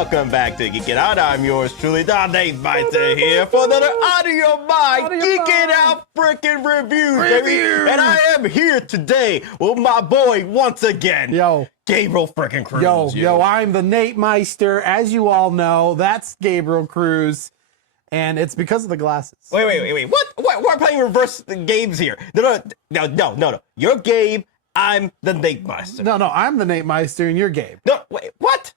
Welcome back to Geekin Out. I'm yours truly, Don Dave Meister here for another Audio by Geekin Out freaking reviews, baby. And I am here today with my boy once again. Yo. Gabriel freaking Cruz. Yo, I'm the Nate Meister. As you all know, that's Gabriel Cruz. And it's because of the glasses. Wait. What? We're playing reverse games here. No. You're Gabe. I'm the Nate Meister. No, I'm the Nate Meister and you're Gabe. No, wait, what?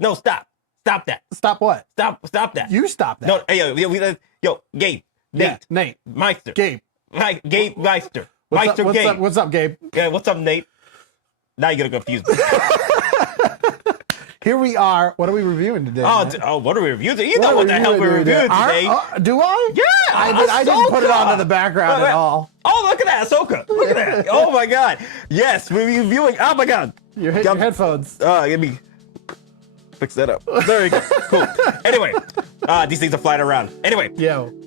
No, stop. Stop that. Stop what? Stop that. You stop that. No, yo, Gabe. Nate. Nate. Meister. Gabe. Gabe Meister. What's Meister Gabe. What's up, Gabe? Yeah, what's up, Nate? Now you're gonna confuse me. Here we are. What are we reviewing today? What are we reviewing? You know what the hell we're reviewing today. Do I? Yeah, I didn't put it onto the background at all. Oh, look at that, Ahsoka. Look at that. Oh, my God. Yes, we're reviewing. Oh, my God. Your headphones. Let me fix that up. There you go. Cool. Anyway, these things are flying around. Anyway,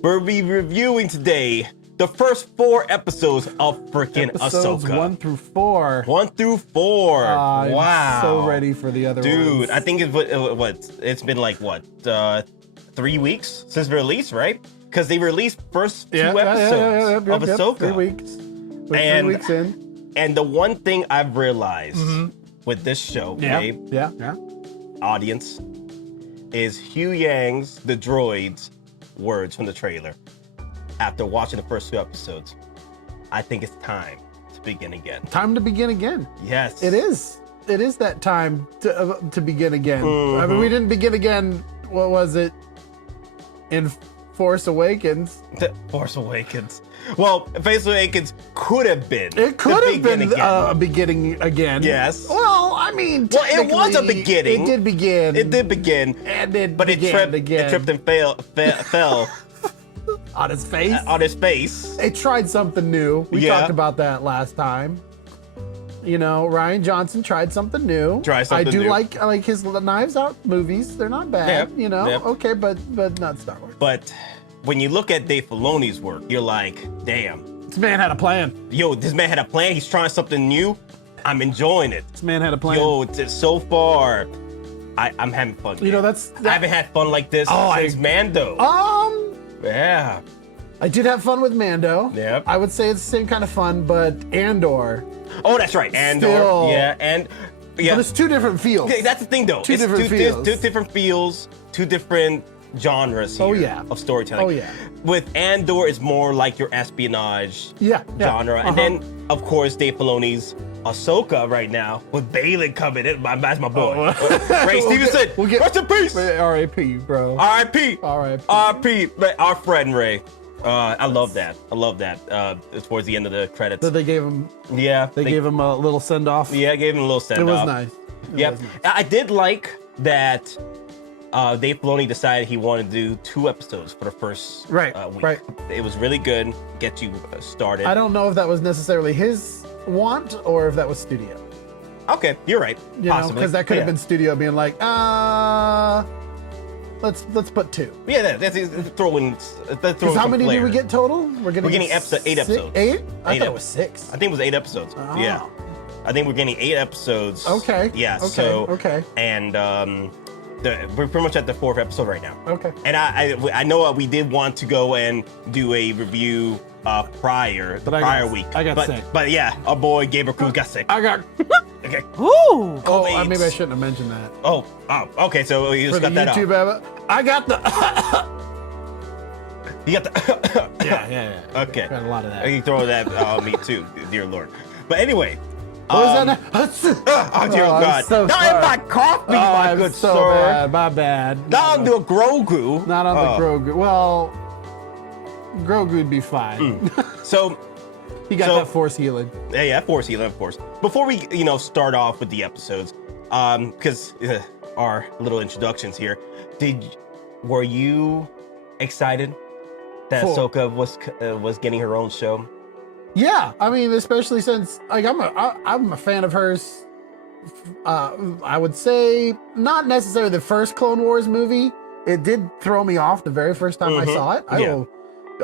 we'll be reviewing today the first 4 episodes of freaking Episodes Ahsoka. 1 through 4. 1 through 4. Wow. I'm so ready for the other ones. Dude, I think it's been like, 3 weeks since release, right? Because they released first 2 episodes of Ahsoka. 3 weeks. We're 3 weeks in. And the one thing I've realized with this show, Gabe, audience, is Hugh Yang's, the droid's, words from the trailer. After watching the first 2 episodes, I think it's time to begin again. Time to begin again. Yes. It is. It is that time to begin again. I mean, we didn't begin again, what was it? In Force Awakens. Force Awakens. Well, Force Awakens could have been. It could have been a beginning again. Yes. Well, I mean, it was a beginning. It did begin. It did begin. And it tripped and fell. On his face? On his face. It tried something new. We talked about that last time. You know, Rian Johnson tried something new. I do like his Knives Out movies. They're not bad, you know. Okay, but not Star Wars. But when you look at Dave Filoni's work, you're like, damn. This man had a plan. Yo, this man had a plan. He's trying something new. I'm enjoying it. This man had a plan. Yo, so far, I'm having fun. You know, I haven't had fun like this since Mando. Yeah. I did have fun with Mando. Yep. I would say it's the same kind of fun, but Andor. Oh, that's right. Andor. But it's 2 different feels. Yeah, that's the thing, though. Two different feels. 2 different feels, 2 different genres here of storytelling. Oh, yeah. With Andor, it's more like your espionage genre. And then, of course, Dave Filoni's Ahsoka right now with Baylan coming in. That's my boy. Ray Stevenson. Rest in peace. R.I.P., bro. R.I.P. R.I.P. R.I.P. Our friend Ray. I love that. Towards the end of the credits. So they gave him. Yeah. They gave him a little send off. Yeah, gave him a little send off. It was nice. Yep. I did like that. Dave Filoni decided he wanted to do 2 episodes for the first week. Right. It was really good. Get you started. I don't know if that was necessarily his want or if that was studio. Okay, you're right. Possibly. Because that could have been studio being like, let's put 2. Yeah, that's throwing. Because how many did we get total? We're getting 8 episodes. 8? I thought it was 6. I think it was 8 episodes. Oh. Yeah. I think we're getting 8 episodes. Okay. Yeah. Okay. And we're pretty much at the 4th episode right now. Okay. And I know we did want to go and do a review prior week. I got sick. But yeah, our boy Gabriel Cruz got sick. I got. Okay. Ooh. Oh, maybe I shouldn't have mentioned that. Oh. Okay. So you just got that off. I got the. You got the. Yeah. Okay. Got a lot of that. You throw that on me too, dear Lord. But anyway. What was that? Oh dear God! So not in my coffee, my good so sir. Bad. My bad. Not on the Grogu. Not on the Grogu. Well, Grogu'd be fine. So he got that force healing. Yeah, force healing, of course. Before we, start off with the episodes, because our little introductions here, were you excited that Ahsoka was getting her own show? Yeah, I mean, especially since I'm a fan of hers. I would say not necessarily the first Clone Wars movie. It did throw me off the very first time I saw it.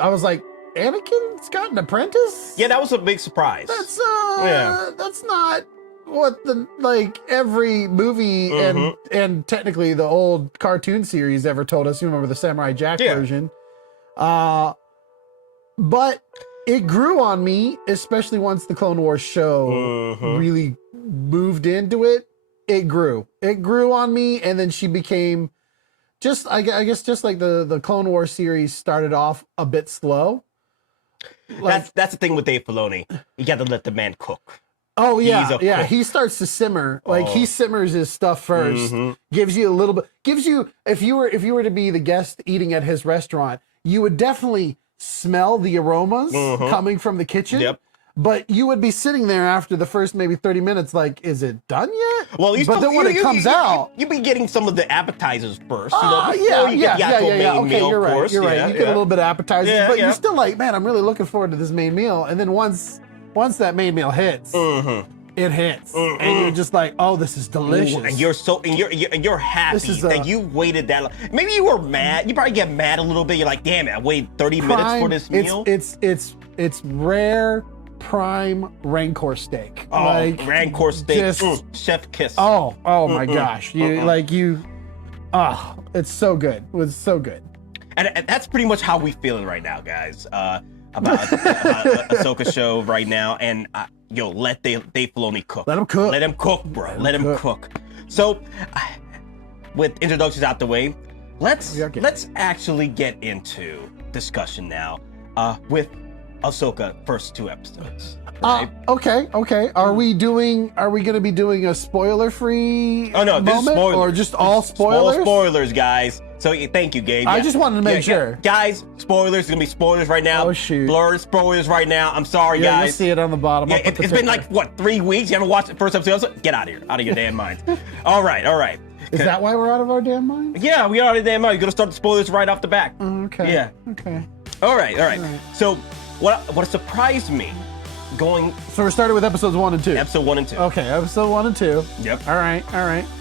I was like, Anakin's got an apprentice? Yeah, that was a big surprise. That's not every movie and technically the old cartoon series ever told us. You remember the Samurai Jack version. But it grew on me, especially once the Clone Wars show really moved into it. It grew on me, and then she became I guess just like the Clone Wars series started off a bit slow. That's the thing with Dave Filoni. You got to let the man cook. Oh yeah. He starts to simmer. He simmers his stuff first. Gives you a little bit. Gives you if you were to be the guest eating at his restaurant, you would definitely smell the aromas coming from the kitchen. Yep. But you would be sitting there after the first maybe 30 minutes, like, is it done yet? Well, then when it comes out, you'd be getting some of the appetizers first. Okay, you're right. You're right. You get a little bit of appetizers, but you're still like, man, I'm really looking forward to this main meal. And then once that main meal hits, it hits, and you're just like, oh, this is delicious. And you're happy that you waited that long. Maybe you were mad. You probably get mad a little bit. You're like, damn it, I waited 30 minutes for this meal. It's rare. Prime Rancor steak. Oh, Rancor steak. Chef kiss. Oh my gosh. It's so good. It was so good. And that's pretty much how we feeling right now, guys. About Ahsoka show right now. And let Dave Filoni cook. Let him cook. Let him cook, bro. Let him cook. So, with introductions out the way, let's actually get into discussion now with Ahsoka first 2 episodes. Right? Okay. Are we going to be doing a spoiler-free moment? This is spoilers. Or just all spoilers? All spoilers, guys. So thank you, Gabe. I just wanted to make sure. Guys, spoilers. There's going to be spoilers right now. Oh, shoot. Blurred spoilers right now. I'm sorry, guys. You'll see it on the bottom. It's been like, 3 weeks? You haven't watched the first episode? Get out of here. Out of your damn mind. All right. Is that why we're out of our damn mind? Yeah, we are out of our damn mind. You're going to start the spoilers right off the back. Okay. Yeah. Okay. All right. So, what surprised me going... So we're starting with episodes 1 and 2. Episode 1 and 2. Okay, episode 1 and 2. Yep. All right.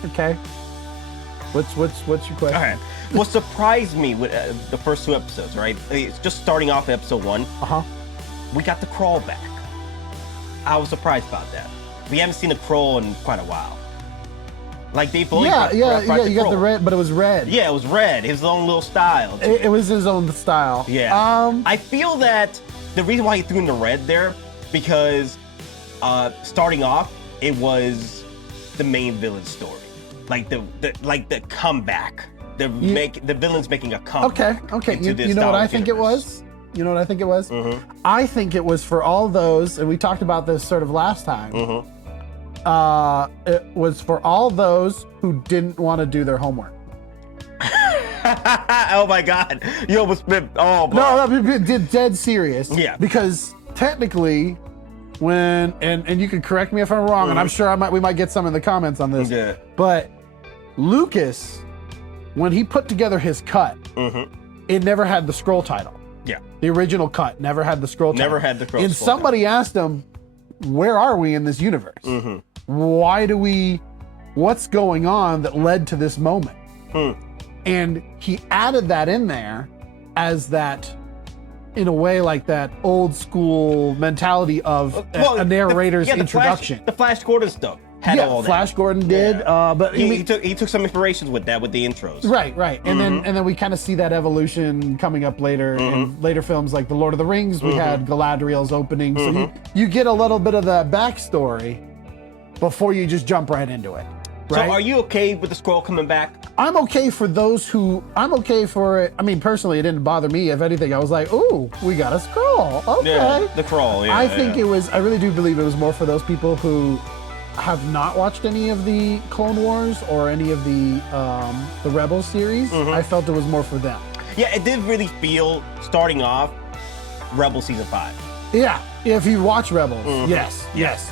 Okay. What's your question? All right. What surprised me with the first 2 episodes, right? It's just starting off episode 1. We got the crawl back. I was surprised about that. We haven't seen a crawl in quite a while. Like Dave Filoni. Yeah. You got the red, but it was red. Yeah, it was red. His own little style. It was his own style. Yeah. I feel that the reason why he threw in the red there, because starting off, it was the main villain story, like the comeback. The villain's making a comeback. Okay. You know what I think it was? I think it was for all those, and we talked about this sort of last time. It was for all those who didn't want to do their homework. Oh my God! You almost been no, dead serious. Yeah. Because technically, when and you can correct me if I'm wrong, and I'm sure we might get some in the comments on this. Yeah. But Lucas, when he put together his cut, it never had the scroll title. Yeah. The original cut never had the scroll title. Never had the scroll. And somebody asked him, "Where are we in this universe? What's going on that led to this moment?" And he added that in there as that, in a way, like that old school mentality of a narrator's introduction. The Flash Gordon stuff had all that. Flash Gordon did, but he took some inspirations with that, with the intros. Right. And then we kind of see that evolution coming up later in later films like The Lord of the Rings. We had Galadriel's opening, so you get a little bit of that backstory before you just jump right into it. Right? So are you okay with the scroll coming back? I'm okay for those who, I'm okay for it. I mean, personally, it didn't bother me. If anything, I was like, ooh, we got a scroll. Okay. Yeah, the crawl, yeah. I think it was, I really do believe it was more for those people who have not watched any of the Clone Wars or any of the Rebels series. I felt it was more for them. Yeah, it did really feel, starting off, Rebels Season 5. Yeah, if you watch Rebels, yes,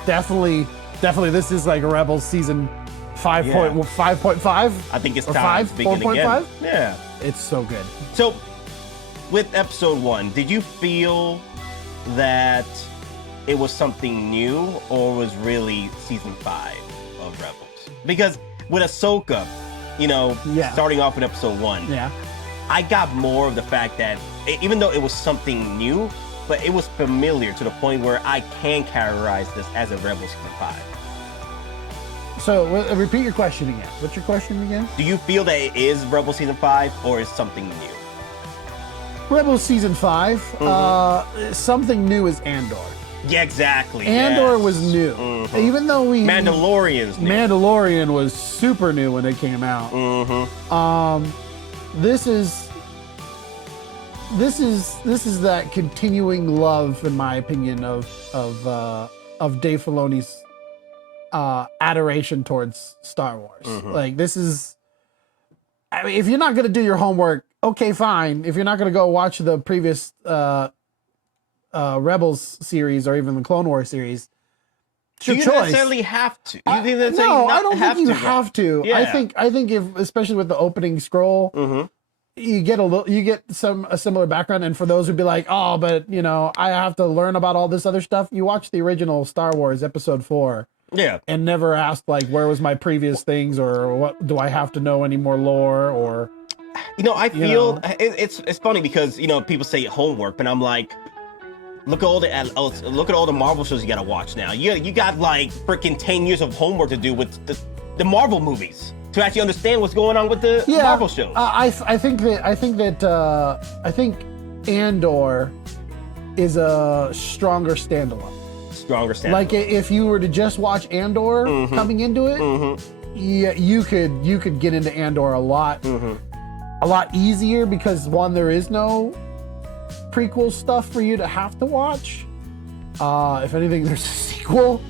definitely, this is like a Rebels Season 5.5. I think it's time to begin again. 4.5? Yeah. It's so good. So, with episode 1, did you feel that it was something new, or was really season 5 of Rebels? Because with Ahsoka, starting off with episode 1, I got more of the fact that even though it was something new, but it was familiar to the point where I can categorize this as a Rebels season 5. repeat your question again. What's your question again? Do you feel that it is Rebel Season 5 or is something new? Rebel Season 5. Something new is Andor. Yeah, exactly. Andor was new. Even though Mandalorian was super new when it came out. This is that continuing love, in my opinion, of Dave Filoni's adoration towards Star Wars. Like, this is, I mean, if you're not gonna do your homework, okay, fine. If you're not gonna go watch the previous Rebels series or even the Clone Wars series, it's your choice. You necessarily have to. No, I don't think you have to. Yeah. I think if, especially with the opening scroll, you get a similar background. And for those who'd be like, oh, but you know, I have to learn about all this other stuff. You watch the original Star Wars Episode 4. Yeah. And never asked, like, where was my previous things, or what do I have to know any more lore, or I feel it's funny because people say homework, but I'm like, look at all the Marvel shows you gotta watch now. You got like freaking 10 years of homework to do with the Marvel movies to actually understand what's going on with the Marvel shows. I think Andor is a stronger standalone. Like, if you were to just watch Andor coming into it, you could get into Andor a lot easier, because one, there is no prequel stuff for you to have to watch. If anything, there's a sequel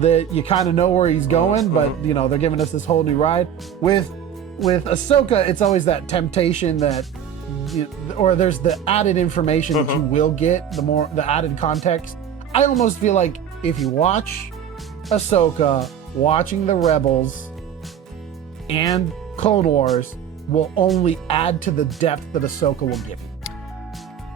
that you kind of know where he's going, but they're giving us this whole new ride. With Ahsoka, it's always that temptation that, or there's the added information that you will get, the added context. I almost feel like if you watch Ahsoka, watching the Rebels and Clone Wars will only add to the depth that Ahsoka will give you.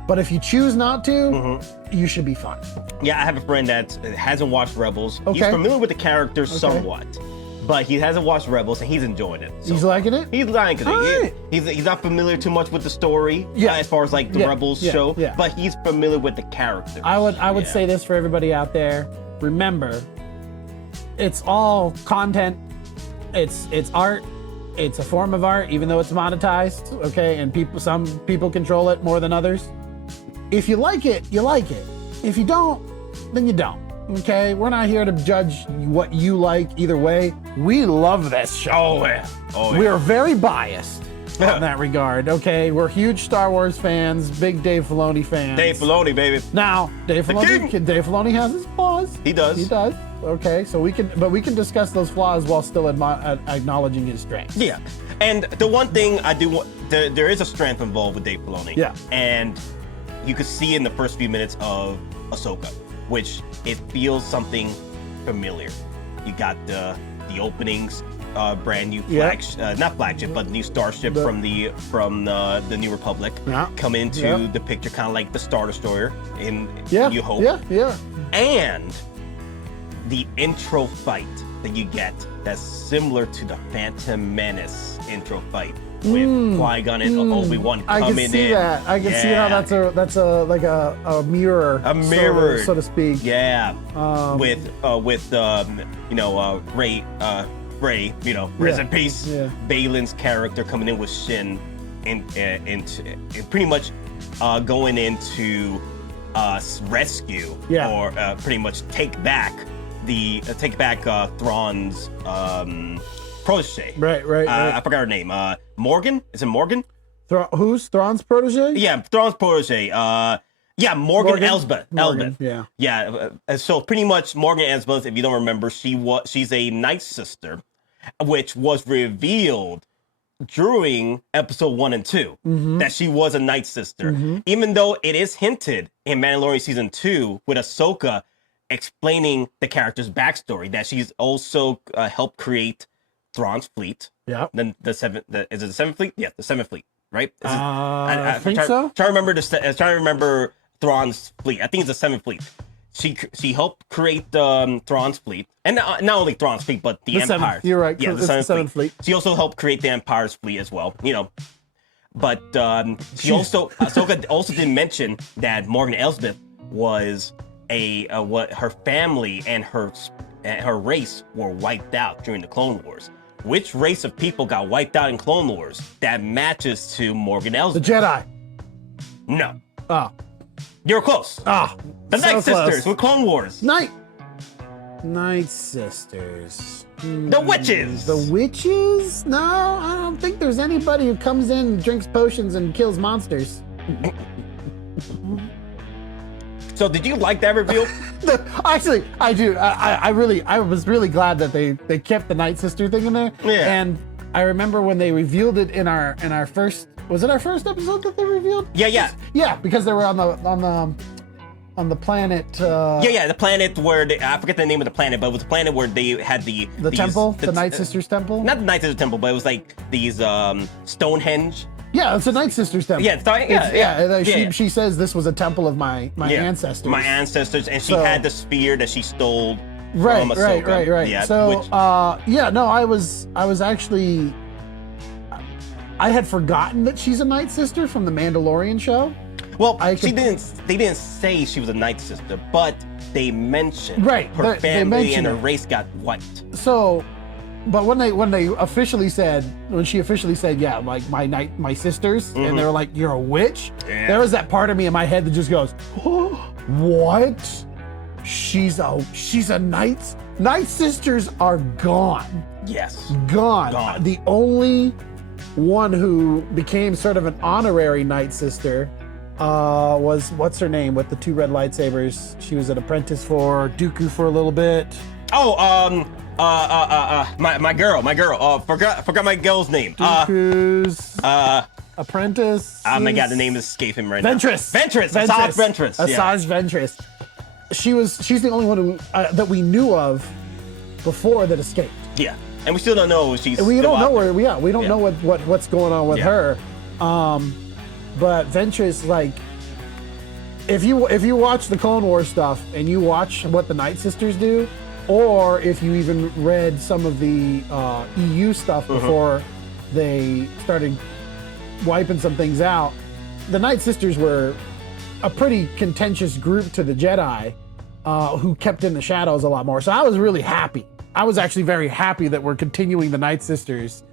But if you choose not to, you should be fine. Yeah, I have a friend that hasn't watched Rebels. Okay. He's familiar with the characters somewhat, but he hasn't watched Rebels and he's enjoying it. So he's liking it? He's liking it. Right. He's not familiar too much with the story as far as like the Rebels show, but he's familiar with the characters. I would say this for everybody out there. Remember, it's all content. It's art. It's a form of art, even though it's monetized, okay? And some people control it more than others. If you like it, you like it. If you don't, then you don't. Okay, we're not here to judge what you like either way. We love this show. We are very biased in that regard. Okay, we're huge Star Wars fans, big Dave Filoni fans. Dave Filoni, baby. Now, Dave Filoni has his flaws. He does. Okay, so we can discuss those flaws while still acknowledging his strengths. Yeah, and the one thing I do want, there is a strength involved with Dave Filoni. Yeah, and you could see in the first few minutes of Ahsoka, which it feels something familiar. You got the openings, brand new not flagship, but new starship from the New Republic come into the picture, kind of like the Star Destroyer in New Hope. Yeah. And the intro fight that you get that's similar to the Phantom Menace intro fight with Qui-Gon and Obi-Wan coming in. I can see that. I can see how that's like a mirror. A mirror, so to speak. Yeah. With Ray, rest in peace. Yeah. Baylan's character coming in with Shin, into pretty much going into rescue or pretty much take back Thrawn's protege. Right. I forgot her name. Morgan? Is it Morgan? Who's Thrawn's protege? Yeah, Thrawn's protege. Morgan Elsbeth. Yeah. So pretty much Morgan Elsbeth, if you don't remember, she's a Night Sister, which was revealed during episode 1 and 2 that she was a Night Sister. Even though it is hinted in Mandalorian season 2 with Ahsoka explaining the character's backstory, that she's also helped create Thrawn's fleet. Yeah. Then is it the Seventh Fleet? Yeah, the Seventh Fleet, right? I think so. Trying to remember Thrawn's fleet. I think it's the Seventh Fleet. She helped create Thrawn's fleet, and not only Thrawn's fleet, but the Empire. You're right. Yeah, the Seventh fleet. She also helped create the Empire's fleet as well. But Ahsoka also didn't mention that Morgan Elsbeth was what her family and her and her race were wiped out during the Clone Wars. Which race of people got wiped out in Clone Wars that matches to Morgan Elsbeth? The Jedi. No. Oh. You're close. Ah. The so Night Sisters close. with Clone Wars. Night Sisters. The witches. The witches? No, I don't think there's anybody who comes in, drinks potions, and kills monsters. So did you like that reveal? Actually, I do. I was really glad that they kept the Night Sister thing in there. Yeah. And I remember when they revealed it in our first, was it our first episode that they revealed? Yeah. Yeah, because they were on the planet. The planet where I forget the name of the planet, but it was the planet where they had the temple, the Night Sisters temple. Not the Night Sisters temple, but it was like these Stonehenge. Yeah, it's a Night Sisters temple. She says this was a temple of my ancestors. My ancestors, and she had the spear that she stole right, from Ahsoka. Right. Yeah, so, I was actually, I had forgotten that she's a Night Sister from the Mandalorian show. Well, they didn't say she was a Night Sister, but they mentioned her family and her race got wiped. So, but when she officially said, yeah, like my sisters, and they were like, you're a witch. Yeah. There was that part of me in my head that just goes, oh, what? She's a Night Sisters are gone. Yes. Gone. The only one who became sort of an honorary Night Sister was, what's her name, with the two red lightsabers? She was an apprentice for Dooku for a little bit. My girl. Forgot my girl's name. Dooku's apprentice. Oh my god, the name is escaping right Ventress. now. Asajj Ventress. Asajj Ventress. She's the only one who that we knew of before that escaped. Yeah, and we still don't know if she's. We don't know where. Yeah, we don't know what's going on with her. But Ventress, like, if you watch the Clone Wars stuff and you watch what the Night Sisters do, or if you even read some of the EU stuff before they started wiping some things out, the Night Sisters were a pretty contentious group to the Jedi who kept in the shadows a lot more. So I was really happy. I was actually very happy that we're continuing the Night Sisters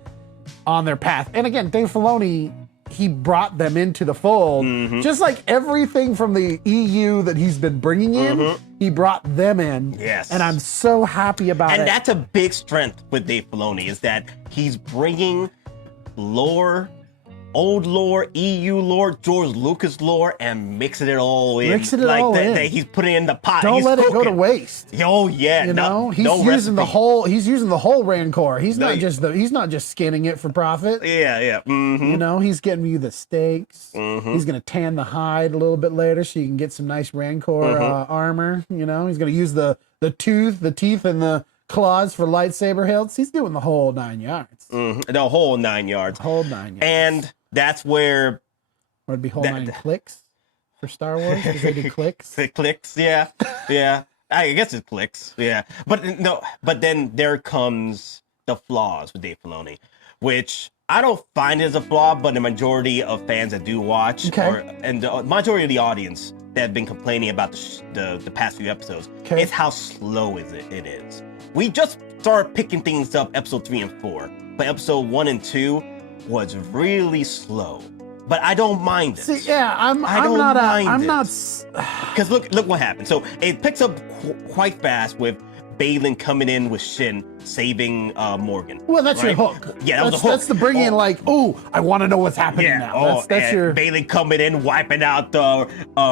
on their path. And again, Dave Filoni, he brought them into the fold. Just like everything from the EU that he's been bringing in, he brought them in. Yes. And I'm so happy about it. And that's a big strength with Dave Filoni, is that he's bringing lore, old lore, EU lore, George Lucas lore, and mixing it all in. He's putting it in the pot. Don't let it go to waste. Oh yeah. You know, he's using the whole Rancor. He's not just skinning it for profit. Yeah. You know, he's getting you the steaks. He's gonna tan the hide a little bit later so you can get some nice Rancor armor. You know, he's gonna use the teeth and the claws for lightsaber hilts. He's doing the whole 9 yards. The whole 9 yards. And that's where... Or it'd be whole 9 clicks for Star Wars, because they do clicks. Clicks, yeah. I guess it's clicks, yeah. But then there comes the flaws with Dave Filoni, which I don't find as a flaw, but the majority of fans that do watch, and the majority of the audience that have been complaining about the past few episodes, is how slow it is. We just started picking things up episode 3 and 4, but episode 1 and 2 was really slow. But I don't mind it. See, yeah, I'm not. Because look what happened. So it picks up quite fast with Baylan coming in with Shin saving Morgan. Well, that's your hook. Yeah, that was a hook. That's the bringing in, like, oh, I want to know what's happening now. That's your Baylan coming in, wiping out the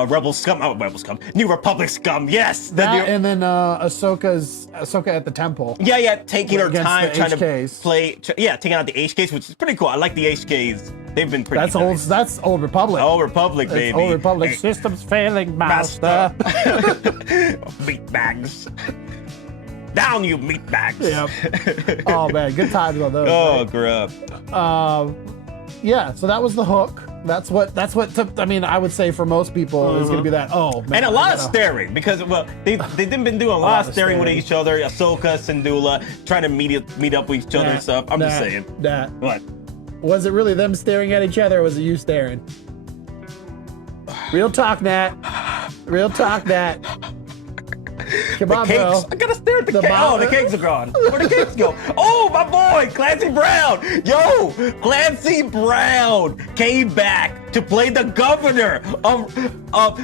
Rebel scum. New Republic scum. Yes. And then Ahsoka at the temple. Yeah, taking her time trying HKs. to play. Taking out the HKs, which is pretty cool. I like the HKs. They've been pretty. That's Old Republic. Old Republic, baby. Old Republic. Systems failing, master. Meat bags. Down, you meat bags. Yep. Oh man, good times on those. Oh, grub. Yeah. So that was the hook. That's what. I mean, I would say for most people is going to be that. Oh man. And a lot of staring, because they've been doing a lot of staring with each other. Ahsoka, Syndulla, trying to meet up with each other and stuff. I'm just saying. What? Was it really them staring at each other, or was it you staring? Real talk, Nat. Real talk, Nat. Come the on, cakes. bro. I gotta stare at the cakes. Oh, the cakes are gone. Where'd the cakes go? Oh, my boy, Clancy Brown. Yo, Clancy Brown came back to play the governor of Lilo.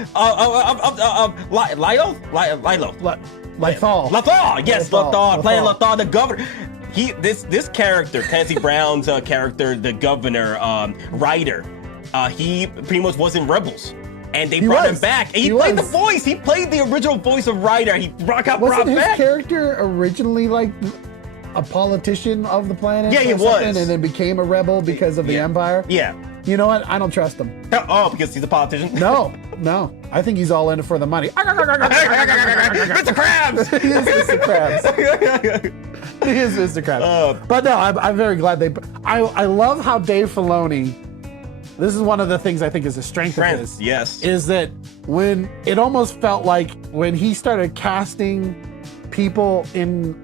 Lothal. Yes, Lothal. Playing Lothal, the governor. This character, Clancy Brown's character, the governor, Ryder. He pretty much was in Rebels. And they brought him back. And he played the voice. He played the original voice of Ryder. He got brought Wasn't his back. character originally like a politician of the planet? Yeah, he was. And then became a rebel because of the Empire? Yeah. You know what? I don't trust him. Oh, because he's a politician? No. I think he's all in it for the money. Mr. Krabs! He is Mr. Krabs. He is Mr. Krabs. But no, I'm very glad I love how Dave Filoni, this is one of the things I think is a strength of his. Yes. Is that when it almost felt like when he started casting people in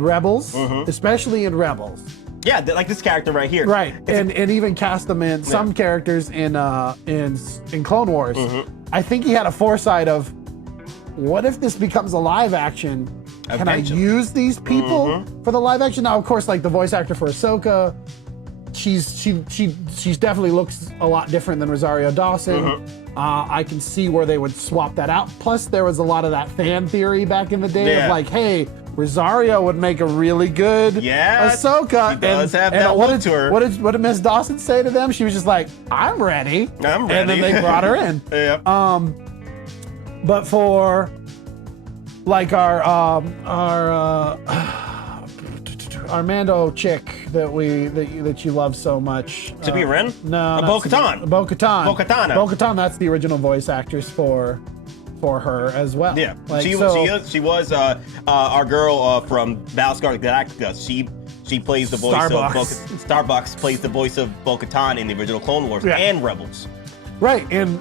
Rebels, especially in Rebels. Yeah, like this character right here. Right, and even cast them in some characters in Clone Wars. I think he had a foresight of, what if this becomes a live action? Can I use these people for the live action? Now, of course, like the voice actor for Ahsoka, she's definitely looks a lot different than Rosario Dawson. I can see where they would swap that out. Plus, there was a lot of that fan theory back in the day of like, hey, Rosario would make a really good Ahsoka. He does have that look to her. What did Miss Dawson say to them? She was just like, I'm ready. I'm ready. And then they brought her in. But for like our Mando chick that you love so much. Sabine Wren? No. Bo-Katan. Bo-Katan, that's the original voice actress for her as well. Yeah, like, she was our girl from Battlestar Galactica. She plays the voice of Starbucks plays the voice of Bo-Katan in the original Clone Wars and Rebels. Right, and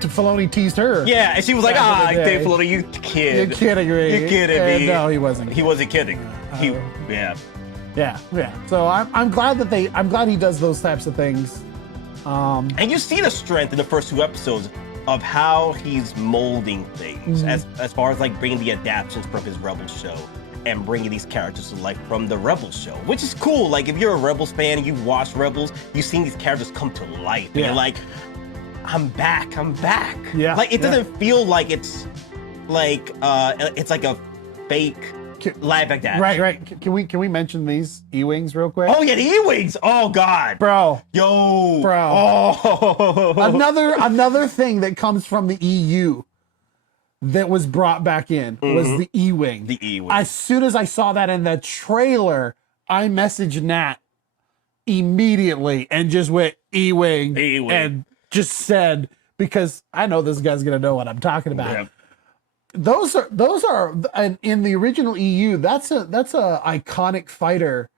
Filoni teased her. Yeah, and she was like, Dave Filoni, you kid. You're kidding me. You're kidding me. No, he wasn't. He wasn't kidding. Yeah. So I'm glad that he does those types of things. And you see the strength in the first 2 episodes of how he's molding things as far as like bringing the adaptations from his Rebels show and bringing these characters to life from the Rebels show, which is cool. Like if you're a Rebels fan and you've watched Rebels, you've seen these characters come to life. And you're like, I'm back. Yeah. Like it doesn't feel like it's like a fake live action. Right. Can we mention these E-Wings real quick? Oh yeah, the E-Wings. Oh god. Bro. Yo. Bro. Oh. Another thing that comes from the EU that was brought back in was the E-Wing. The E-Wing. As soon as I saw that in the trailer, I messaged Nat immediately and just went E-Wing. And just said, because I know this guy's gonna know what I'm talking about. Yeah. Those are, and in the original EU, that's a iconic fighter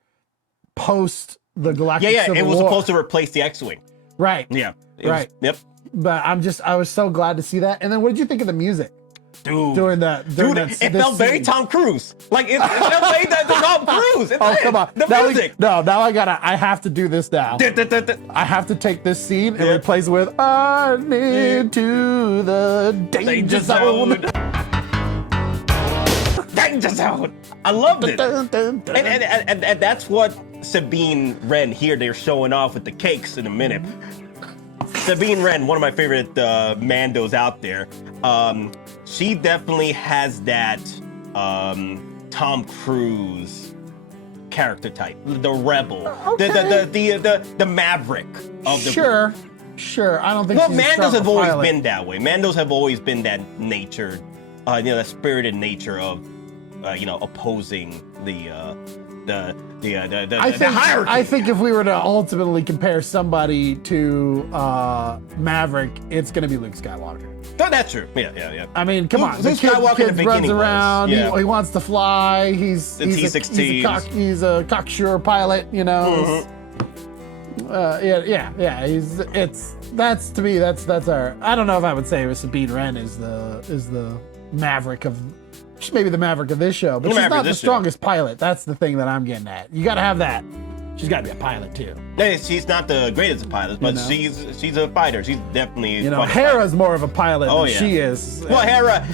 post the Galactic Civil it was War. supposed to replace the X-Wing. Right. Yeah. Yep. But I was so glad to see that. And then what did you think of the music? Dude, it felt very Tom Cruise. Like it felt very Tom Cruise. Come on. The music. Now I have to do this now. I have to take this scene and replace it with I need to the danger zone. Danger zone. I loved it. And that's what Sabine Wren here, they're showing off with the cakes in a minute. Sabine Wren, one of my favorite Mandos out there. She definitely has that Tom Cruise character type, the rebel, the maverick of the. Sure. I don't think. Well, Mandos have always been that way. Mandos have always been that nature, that spirited nature of, opposing the hierarchy. I think if we were to ultimately compare somebody to Maverick, it's going to be Luke Skywalker. No, that's true. Yeah. I mean, come on. Luke Skywalker runs around. He wants to fly. He's a cocksure pilot. That's to me. That's our. I don't know if I would say Sabine Wren is the Maverick of. She's maybe the Maverick of this show, but she's not the strongest pilot. That's the thing that I'm getting at. You got to have that. she's got to be a pilot too. Hey, she's not the greatest of pilots, but she's a fighter. She's definitely Hera's more of a pilot than she is. Well, Hera,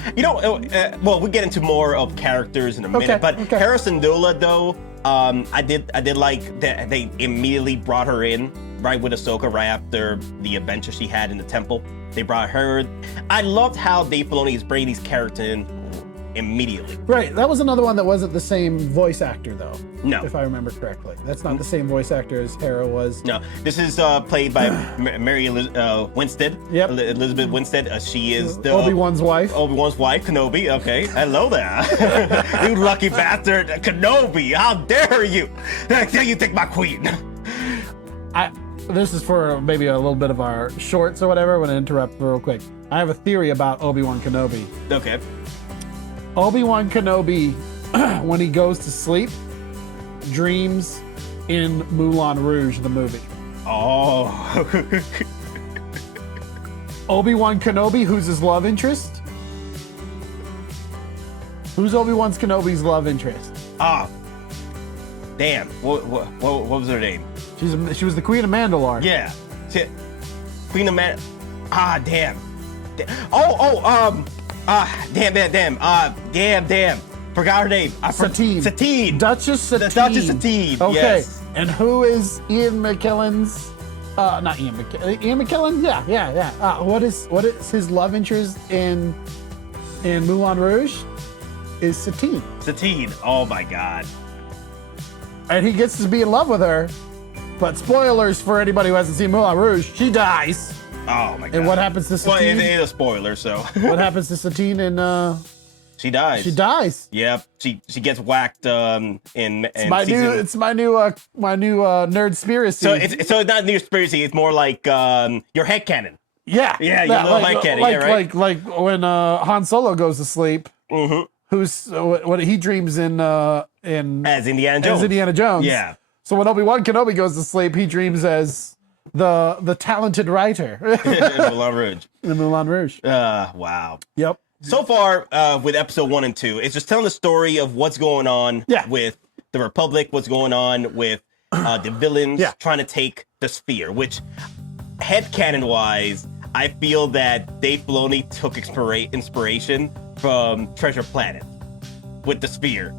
well, we get into more of characters in a minute, but Hera Syndulla, though, I did like that they immediately brought her in right with Ahsoka right after the adventure she had in the temple. They brought her. I loved how Dave Filoni is bringing these characters in immediately. Right. That was another one that wasn't the same voice actor, though. No. If I remember correctly. That's not the same voice actor as Hera was. No. This is played by Mary Winstead. Yep. Elizabeth Winstead. She is the Obi-Wan's wife. Obi-Wan's wife, Kenobi. Okay. Hello there. You lucky bastard. Kenobi. How dare you? How dare you take my queen? This is for maybe a little bit of our shorts or whatever. I'm going to interrupt real quick. I have a theory about Obi-Wan Kenobi. Okay. Obi-Wan Kenobi, when he goes to sleep, dreams in Moulin Rouge, the movie. Oh. Obi-Wan Kenobi, who's his love interest? Who's Obi-Wan Kenobi's love interest? Damn. What was her name? She was the Queen of Mandalore. Yeah. Queen of damn. Damn. Forgot her name. Satine. Satine. Duchess Satine. The Duchess Satine. Okay. Yes. And who is Ian McKellen's? Not Ian McKellen. Ian McKellen. Yeah. What is his love interest in Moulin Rouge? Is Satine. Satine. Oh my God. And he gets to be in love with her. But spoilers for anybody who hasn't seen Moulin Rouge, she dies. Oh my God. And what happens to Satine? Well, it is a spoiler, so. What happens to Satine in She dies. She dies. Yep. She gets whacked in it's my new nerdspiracy. So it's not nerdspiracy, it's more like your headcanon. Yeah. Yeah, your little headcanon, right? Like when Han Solo goes to sleep. Mm-hmm. Who's what he dreams in as Indiana Jones. As Indiana Jones. Yeah. So when Obi-Wan Kenobi goes to sleep, he dreams as the talented writer. In Moulin Rouge. In Moulin Rouge. Wow. Yep. So far, with episode 1 and 2, it's just telling the story of what's going on with the Republic, what's going on with the villains trying to take the sphere, which, headcanon-wise, I feel that Dave Filoni took inspiration from Treasure Planet with the sphere.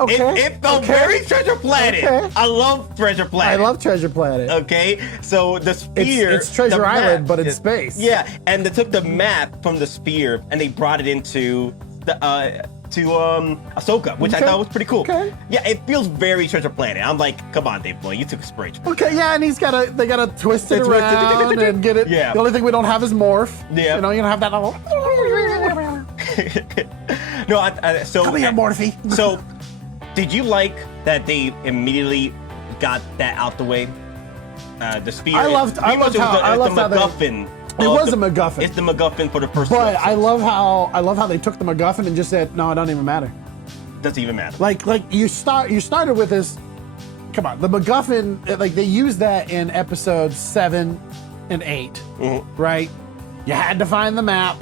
Okay. It felt very Treasure Planet. Okay. I love Treasure Planet. I love Treasure Planet. Okay, so the sphere... It's Treasure Island, but in space. Yeah, and they took the map from the sphere and they brought it into the Ahsoka, which I thought was pretty cool. Okay. Yeah, it feels very Treasure Planet. I'm like, come on, Dave Filoni, you took inspiration. Okay, yeah, and they gotta twist it around and get it. Yeah. The only thing we don't have is morph. Yeah. You don't have that little... No, so... Come here, Morphe. So... Did you like that they immediately got that out the way? The sphere. I loved how MacGuffin. It was a MacGuffin. It's the MacGuffin for the first. But I love how they took the MacGuffin and just said, no, it doesn't even matter. Doesn't even matter. Like you started with this. Come on, the MacGuffin. Like they used that in episodes 7 and 8, right? You had to find the map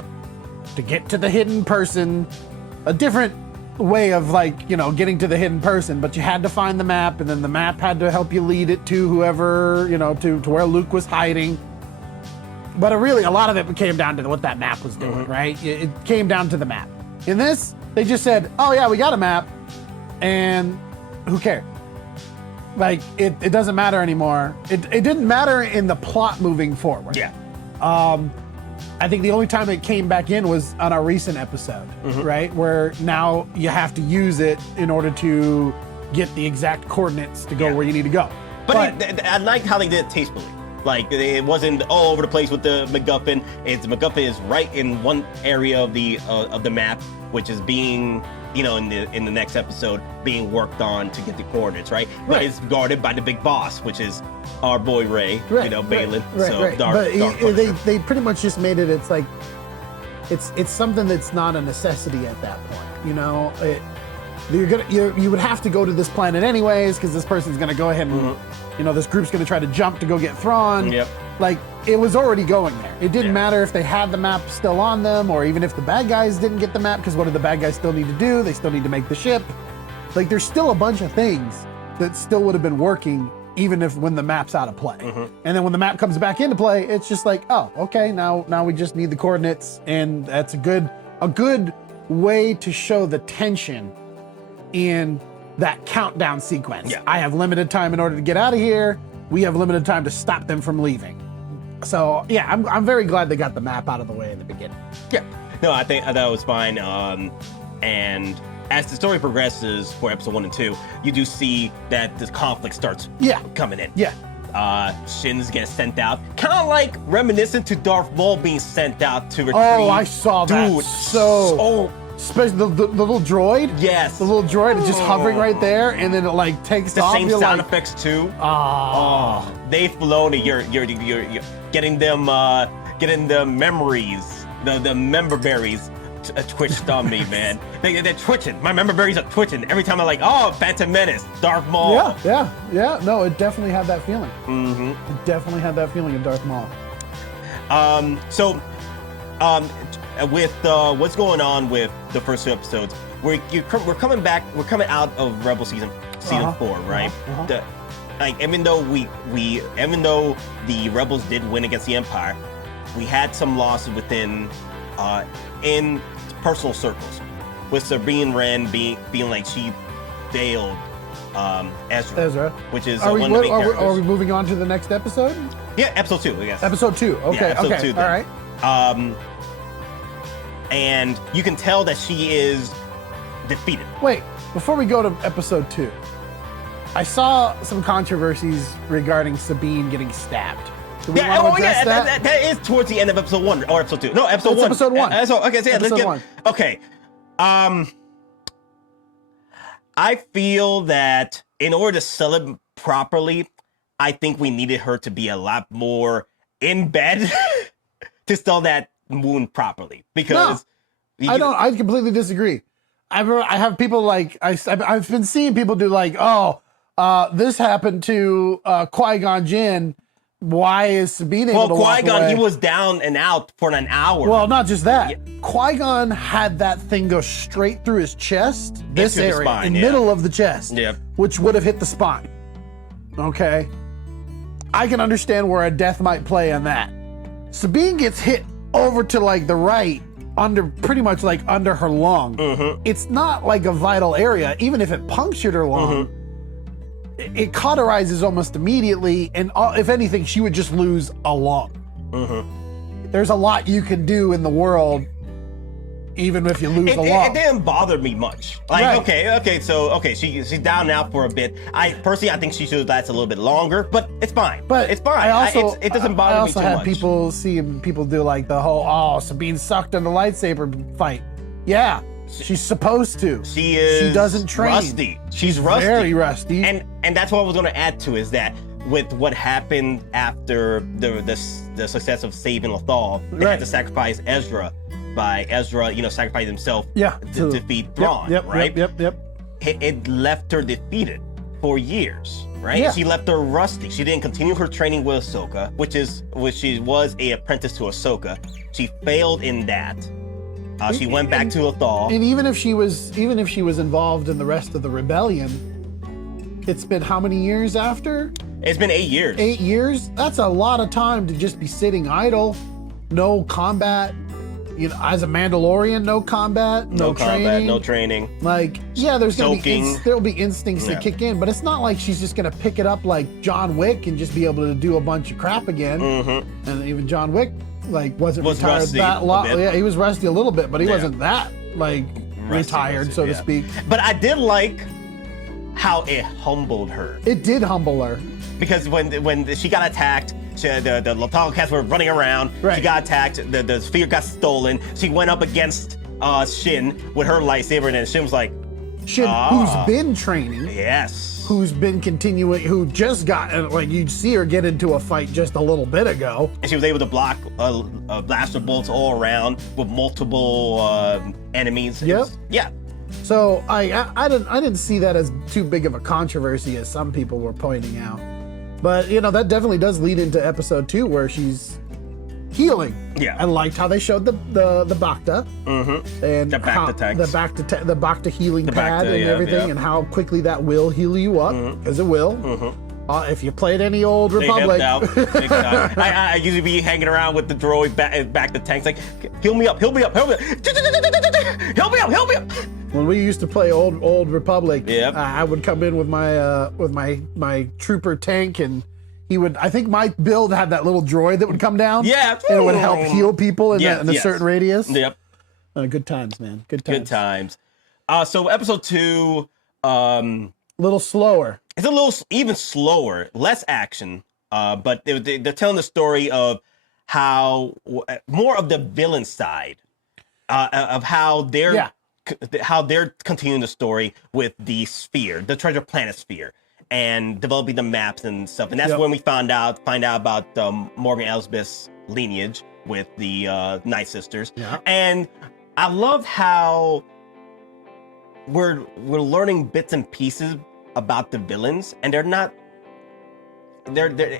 to get to the hidden person. A different way of getting to the hidden person, but you had to find the map, and then the map had to help you lead it to whoever, to where Luke was hiding. But a lot of it came down to what that map was doing, right? It came down to the map. In this, they just said, oh yeah, we got a map, and who cares? Like, it doesn't matter anymore. It didn't matter in the plot moving forward. Yeah. I think the only time it came back in was on our recent episode, right? Where now you have to use it in order to get the exact coordinates to go where you need to go. But I like how they did it tastefully. Like, it wasn't all over the place with the MacGuffin. The MacGuffin is right in one area of the map, which is being, in the next episode, being worked on to get the coordinates, right? But it's guarded by the big boss, which is our boy Ray, Baylan. But they pretty much just made it. It's like it's something that's not a necessity at that point. You would have to go to this planet anyways because this person's gonna go ahead and this group's gonna try to jump to go get Thrawn. Yep. Like, it was already going there. It didn't matter if they had the map still on them, or even if the bad guys didn't get the map, because what do the bad guys still need to do? They still need to make the ship. Like, there's still a bunch of things that still would have been working even if when the map's out of play. And then when the map comes back into play, it's just like, oh, okay, now we just need the coordinates, and that's a good way to show the tension in that countdown sequence. Yeah. I have limited time in order to get out of here. We have limited time to stop them from leaving. So yeah, I'm very glad they got the map out of the way in the beginning. Yeah. No, I thought it was fine. And as the story progresses for episode 1 and 2, you do see that this conflict starts coming in. Yeah. Shin's getting sent out, kind of like reminiscent to Darth Maul being sent out to retrieve. Oh, I saw that. Dude, so especially the little droid. Yes. The little droid is just hovering right there, and then it like takes the off. same sound effects too. Oh, they've flown. You're getting them memories, the member berries twitched on me, man. They're twitching. My member berries are twitching every time I'm like, oh, Phantom Menace, Darth Maul. Yeah. No, it definitely had that feeling. It definitely had that feeling of Darth Maul. With what's going on with the first 2 episodes, we're coming back. We're coming out of Rebel season 4, right? Even though even though the Rebels did win against the Empire, we had some losses within in personal circles, with Sabine Wren being like she failed Ezra, which is one of the main characters. Are we moving on to the next episode? Yeah, episode 2, I guess. Episode 2. Okay. Yeah, episode 2 All right. And you can tell that she is defeated. Wait, before we go to episode 2, I saw some controversies regarding Sabine getting stabbed. Do we want to address that? That is towards the end of episode 1 or episode 2. No, episode 1. Episode 1. Okay, so yeah, let's get. 1. Okay. I feel that in order to sell it properly, I think we needed her to be a lot more in bed to sell that wound properly. Because I completely disagree. I have people like I've been seeing people do like, this happened to Qui-Gon Jinn. Why is Sabine able to walk Qui-Gon, away? he was down and out for an hour. Well, not just that. Yeah. Qui-Gon had that thing go straight through his chest, this area, spine, middle of the chest, Yep. which would have hit the spine. Okay? I can understand where a death might play on that. Sabine gets hit over to like the right, pretty much like under her lung. It's not like a vital area. Even if it punctured her lung, it cauterizes almost immediately, and if anything, she would just lose a lung. There's a lot you can do in the world, even if you lose a lung. It didn't bother me much. Like, right. She's down now for a bit. I think she should last a little bit longer, but it's fine. But it's fine. It doesn't bother me too much. I also had people do like the whole, Sabine sucked in the lightsaber fight. Yeah. She's supposed to. She doesn't train. Rusty. She's rusty. Very rusty. And that's what I was going to add to, is that with what happened after the success of saving Lothal, they had to sacrifice Ezra. By Ezra, sacrificing himself to defeat Thrawn, right? Yep. It left her defeated for years, right? Yeah. She left her rusty. She didn't continue her training with Ahsoka, which she was a apprentice to Ahsoka. She failed in that. She went back to Lothal. And even if she was involved in the rest of the rebellion, it's been how many years after? It's been 8 years. 8 years? That's a lot of time to just be sitting idle, no combat. As a Mandalorian, no combat, no training. Like, yeah, there'll be instincts that kick in, but it's not like she's just gonna pick it up like John Wick and just be able to do a bunch of crap again. And even John Wick, wasn't retired that long. Yeah, he was rusty a little bit, but he wasn't that retired, so to speak. But I did like how it humbled her. It did humble her. Because when she got attacked, the Lothal cats were running around. Right. She got attacked. The sphere got stolen. She went up against Shin with her lightsaber, and then Shin was like, Shin, who's been training. Yes. Who's been continuing, who just got, you'd see her get into a fight just a little bit ago. And she was able to block blaster bolts all around with multiple enemies. Yep. Yeah. So I didn't see that as too big of a controversy as some people were pointing out. But that definitely does lead into episode 2 where she's healing. Yeah. I liked how they showed the Bacta. And the Bacta tanks. The Bacta healing pad and everything, and how quickly that will heal you up, because it will. If you played any old Republic. They helped out big time. I usually be hanging around with the droid back the tanks, like, heal me up, heal me up, help me up, help me up, help me up. When we used to play old Republic, yep. I would come in with my trooper tank, and he would. I think my build had that little droid that would come down. Yeah, and it would help heal people in a certain radius. Yep. Good times, man. Good times. Good times. So episode 2, a little slower. It's a little even slower, less action. But they're telling the story of how more of the villain side of how they're continuing the story with the sphere, the treasure planet sphere, and developing the maps and stuff. And that's when we find out about Morgan Elsbeth's lineage with the Night Sisters. Yeah. And I love how we're learning bits and pieces about the villains, and they're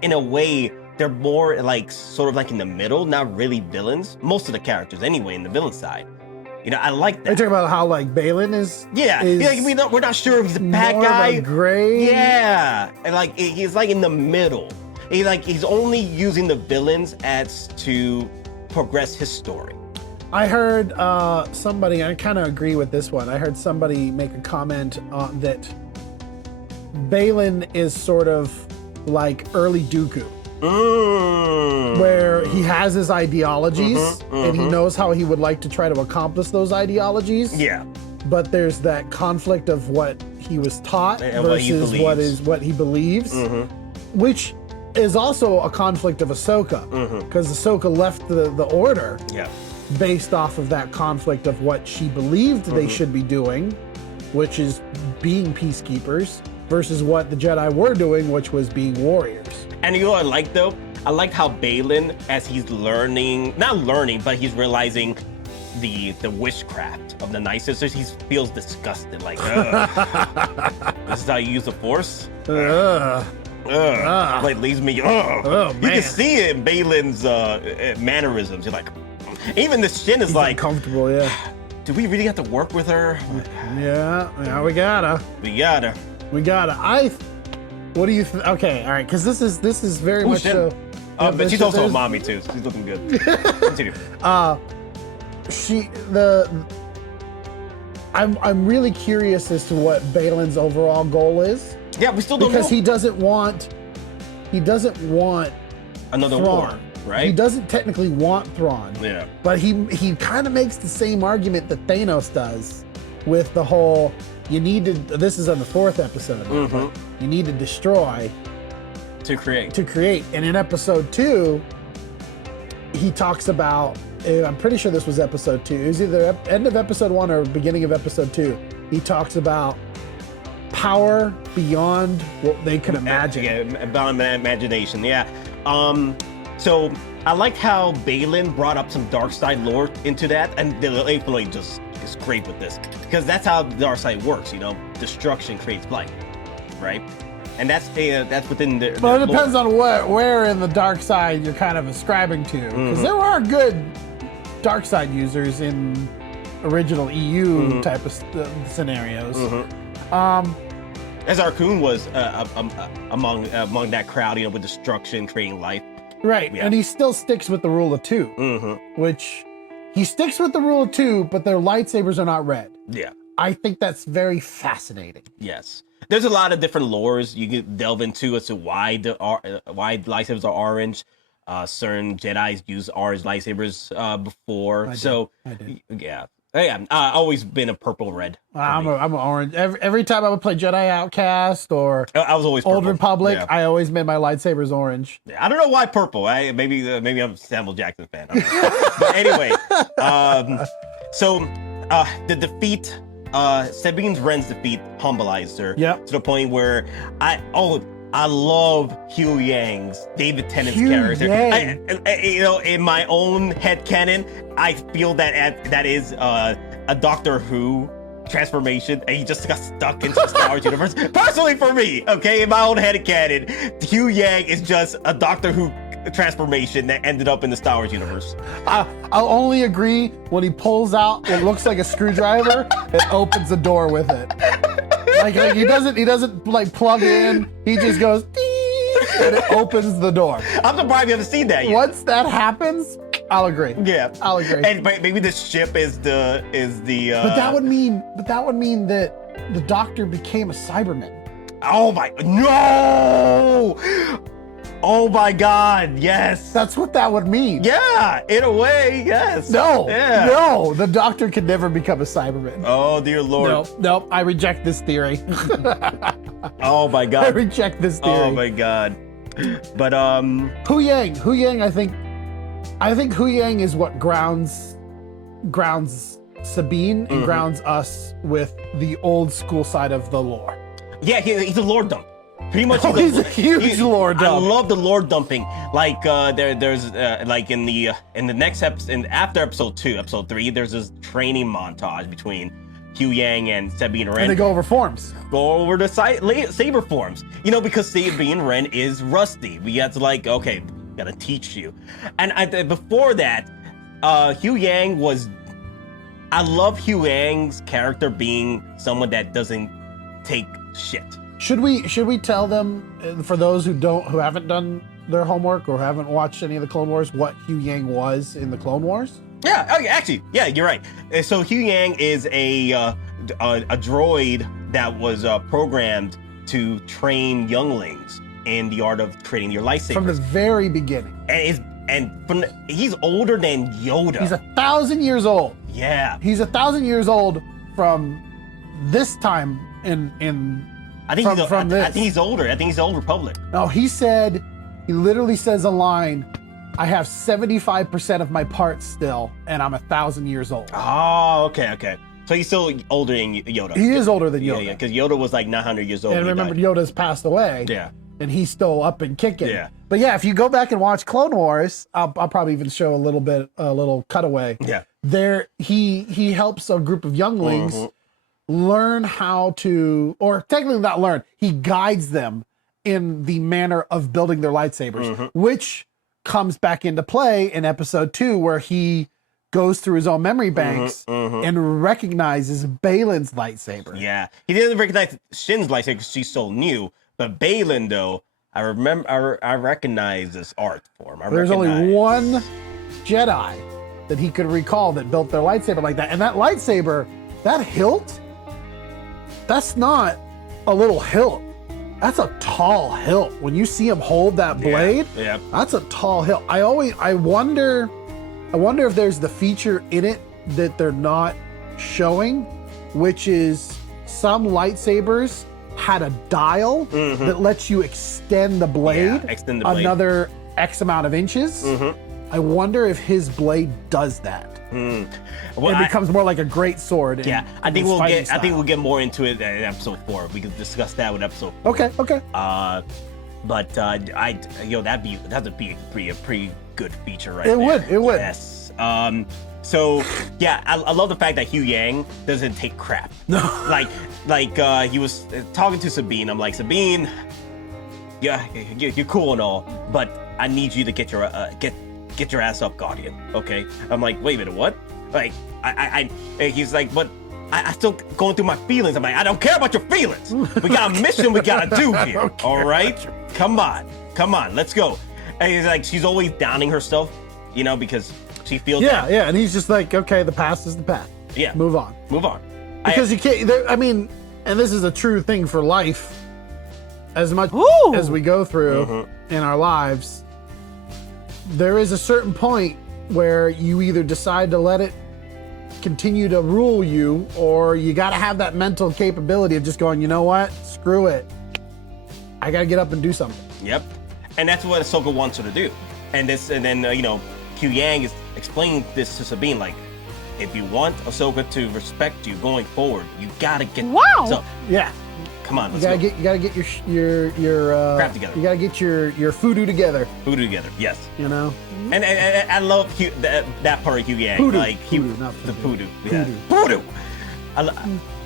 in a way they're more like sort of like in the middle, not really villains. Most of the characters anyway in the villain side. You know, I like that. Are you talking about how like Baylan is? Yeah, we're not sure if he's a bad guy. Of a gray. Yeah, and like he's like in the middle. He's only using the villains as to progress his story. I heard somebody, I kind of agree with this one. I heard somebody make a comment that Baylan is sort of like early Dooku. Where he has his ideologies and he knows how he would like to try to accomplish those ideologies. Yeah. But there's that conflict of what he was taught and versus what he believes, which is also a conflict of Ahsoka, because Ahsoka left the order based off of that conflict of what she believed they should be doing, which is being peacekeepers, versus what the Jedi were doing, which was being warriors. And you know what I like though? I liked how Baylan, as he's but he's realizing the witchcraft of the Night Sisters, he feels disgusted, like, this is how you use the Force? Like, leaves me, you can see it in Baylan's mannerisms. You're like, even the Shin is like, uncomfortable, yeah. Do we really have to work with her? Yeah, we gotta. What do you think? Okay, all right, because this is very much so. But she's also a mommy too, so she's looking good. Continue. I'm really curious as to what Baylan's overall goal is. Yeah, we still don't know. Because he doesn't want another Thrawn. war, right? He doesn't technically want Thrawn. Yeah. But he kind of makes the same argument that Thanos does with the whole, this is on the 4th episode, but you need to destroy to create. And in episode 2, he talks about, I'm pretty sure this was episode 2, it was either end of episode 1 or beginning of episode 2, he talks about power beyond what they could imagine. Yeah, beyond imagination, yeah. So I liked how Baylan brought up some dark side lore into that, and the really just is great with this, because that's how the dark side works, you know, destruction creates light, right? And that's within the But it depends on where in the dark side you're kind of ascribing to, because there are good dark side users in original EU type of scenarios. As Arcoon was among that crowd, you know, with destruction creating life. Right, and he still sticks with the rule of 2, which he sticks with the rule of 2, but their lightsabers are not red. Yeah. I think that's very fascinating. Yes. There's a lot of different lores you can delve into as to why lightsabers are orange. Certain Jedis use orange lightsabers before. I did. Yeah. I've always been a purple red. I'm an orange. Every time I would play Jedi Outcast or I was always purple. Old Republic, I always made my lightsabers orange. Yeah, I don't know why purple. Maybe I'm a Samuel Jackson fan. But anyway, so the defeat, Sabine's Wren's defeat humbleized her to the point where I love Hugh Yang's David Tennant's character. You know, in my own headcanon, I feel that is a Doctor Who transformation, and he just got stuck into the Star Wars universe. Personally, for me, okay, in my own headcanon, Hugh Yang is just a Doctor Who transformation that ended up in the Star Wars universe. I'll only agree when he pulls out what looks like a screwdriver and opens the door with it. Like he doesn't like plug in. He just goes ding. and it opens the door. I'm surprised you haven't seen that yet. Once that happens, I'll agree. Yeah, I'll agree. And maybe the ship is the. But that would mean that the Doctor became a Cyberman. Oh my no! Oh my God! Yes. That's what that would mean. Yeah, in a way, yes. No, Yeah. no, the Doctor could never become a Cyberman. Oh dear Lord. Nope, I reject this theory. Oh my I God. reject this theory. Oh my God. But Hu Yang, I think Hu Yang is what grounds Sabine and grounds us with the old school side of the lore. yeah, he's a lore dump. Pretty much, He's a huge lore dump. I love the lore dumping. Like there's like in the next episode, after episode 2, episode 3, there's this training montage between Hu Yang and Sabine Wren. And they go over forms. Go over the saber forms. You know, because Sabine Wren is rusty. We had to okay, gotta teach you. And before that, Hu Yang was. I love Hu Yang's character being someone that doesn't take shit. Should we tell them, for those who haven't done their homework or haven't watched any of the Clone Wars, what Hu Yang was in the Clone Wars? Yeah, okay, actually, yeah, you're right. So Hu Yang is a droid that was programmed to train younglings in the art of creating your lightsabers. From the very beginning. He's older than Yoda. He's 1,000 years old. Yeah. He's 1,000 years old from this time in I think he's older. I think he's the Old Republic. No, he literally says a line, I have 75% of my parts still, and I'm 1,000 years old. Oh, okay. So he's still older than Yoda. He is older than Yoda. Yeah, because Yoda was like 900 years old. And remember, Yoda's passed away. Yeah. And he's still up and kicking. Yeah. But yeah, if you go back and watch Clone Wars, I'll probably even show a little cutaway. Yeah. There, he helps a group of younglings learn how to, or technically not learn, he guides them in the manner of building their lightsabers, which comes back into play in episode 2, where he goes through his own memory banks and recognizes Baylan's lightsaber. Yeah. He didn't recognize Shin's lightsaber because she's so new, but Baylan, though, I recognize this art form. There's only one Jedi that he could recall that built their lightsaber like that. And that lightsaber, that hilt, that's not a little hilt. That's a tall hilt. When you see him hold that blade, that's a tall hilt. I wonder if there's the feature in it that they're not showing, which is some lightsabers had a dial that lets you extend the blade, another X amount of inches. I wonder if his blade does that. Well, it becomes more like a great sword. Yeah, I think we'll get more into it in episode 4. We can discuss that with episode 4. Okay. But that'd be a pretty good feature right there. It would. Yes. So yeah, I love the fact that Hu Yang doesn't take crap. No. Like he was talking to Sabine. I'm like, Sabine, yeah, you're cool and all, but I need you to get your ass up, Guardian. Okay? I'm like, wait a minute, what? Like, he's like, but I still going through my feelings. I'm like, I don't care about your feelings. We got a mission we gotta do here. Okay. All right? Come on, let's go. And he's like, she's always downing herself, because she feels that. Yeah, and he's just like, okay, the past is the past. Yeah. Move on. Because you can't, and this is a true thing for life, as much as we go through in our lives, there is a certain point where you either decide to let it continue to rule you, or you got to have that mental capability of just going, you know what, screw it, I got to get up and do something. Yep. And that's what Ahsoka wants her to do. And then Hu Yang is explaining this to Sabine, like, if you want Ahsoka to respect you going forward, you gotta get so, yeah. Come on, you gotta get your crap together. You gotta get your voodoo together. Voodoo together, yes. And I love that part of Hu Yang, voodoo. like the voodoo. Yeah. Voodoo.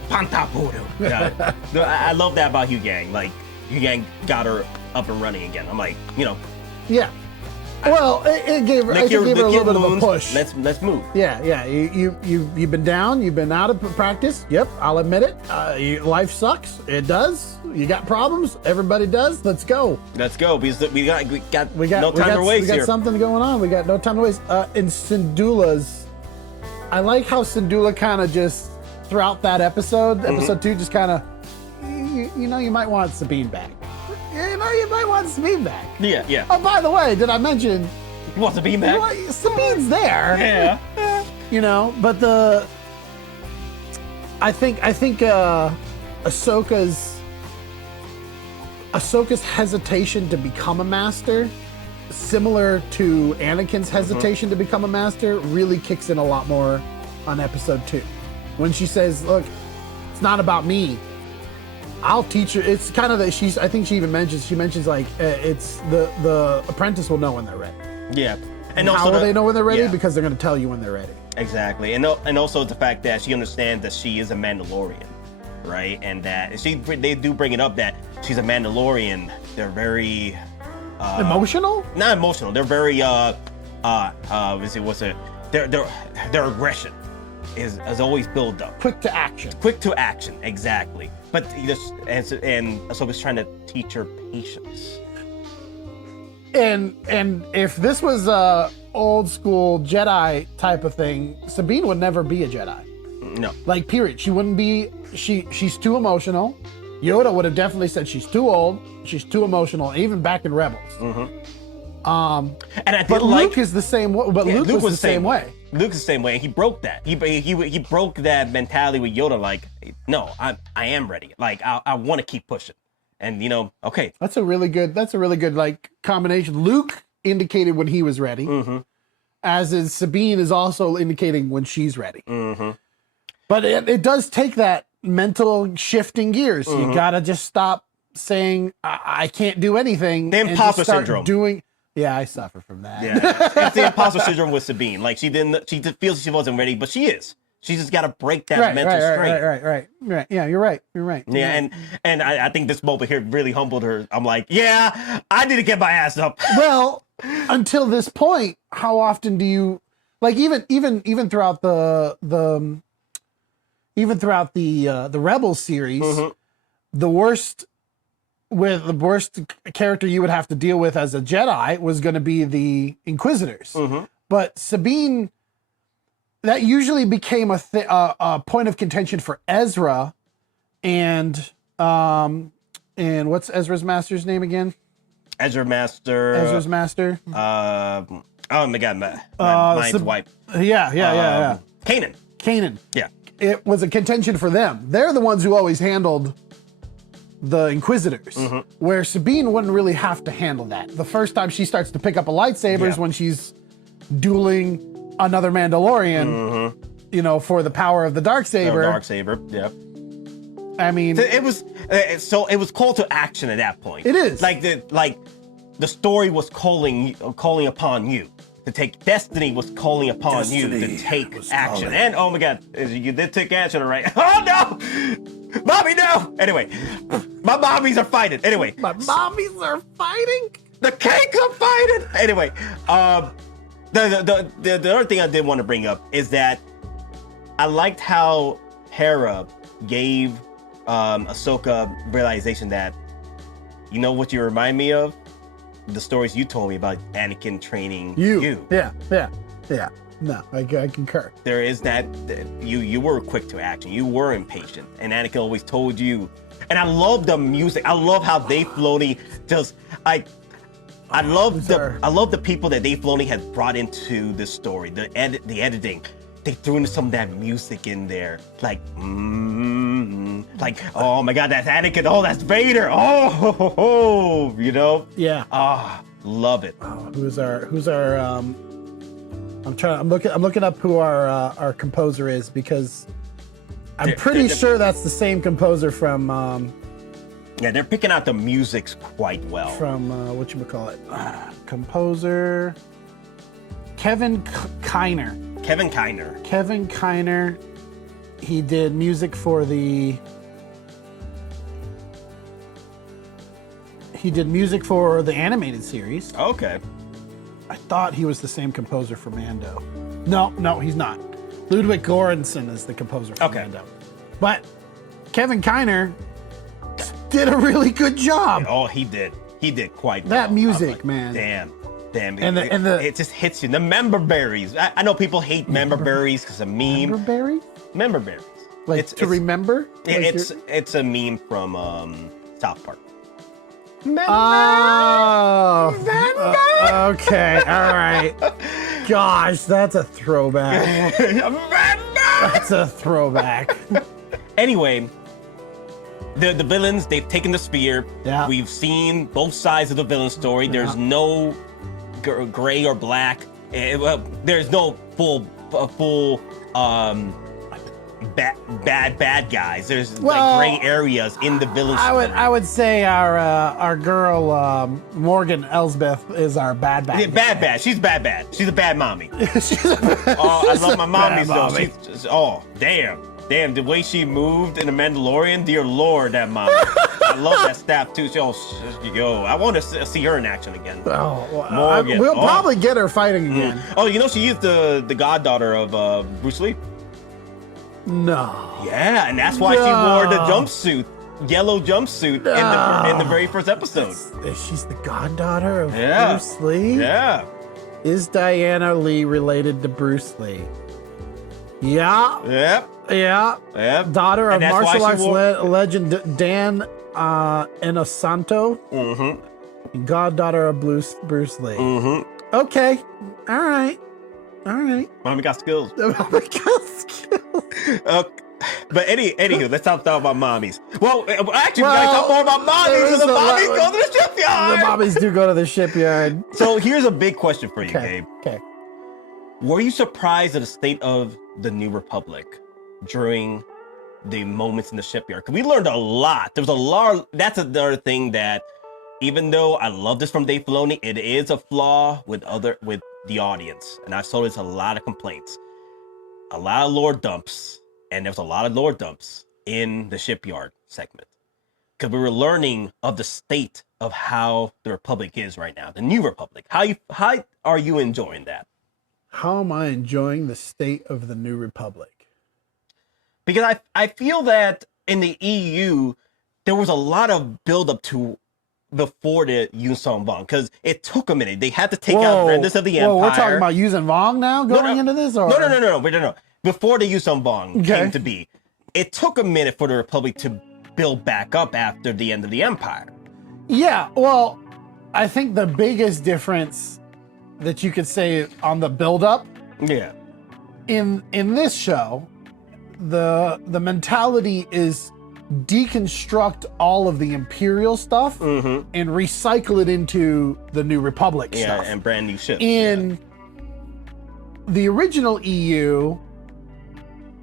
Panta voodoo. Yeah. I love that about Hu Yang. Like Hu Yang got her up and running again. I'm like, Yeah. Well, it gave her a little bit of a push. Let's move. Yeah. You've been down. You've been out of practice. Yep, I'll admit it. Life sucks. It does. You got problems. Everybody does. Let's go. Let's go because we got no time to waste here. We got something going on. We got no time to waste. In Syndulla's, I like how Syndulla kind of just throughout that episode 2, just kind of, you might want Sabine back. You might want Sabine back. Yeah. Oh, by the way, did I mention? You want Sabine back? Sabine's there. Yeah. But I think Ahsoka's hesitation to become a master, similar to Anakin's hesitation to become a master, really kicks in a lot more on episode 2. When she says, "Look, it's not about me. I'll teach her." It's kind of I think she mentions like it's the apprentice will know when they're ready. Yeah. And also how will they know when they're ready? Yeah. Because they're going to tell you when they're ready. Exactly. And also the fact that she understands that she is a Mandalorian, right? And that they do bring it up that she's a Mandalorian. They're very emotional? Not emotional. They're very their aggression is always built up. Quick to action, exactly. But and Ahsoka's trying to teach her patience. And if this was a old school Jedi type of thing, Sabine would never be a Jedi. No. Like, period. She wouldn't be. She's too emotional. Yoda would have definitely said she's too old. She's too emotional. Even back in Rebels. And but Luke is the same way. But Luke was the same way. Luke's the same way. He broke that. He broke that mentality with Yoda. Like, no, I am ready. Like, I want to keep pushing. And okay. That's a really good like combination. Luke indicated when he was ready, as is Sabine is also indicating when she's ready. But it does take that mental shifting gears. You gotta just stop saying I can't do anything. The imposter syndrome. Yeah, I suffer from that. Yeah, it's the imposter syndrome with Sabine. Like she just feels she wasn't ready, but she is. She just got to break that mental strain. Right. Yeah, you're right. Yeah, and I think this moment here really humbled her. I'm like, yeah, I need to get my ass up. Well, until this point, how often do you like even throughout the Rebels series, the worst character you would have to deal with as a Jedi was going to be the Inquisitors. But Sabine, that usually became a point of contention for Ezra, and what's Ezra's master's name again? Ezra's master. Oh my God, my mind's wiped. Yeah. Kanan. Yeah. It was a contention for them. They're the ones who always handled the Inquisitors, where Sabine wouldn't really have to handle that. The first time she starts to pick up a lightsaber is when she's dueling another Mandalorian, for the power of the darksaber. Yep. I mean, it was call to action at that point. It is like the story was calling upon you to take. Destiny was calling upon you to take action. Calling. And oh my God, you did take action, all right? Oh no, mommy, no. Anyway, my mommies are fighting. Anyway, my mommies are fighting. The cakes are fighting. Anyway, The other thing I did want to bring up is that I liked how Hera gave Ahsoka realization that, you know what you remind me of? The stories you told me about Anakin training you. Yeah. No, I concur. There is that you were quick to action. You were impatient. And Anakin always told you. And I love the music. I love how Dave Filoni just I love the people that Dave Filoni has brought into this story. The editing, they threw in some of that music in there, like oh my God, that's Anakin. Oh, that's Vader. Oh, Yeah. Love it. Who's our? I'm looking up who our composer is, because I'm pretty sure that's the same composer from. Yeah, they're picking out the musics quite well. From whatchamacallit? Composer Kevin Kiner. Kevin Kiner. He did music for the animated series. Okay. I thought he was the same composer for Mando. No, he's not. Ludwig Göransson is the composer for Mando. But Kevin Kiner did a really good job. Oh, he did. He did quite well. That music, man. Damn. And it just hits you. The member berries. I know people hate member berries because a meme. Member berries? Member berries. Like to remember? It's a meme from South Park. Oh. Okay. All right. Gosh, that's a throwback. That's a throwback. Anyway, the villains, they've taken the spear. Yeah. We've seen both sides of the villain story. Yeah. There's no gray or black. There's no full bad guys. There's like gray areas in the villain story. I would say our girl Morgan Elsbeth is our bad. Yeah, bad. She's bad. She's a bad mommy. I love my mommies though. She's damn, the way she moved in The Mandalorian, dear Lord, that mommy. I love that staff too. I want to see her in action again. Morgan. We'll probably get her fighting again. Oh, you know she is the goddaughter of Bruce Lee. No. Yeah, and that's why she wore the jumpsuit, yellow jumpsuit in the very first episode. She's the goddaughter of Bruce Lee? Yeah. Is Diana Lee related to Bruce Lee? Yeah. Yep. Yeah. Yep. Daughter of martial arts legend Dan Inosanto. Mm-hmm. Goddaughter of Bruce Lee. Mm-hmm. Okay. All right. Mommy got skills. Mommy got skills. But anywho, let's talk about mommies. Well, actually, we gotta talk more about mommies. The mommies go to the shipyard. The mommies do go to the shipyard. So here's a big question for you, Gabe. Okay. Were you surprised at the state of the New Republic during the moments in the shipyard? Because we learned a lot. There was a lot. That's another thing that, even though I love this from Dave Filoni, it is a flaw with the audience. And I saw there's a lot of complaints. A lot of lore dumps. And there was a lot of lore dumps in the shipyard segment. Because we were learning of the state of how the Republic is right now. The New Republic. How are you enjoying that? How am I enjoying the state of the New Republic? Because I feel that in the EU, there was a lot of buildup to before the Yuuzhan Vong, because it took a minute. They had to take out remnants of the Empire. We're talking about Yuuzhan Vong now into this? Or? No. Before the Yuuzhan Vong came to be, it took a minute for the Republic to build back up after the end of the Empire. Yeah, well, I think the biggest difference that you could say on the buildup, in this show, the mentality is deconstruct all of the Imperial stuff and recycle it into the New Republic stuff. And brand new ships. In the original EU,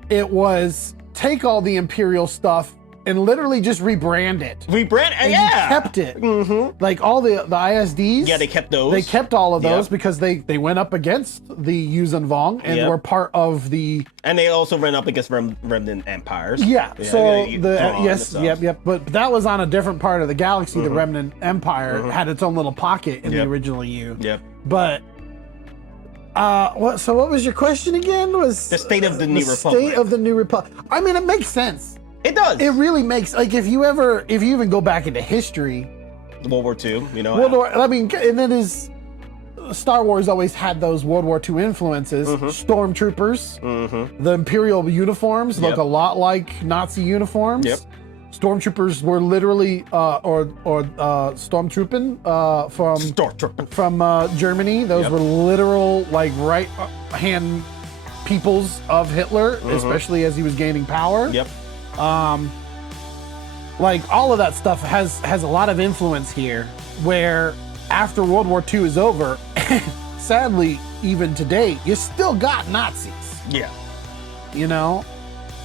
it was take all the Imperial stuff and literally just rebrand it. And you kept it. Like all the ISDs. Yeah, they kept those. They kept all of those because they went up against the Yuuzhan Vong and were part of the... And they also ran up against remnant empires. But that was on a different part of the galaxy. The remnant empire had its own little pocket in the original EU. But... what was your question again? Was the state of the New Republic. State of the New Republic. I mean, it makes sense. It does. It really makes, like, if you even go back into history, World War II, and then Star Wars always had those World War II influences. Stormtroopers, the Imperial uniforms look a lot like Nazi uniforms. Stormtroopers were literally stormtrooping from Germany. Those were literal, like, right hand peoples of Hitler, especially as he was gaining power. Like, all of that stuff has a lot of influence here, where after World War II is over, sadly, even today, you still got Nazis. You know?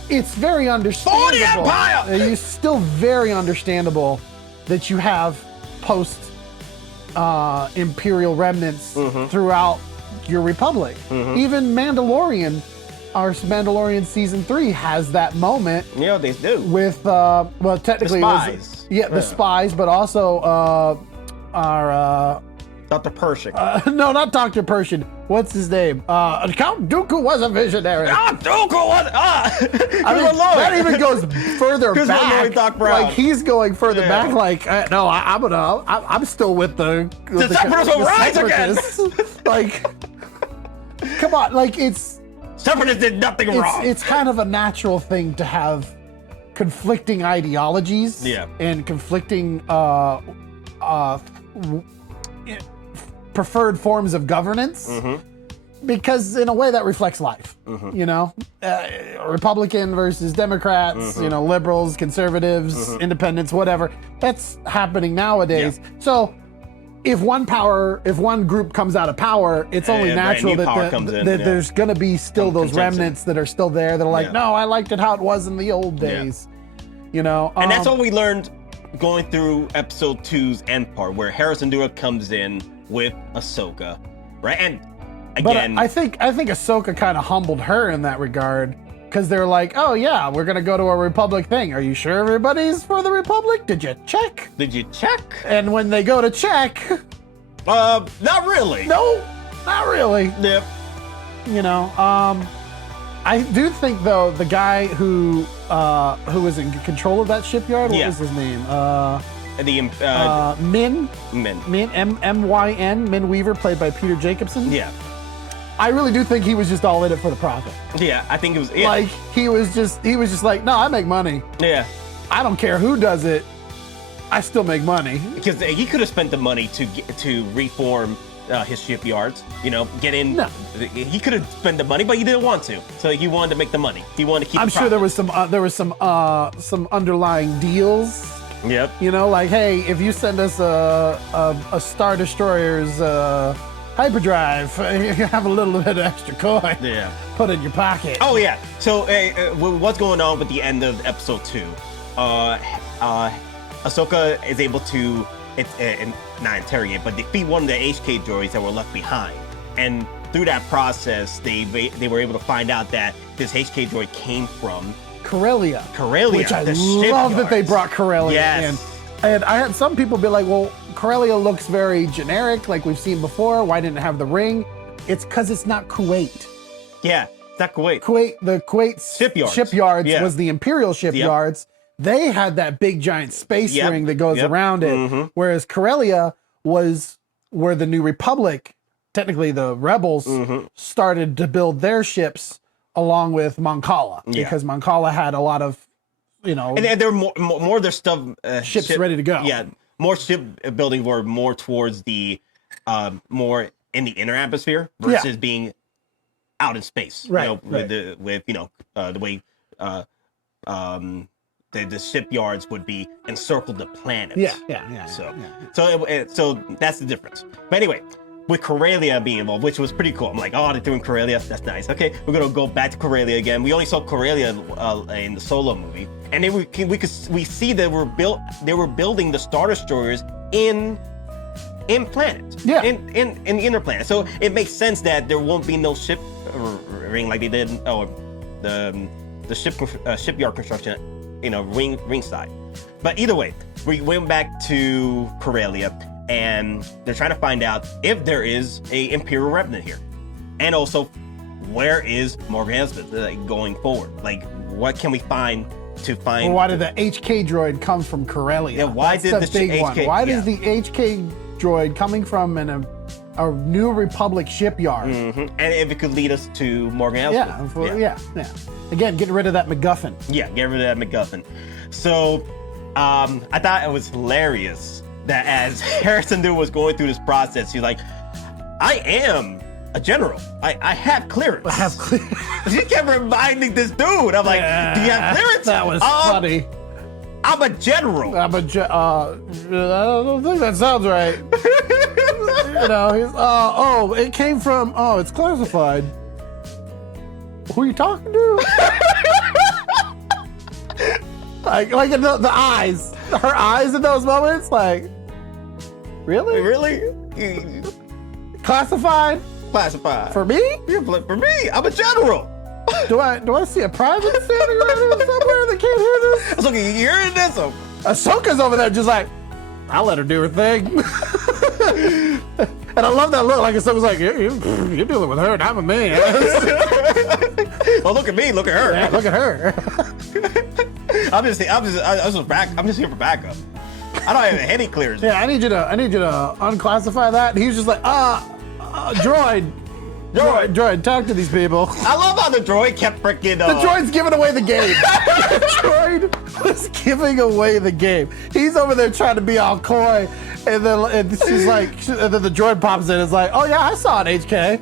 It's very understandable. For the Empire! It's still very understandable that you have post-Imperial remnants throughout your Republic. Even Mandalorian, our Mandalorian season 3 has that moment. Yeah, they do. With, technically the spies. The spies, but also our Dr. Pershing. No, not Dr. Pershing. What's his name? Count Dooku was a visionary. Dooku was. I mean, that even goes further back. Doc Brown. Like he's going further back. Like no, I'm still with the Separatists will rise again. Like, come on, like Separatists did nothing wrong. It's kind of a natural thing to have conflicting ideologies. Yeah. And conflicting preferred forms of governance. Because in a way that reflects life, you know, Republican versus Democrats, you know, liberals, conservatives, independents, whatever. That's happening nowadays. Yeah. So if one group comes out of power, it's only natural that there's going to be still those remnants that are still there that are like, no, I liked it how it was in the old days, you know. And that's what we learned going through episode 2's end part, where Hera Syndulla comes in with Ahsoka, right? And again, but I think Ahsoka kind of humbled her in that regard, because they're like, oh yeah, we're gonna go to a Republic thing. Are you sure everybody's for the Republic? Did you check? And when they go to check, not really. No, not really. Yep. You know, I do think though the guy who was in control of that shipyard, what was his name? Min, M-Y-N, Min Weaver, played by Peter Jacobson. Yeah. I really do think he was just all in it for the profit. Yeah, I think it was. Yeah. Like he was just like, no, I make money. Yeah. I don't care who does it. I still make money. Because he could have spent the money to reform his shipyards. You know, get in. No. He could have spent the money, but he didn't want to. So he wanted to make the money. He wanted to keep. I'm sure there was some underlying deals. Yep. You know, like, hey, if you send us a Star Destroyer's hyperdrive, you have a little bit of extra coin. Yeah. Put in your pocket. Oh yeah. So what's going on with the end of episode 2? Ahsoka is able to not interrogate, but defeat one of the HK droids that were left behind. And through that process, they were able to find out that this HK droid came from Corellia, which I love that they brought Corellia in. And I had some people be like, well, Corellia looks very generic, like we've seen before. Why didn't it have the ring? It's because it's not Kuwait. Yeah, it's not Kuwait. The Kuwait's shipyards was the Imperial shipyards. Yep. They had that big giant space ring that goes around it, whereas Corellia was where the New Republic, technically the rebels, started to build their ships along with Moncala, because Moncala had a lot of, you know, and there were more of their stuff, ships ready to go. Yeah, more ship building were more towards the more in the inner atmosphere versus being out in space. Right. You know, with the way the shipyards would be encircled the planet. So that's the difference. But anyway, with Corellia being involved, which was pretty cool. I'm like, oh, they're doing Corellia. That's nice. Okay, we're gonna go back to Corellia again. We only saw Corellia in the Solo movie, and then we see that they were building the Star Destroyers in planet. Yeah. In the inner planet. So it makes sense that there won't be no ship ring like they did. The shipyard construction, ring side. But either way, we went back to Corellia, and they're trying to find out if there is a Imperial remnant here, and also where is Morgan Elsbeth going forward. Like, what can we find to find? Well, why did the HK droid come from Corellia? Yeah, why That's did the big one. HK? Why does the HK droid coming from a New Republic shipyard? And if it could lead us to Morgan Elsbeth. Yeah. Again, getting rid of that MacGuffin. Yeah, get rid of that MacGuffin. So, I thought it was hilarious that as Hera Syndulla was going through this process, she's like, I am a general. I have clearance. I have clearance. She kept reminding this dude. I'm like, do you have clearance? That was funny. I'm a general. I don't think that sounds right. He's, it came from, it's classified. Who are you talking to? like in the eyes, her eyes in those moments, like, really? Classified? Classified. For me? For me, I'm a general. Do I see a private standing around here somewhere that can't hear this? Ahsoka, you hearing this? Ahsoka's over there just like, I'll let her do her thing. And I love that look. Like Ahsoka's like, you're dealing with her, and I'm a man. Well, look at me. Look at her. Yeah, look at her. I'm just here for backup. I don't have any clears. Yeah, I need you to unclassify that. And he was just like, droid, talk to these people. I love how the droid kept freaking. The droid's giving away the game. The droid was giving away the game. He's over there trying to be all coy, and then she's like, and then the droid pops in. It's like, oh yeah, I saw it, HK.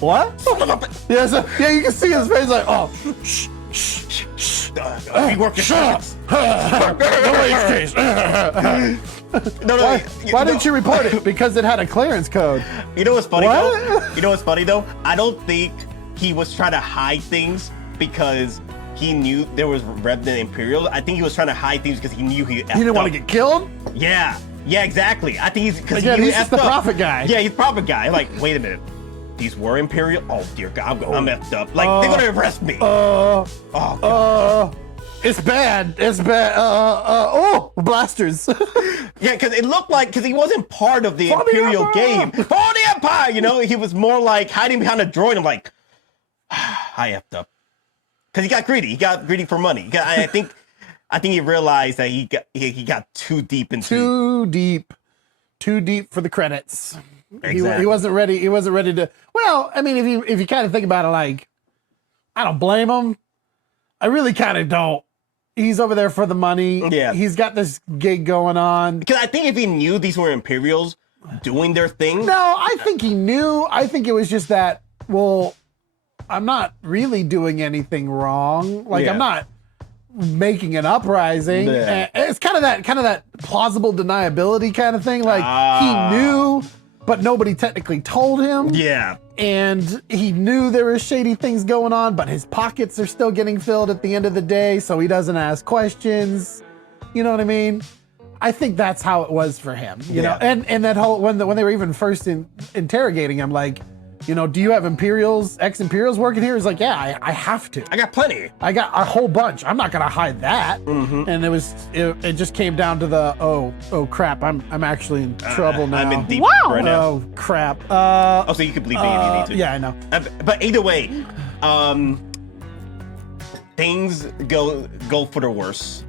What? Yeah, you can see his face like, oh, shh. Be working. Shut up. No, why didn't you report it? Because it had a clearance code. You know what's funny though? You know what's funny though? I don't think he was trying to hide things because he knew there was Revenant Imperial. I think he was trying to hide things because he knew he didn't want to get killed? Yeah, exactly. I think he's because he's just the prophet guy. Yeah, he's prophet guy. Like, wait a minute. These were Imperial? Oh dear God, I'm effed up. Like, they're gonna arrest me. It's bad. Blasters. Yeah, because it looked like, because he wasn't part of the Imperial game. For the Empire! You know, he was more like hiding behind a droid. I'm like, I effed up. Because he got greedy. He got greedy for money. I think he realized that he got too deep into Too deep for the credits. Exactly. He wasn't ready. He wasn't ready to. Well, I mean, if you kind of think about it, like, I don't blame him. I really kind of don't. He's over there for the money. Yeah. He's got this gig going on. Because I think if he knew these were Imperials doing their thing. No, I think he knew. I think it was just that, well, I'm not really doing anything wrong. Like, I'm not making an uprising. Yeah. It's kind of that plausible deniability kind of thing. Like, he knew, but nobody technically told him. Yeah. And he knew there were shady things going on, but his pockets are still getting filled at the end of the day, so he doesn't ask questions. You know what I mean? I think that's how it was for him. You know, and that whole when they were even first interrogating him, like, you know, do you have ex-Imperials working here? He's like, yeah, I have to. I got plenty. I got a whole bunch. I'm not gonna hide that. Mm-hmm. And it just came down to the oh crap, I'm actually in trouble now. I'm in deep right now. Oh crap. So you can believe me if you need to. Yeah, I know. But either way, things go for the worse.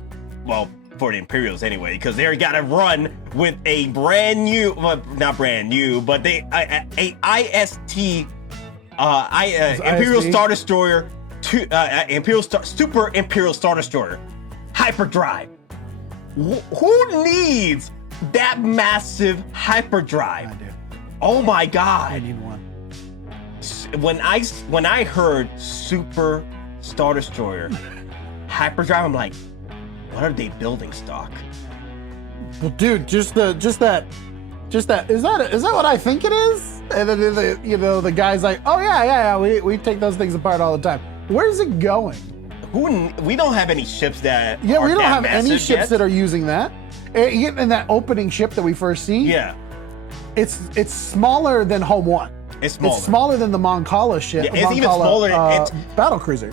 Well, for the Imperials anyway, because they got to run with a brand new, well, not brand new, but a IST, Imperial Star Destroyer, Super Imperial Star Destroyer, hyperdrive. Who needs that massive hyperdrive? I do. Oh my God! I need one. When I heard Super Star Destroyer, hyperdrive, I'm like, what are they building stock? Well, dude, just that. Is that what I think it is? And then the guy's like, oh yeah, we take those things apart all the time. Where's it going? We don't have any ships that. Yeah, are we don't that have any ships yet. that are using that. In that opening ship that we first see. Yeah, it's smaller than Home One. It's smaller. It's smaller than the Moncala ship. Yeah, it's even smaller. It's battle cruiser.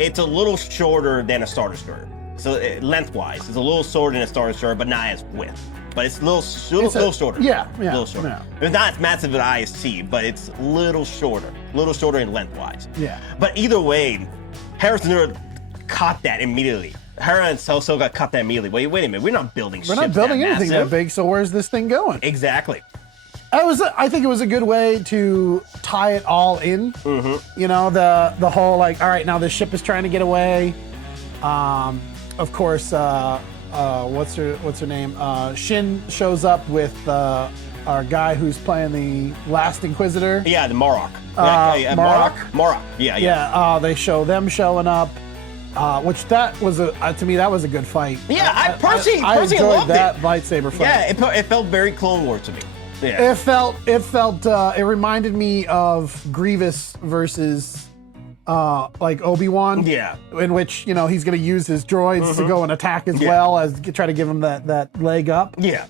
It's a little shorter than a Star Destroyer. So lengthwise, it's a little shorter than a Star Destroyer, but not as width. But it's a little shorter. Yeah, a little shorter. Yeah. It's not as massive as IST, but it's a little shorter in lengthwise. Yeah. But either way, Hera and Syndulla caught that immediately. Hera and Ahsoka caught that immediately. Wait a minute, we're not building ships. We're not building anything massive. that big. So where's this thing going? Exactly. I think it was a good way to tie it all in. Mm-hmm. You know, the whole like, all right, now the ship is trying to get away. Of course, what's her name? Shin shows up with our guy who's playing the last Inquisitor. Yeah, the Marok. Marok. Yeah. Yeah. They show them showing up. Which that was to me that was a good fight. Yeah, I personally enjoyed loved that it. lightsaber fight. Yeah, it felt very Clone Wars to me. Yeah. It reminded me of Grievous versus like Obi-Wan. Yeah. In which, you know, he's gonna use his droids to go and attack as well as try to give him that leg up. Yeah.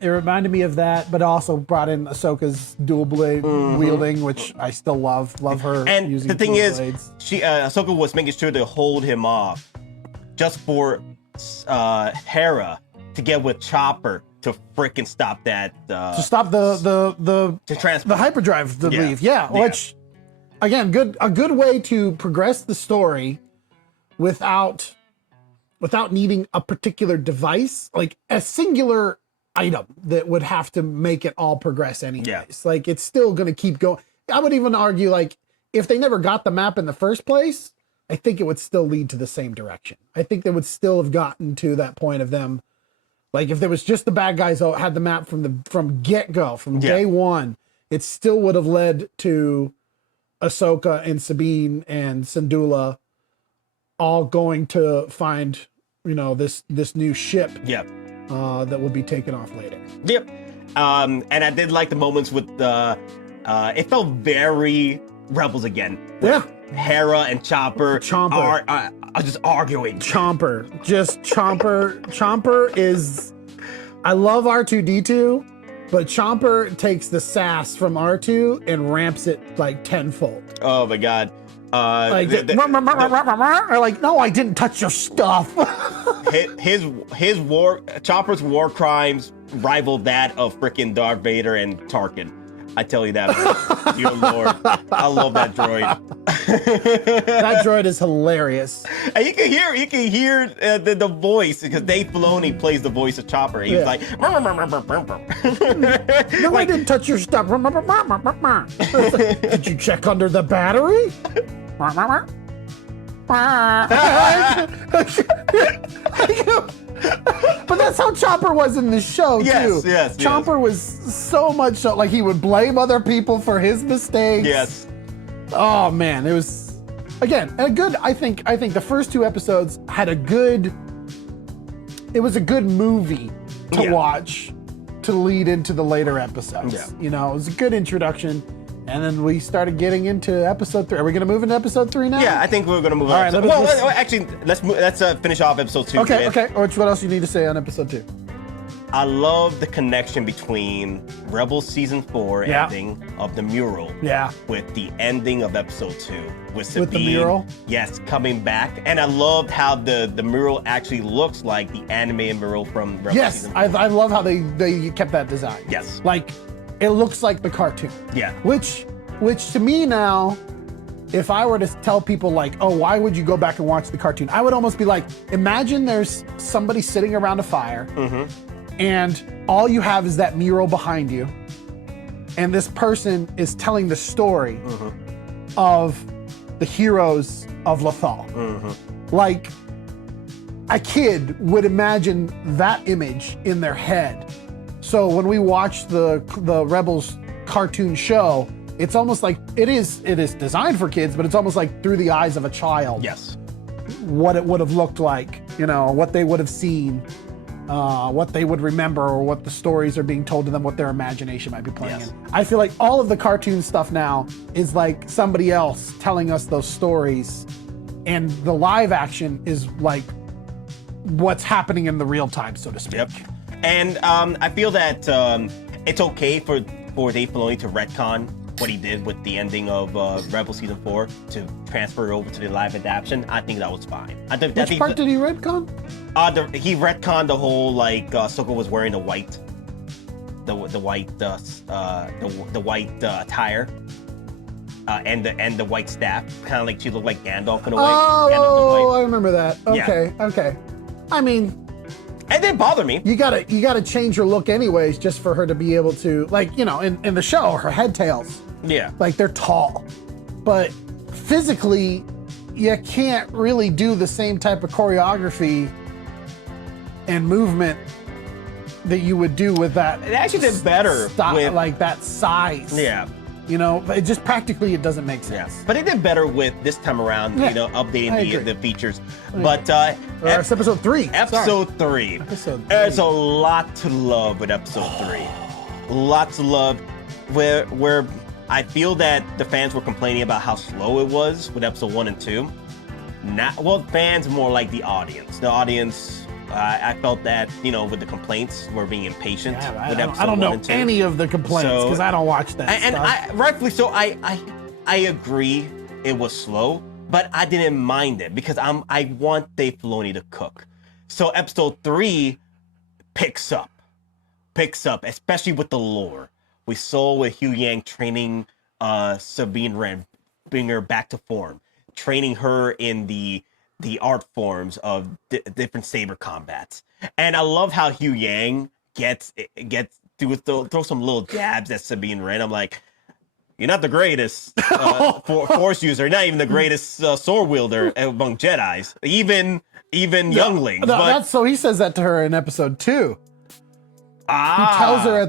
It reminded me of that, but also brought in Ahsoka's dual blade wielding, which I still love. Love her and using the thing is, blades. Ahsoka was making sure to hold him off just for Hera to get with Chopper to freaking stop that. To stop the hyperdrive to leave. Yeah, which again, a good way to progress the story without needing a particular device, like a singular item that would have to make it all progress anyways. Yeah. Like it's still going to keep going. I would even argue like if they never got the map in the first place, I think it would still lead to the same direction. I think they would still have gotten to that point of them. Like if there was just the bad guys who had the map from get-go, from day one, it still would have led to Ahsoka and Sabine and Syndulla all going to find, this new ship. Yep. That will be taken off later. Yep. And I did like the moments with it felt very Rebels again. Yeah. Hera and Chopper are just arguing. Chomper is, I love R2-D2, but Chomper takes the sass from R2 and ramps it like tenfold. Oh my God. Like, no, I didn't touch your stuff. Chopper's war crimes rival that of freaking Darth Vader and Tarkin. I tell you that, dear Lord, I love that droid. That droid is hilarious. And you can hear the voice because Dave Filoni plays the voice of Chopper. He was like, no, I didn't touch your stuff. Did you check under the battery? But that's how Chopper was in the show too. Yes. Chopper was so much so, like he would blame other people for his mistakes. Yes. Oh man, it was again I think the first two episodes had it was a good movie to watch to lead into the later episodes. Yeah. It was a good introduction. And then we started getting into episode 3. Are we going to move into episode 3 now? Yeah, I think we're going to move on. All right, actually, let's finish off episode 2. Okay. What else you need to say on episode 2? I love the connection between Rebels season 4 ending of the mural with the ending of episode 2 with Sabine. With the mural? Yes, coming back. And I loved how the mural actually looks like the animated mural from Rebels season 4. I love how they kept that design. Yes. Like, it looks like the cartoon. Yeah. Which to me now, if I were to tell people like, oh, why would you go back and watch the cartoon? I would almost be like, imagine there's somebody sitting around a fire and all you have is that mural behind you. And this person is telling the story of the heroes of Lothal. Like a kid would imagine that image in their head. So when we watch the Rebels cartoon show, it's almost like it is designed for kids, but it's almost like through the eyes of a child. Yes. What it would have looked like, what they would have seen, what they would remember, or what the stories are being told to them, what their imagination might be playing in. I feel like all of the cartoon stuff now is like somebody else telling us those stories, and the live action is like what's happening in the real time, so to speak. Yep. And I feel that it's okay for Dave Filoni to retcon what he did with the ending of Rebel Season 4 to transfer it over to the live adaptation. I think that was fine. Which part did he retcon? He retconned the whole, like, Ahsoka was wearing the white attire. And the white staff, kind of like she looked like Gandalf in a way. Oh, I remember that. Okay. I mean, it didn't bother me. You gotta change her look anyways, just for her to be able to, like, in the show, her head tails. Yeah. Like, they're tall. But physically, you can't really do the same type of choreography and movement that you would do with that. It actually did better with like that size. Yeah. But it just practically it doesn't make sense. Yeah. But it did better with this time around, updating the features. But it's episode 3. Episode 3. There's a lot to love with episode 3. Lots of love. Where I feel that the fans were complaining about how slow it was with episode 1 and 2. Fans more like the audience. The audience, I felt that, with the complaints, we're being impatient with episode 1 and 2. I don't know any of the complaints because I don't watch that stuff. And rightfully so, I agree it was slow, but I didn't mind it because I want Dave Filoni to cook. So episode 3 picks up, especially with the lore. We saw with Hu Yang training Sabine Wren, bringing her back to form, training her in the art forms of different saber combats. And I love how Hu Yang gets to throw some little jabs at Sabine Wren. I'm like, you're not the greatest force user, not even the greatest sword wielder among Jedis, even younglings. No, but so he says that to her in episode 2. He tells her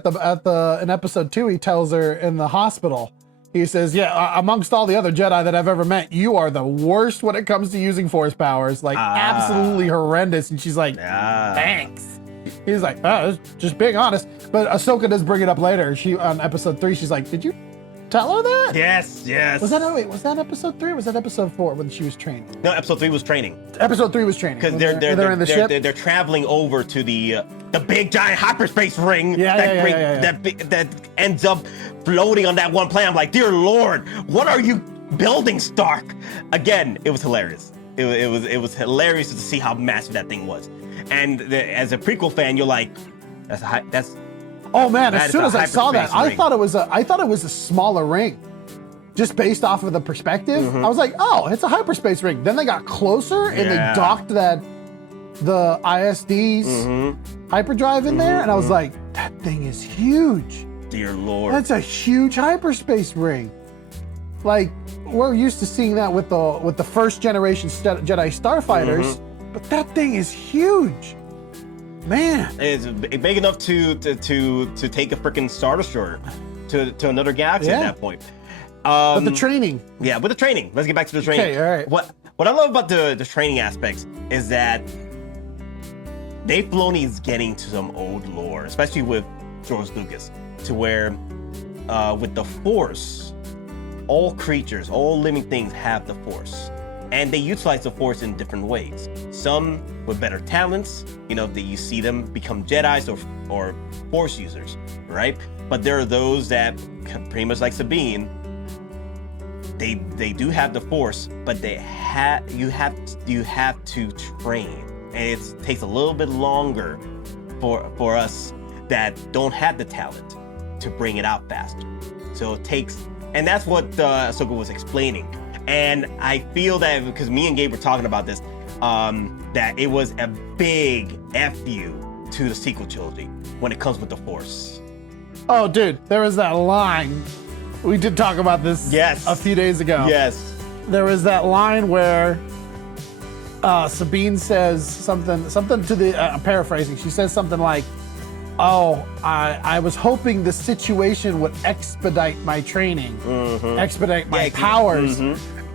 in episode 2. He tells her in the hospital. He says, "Yeah, amongst all the other Jedi that I've ever met, you are the worst when it comes to using force powers. Like absolutely horrendous." And she's like, "Thanks." He's like, "Oh, just being honest." But Ahsoka does bring it up later. She on episode 3, she's like, "Did you tell her that?" Yes. Was that episode 3 or was that episode 4 when she was training? No, episode 3 was training. Episode 3 was training. Because they're in the ship. They're traveling over to the big giant hyperspace ring that ends up floating on that one planet. I'm like, dear Lord, what are you building, Stark? Again, it was hilarious. It was hilarious to see how massive that thing was. And as a prequel fan, you're like, that's. Oh man! As soon as I saw that, I thought it was a smaller ring, just based off of the perspective. Mm-hmm. I was like, oh, it's a hyperspace ring. Then they got closer and they docked the ISD's hyperdrive in there, and I was like, that thing is huge. Dear Lord, that's a huge hyperspace ring. Like we're used to seeing that with the first generation Jedi starfighters, but that thing is huge. Man, it's big enough to take a freaking Star Destroyer to another galaxy at that point. But the training. Yeah, with the training. Let's get back to the training. Okay, all right. What I love about the training aspects is that Dave Filoni is getting to some old lore, especially with George Lucas, to where with the Force, all creatures, all living things have the Force. And they utilize the Force in different ways. Some with better talents, that you see them become Jedis or Force users, right? But there are those that, pretty much like Sabine, they do have the Force, but you have to train, and it takes a little bit longer for us that don't have the talent to bring it out faster. So it takes, and that's what Ahsoka was explaining. And I feel that because me and Gabe were talking about this, that it was a big F-you to the sequel trilogy when it comes with the Force. Oh, dude, there was that line. We did talk about this a few days ago. Yes. There was that line where Sabine says something to the, I'm paraphrasing, she says something like, "Oh, I was hoping the situation would expedite my training, expedite my powers."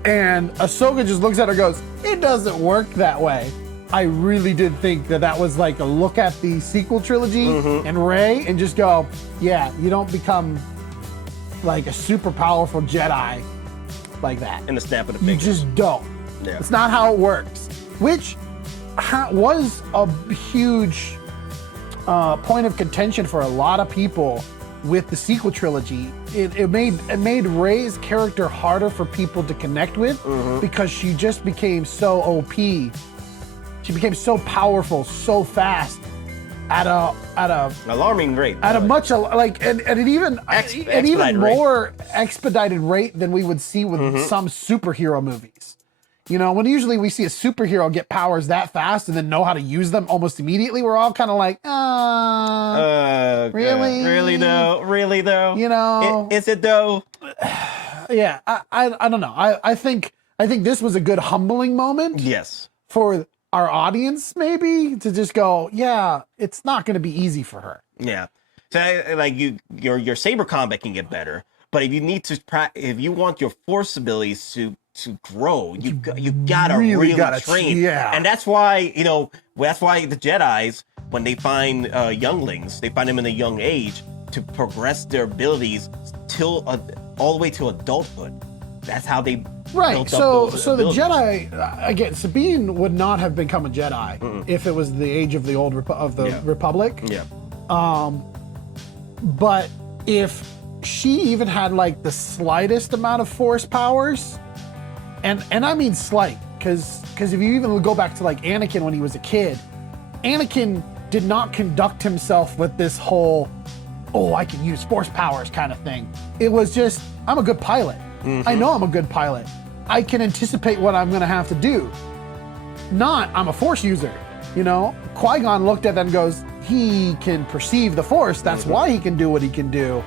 And Ahsoka just looks at her and goes, "It doesn't work that way." I really did think that was like a look at the sequel trilogy and Rey and just go, yeah, you don't become like a super powerful Jedi like that. In the snap of the finger. You just don't. Yeah. It's not how it works. Which was a huge point of contention for a lot of people with the sequel trilogy. It made Rey's character harder for people to connect with because she just became so OP. She became so powerful, so fast, at a alarming rate. At a much like and an even more expedited rate than we would see with some superhero movies. When usually we see a superhero get powers that fast and then know how to use them almost immediately, we're all kind of like, really? Really though? Is it though? Yeah, I don't know. I think this was a good humbling moment. Yes. For our audience, maybe, to just go, yeah, it's not going to be easy for her. Yeah. So like your saber combat can get better, but if you want your Force abilities to grow, you gotta really train. Yeah. And that's why the Jedis, when they find younglings, they find them in a young age to progress their abilities till all the way to adulthood. That's how they built up those the abilities. Jedi, again, Sabine would not have become a Jedi if it was the age of the old Republic. Yeah. But if she even had like the slightest amount of Force powers, and I mean slight, because if you even go back to like Anakin when he was a kid, Anakin did not conduct himself with this whole, oh, I can use force powers kind of thing. It was just, I'm a good pilot. I know I'm a good pilot. I can anticipate what I'm gonna have to do. Not, I'm a force user. You know, Qui-Gon looked at that and goes, he can perceive the force. That's why he can do what he can do.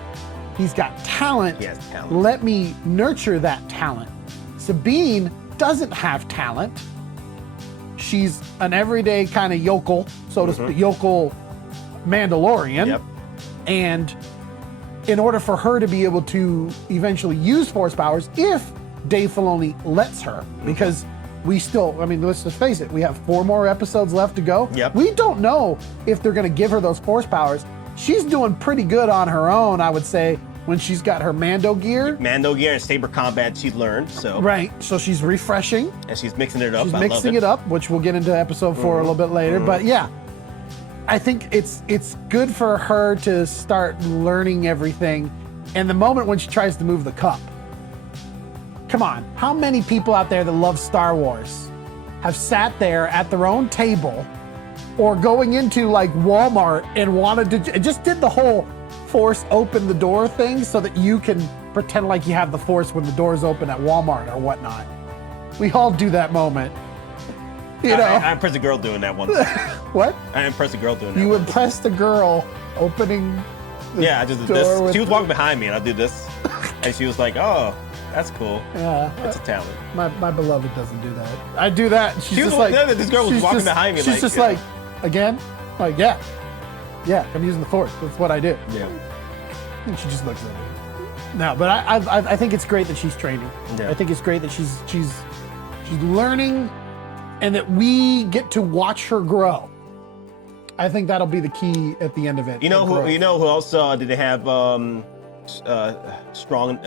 He's got talent. He has talent. Let me nurture that talent. Sabine doesn't have talent. She's an everyday kind of yokel, so to speak, yokel Mandalorian. Yep. And in order for her to be able to eventually use force powers, if Dave Filoni lets her, because we still, I mean, let's just face it, we have 4 more episodes left to go. Yep. We don't know if they're going to give her those force powers. She's doing pretty good on her own, I would say, when she's got her Mando gear. Mando gear and saber combat she's learned, so. Right, so she's refreshing. And she's mixing it up. She's I mixing love it up, which we'll get into episode 4 a little bit later. But yeah, I think it's good for her to start learning everything. And the moment when she tries to move the cup, come on, how many people out there that love Star Wars have sat there at their own table or going into like Walmart and wanted to, just did the whole force open the door thing so that you can pretend like you have the force when the doors open at Walmart or whatnot. We all do that moment. You know? I impressed a girl doing that once. What? I impressed a girl doing that You once. impressed a girl opening the Yeah, I just did door this. with- She was walking behind me and I did this. And she was like, oh, that's cool. Yeah. It's a talent. My beloved doesn't do that. I do that. And she's She was just like, no, this girl was she's walking just- behind me. She's like, just yeah. like, again? Like, yeah, I'm using the force. That's what I do. Yeah. And she just looks at me. No, but I think it's great that she's training. Yeah. I think it's great that she's learning, and that we get to watch her grow. I think that'll be the key at the end of it. You know who? You know who else did they have strong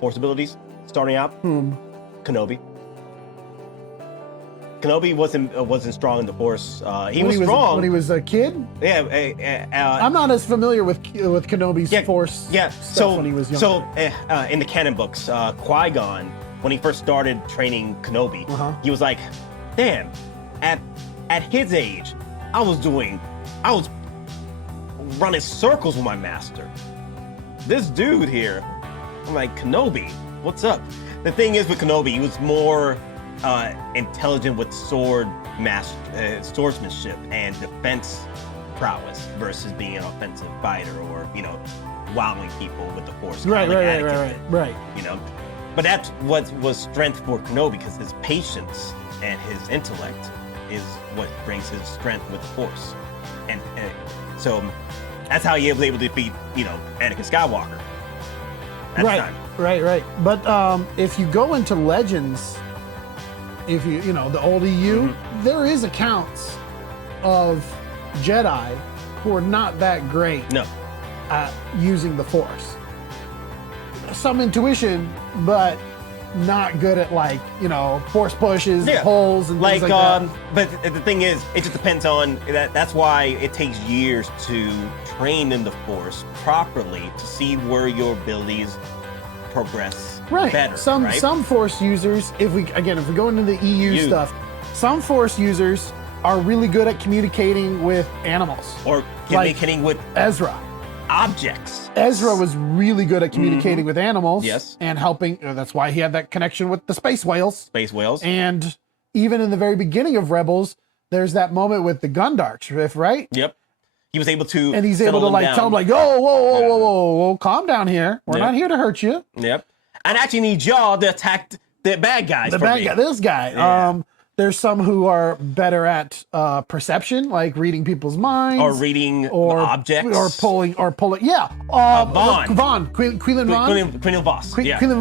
force abilities starting out? Kenobi. Kenobi wasn't strong in the force. He was strong when he was a kid. Yeah. I'm not as familiar with Kenobi's force. Yeah. Stuff when he was younger. So in the canon books, Qui-Gon, when he first started training Kenobi, he was like, "Damn, at his age, I was running circles with my master. This dude here, I'm like, Kenobi, what's up?" The thing is with Kenobi, he was more intelligent with swordsmanship and defense prowess versus being an offensive fighter or, wowing people with the force. Right. You know, but that's what was strength for Kenobi, because his patience and his intellect is what brings his strength with the force, and so that's how he was able to defeat, Anakin Skywalker. At the time. Right. But if you go into Legends, if the old EU, there is accounts of Jedi who are not that great at using the Force. Some intuition, but not good at Force pushes, pulls, and things like that. But the thing is, it just depends on that. That's why it takes years to train in the Force properly to see where your abilities progress better. Some Force users, if we go into the EU stuff, some Force users are really good at communicating with animals or communicating with Ezra. Objects. Ezra was really good at communicating with animals. Yes. And helping. That's why he had that connection with the space whales. And even in the very beginning of Rebels, there's that moment with the Gundarks, right? Yep. He was able to. And he's able to tell them whoa, calm down here. We're not here to hurt you. Yep. I actually need y'all to attack the bad guys. This guy. Yeah. There's some who are better at perception, like reading people's minds, or reading objects, or pulling. Yeah, Quinlan Voss. Quinlan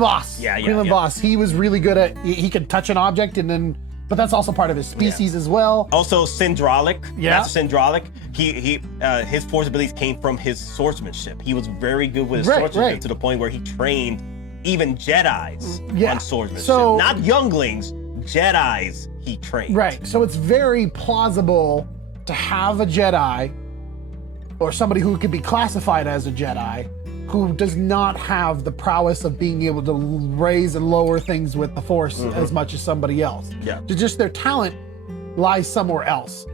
Voss. He was really good at. He could touch an object, but that's also part of his species as well. Also, Syndulla. Yeah, Syndulla. He his force abilities came from his swordsmanship. He was very good with his swordsmanship to the point where he trained even Jedis on swordsmanship. So, not younglings, Jedis he trained. Right. So it's very plausible to have a Jedi or somebody who could be classified as a Jedi who does not have the prowess of being able to raise and lower things with the Force as much as somebody else. Yeah. Just their talent lies somewhere else.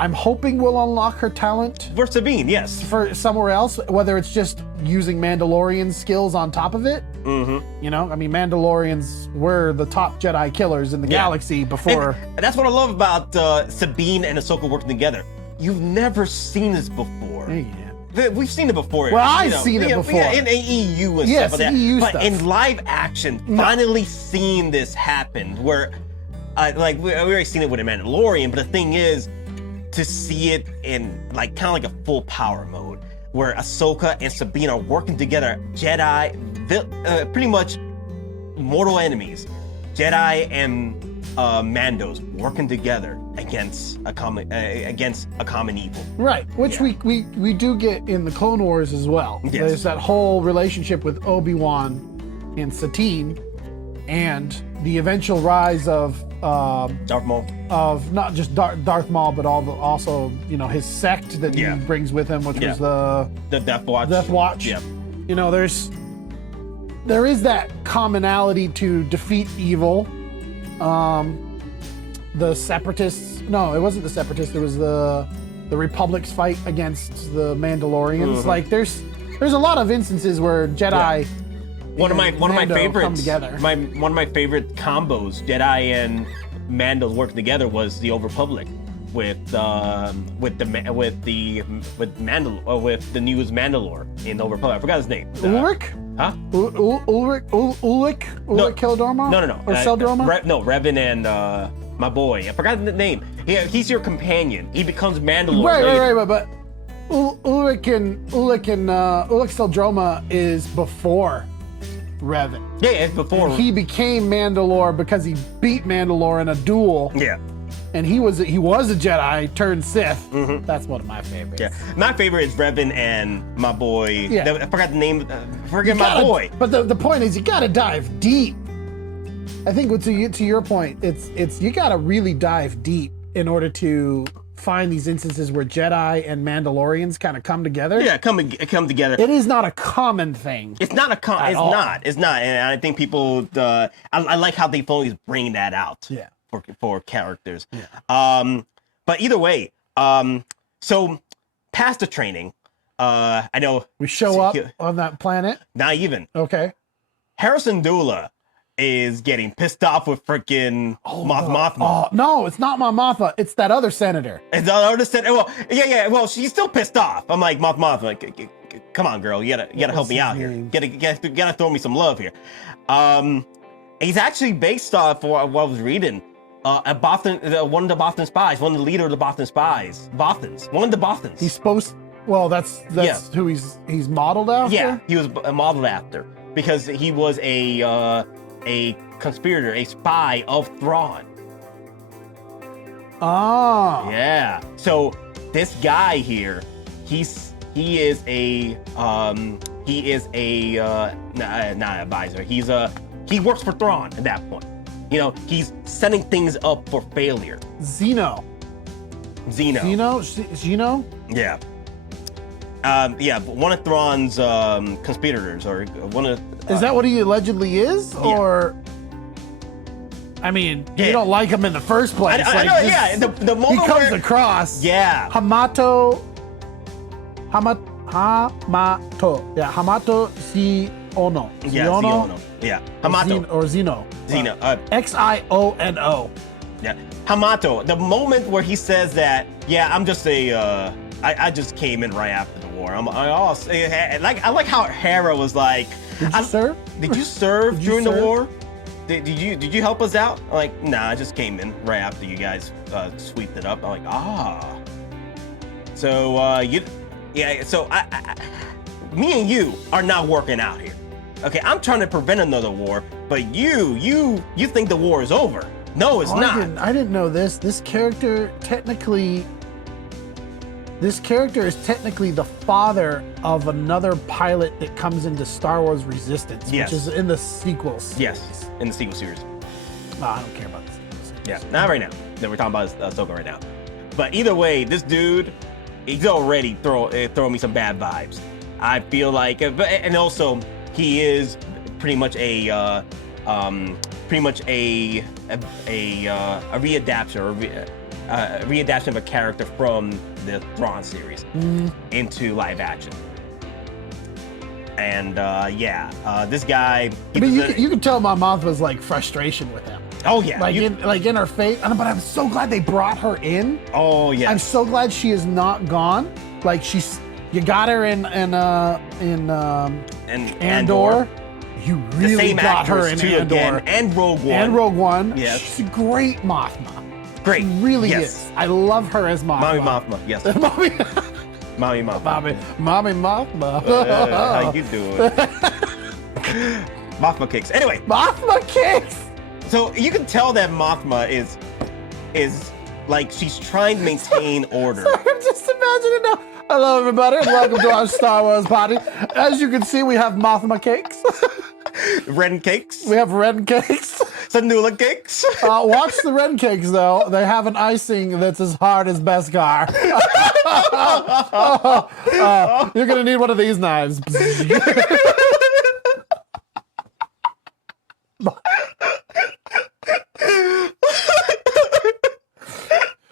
I'm hoping will unlock her talent For Sabine, yes. for somewhere else, whether it's just using Mandalorian skills on top of it. Mm-hmm. You know, I mean, Mandalorians were the top Jedi killers in the galaxy before. And that's what I love about Sabine and Ahsoka working together. You've never seen this before. Yeah. We've seen it before. Well, I've seen it before. In EU and yes, stuff like that. EU but stuff. in live action, finally seeing this happen, where, like, we already seen it with a Mandalorian, but the thing is, to see it in, like, kind of like a full power mode, where Ahsoka and Sabine are working together, Jedi, pretty much mortal enemies, Jedi and Mandos working together against a common evil. Right, which we do get in the Clone Wars as well. Yes. There's that whole relationship with Obi-Wan and Satine, and the eventual rise of Darth Maul. Of not just Darth Maul, but also his sect that he brings with him, which was the Death Watch. Death Watch. Yeah. You know, there is that commonality to defeat evil. The Separatists. No, it wasn't the Separatists. It was the Republic's fight against the Mandalorians. Mm-hmm. Like there's a lot of instances where Jedi. One of my favorites. Come together. One of my favorite combos, Jedi and Mandos working together, was the Old Republic with the news Mandalore in the Old Republic. I forgot his name. Ulrich? Huh? Ulrich Keldorma? No. Or Seldorma? Revan and my boy. I forgot the name. He's your companion. He becomes Mandalore. Right. But Ulrich Seldroma is before Revan. Yeah, it's before. And he became Mandalore because he beat Mandalore in a duel. Yeah. And he was a Jedi turned Sith. Mm-hmm. That's one of my favorites. Yeah, my favorite is Revan and my boy. Yeah. I forgot the name. My boy. But the point is, you got to dive deep. I think to your point, it's you got to really dive deep in order to find these instances where Jedi and Mandalorians kind of come together. Yeah, come together. It is not a common thing. It's not It's not. And I think people. I like how they always bring that out. Yeah. For characters. Yeah. But either way, so past the training, I know we show up on that planet. Not even. Okay. Syndulla is getting pissed off with freaking Mothma. Oh no, it's not Mon Mothma. It's that other senator. It's the other senator. Well, yeah. Well, she's still pissed off. I'm like Mothma. Like, come on, girl. You gotta help me out here. Gotta throw me some love here. He's actually based off what I was reading. A Bothan, one of the Bothan spies, one of the leader of the Bothan spies. One of the Bothans. He's supposed. Well, that's who he's modeled after. Yeah, he was modeled after because he was a conspirator, a spy of Thrawn. Ah. Yeah. So this guy here, he is not an advisor. He works for Thrawn at that point. You know, he's setting things up for failure. Zeno. Yeah. Yeah, one of Thrawn's conspirators, or one of. Is that what he allegedly is, or? I mean, you don't like him in the first place. I know. Yeah, the moment he comes across. Yeah. Hamato. Yeah, Hamato Ziono. Yeah, Ziono. Yeah, Hamato. Zeno. Zeno. Xiono. Yeah, Hamato. The moment where he says that, yeah, I'm just I just came in right after the war. I like how Hera was like, Did you serve? Did you serve during the war? Did you help us out? I'm like, nah, I just came in right after you guys sweeped it up. I'm like, so so me and you are not working out here. Okay, I'm trying to prevent another war, but you think the war is over. No, it's not. I didn't know this. This character is technically the father of another pilot that comes into Star Wars Resistance, yes. which is in the sequels. Yes, in the sequel series. No, I don't care about the sequels. Yeah, not right now. We're talking about Ahsoka right now. But either way, this dude, he's already throwing me some bad vibes. I feel like, and also he is pretty much a readapter, readaptation of a character from the Thrawn series into live action. And this guy. I mean, you can tell my mom was like frustration with him. Oh yeah, in her face. But I'm so glad they brought her in. Oh yeah, I'm so glad she is not gone. Like you got her in Andor. You really got her in Andor again, and Rogue One. Yes, she's a great Mothma. Great, she really is. I love her as Mothma. Mommy Mothma, yes. Mommy Mothma. Mommy Mothma. How you doing? Mothma kicks. Anyway. Mothma kicks. So you can tell that Mothma is like she's trying to maintain order. Sorry, I'm just imagining now. Hello, everybody, and welcome to our Star Wars party. As you can see, we have Mothma cakes. Wren cakes. We have Wren cakes. Syndulla cakes. Watch the Wren cakes, though. They have an icing that's as hard as Beskar. You're going to need one of these knives.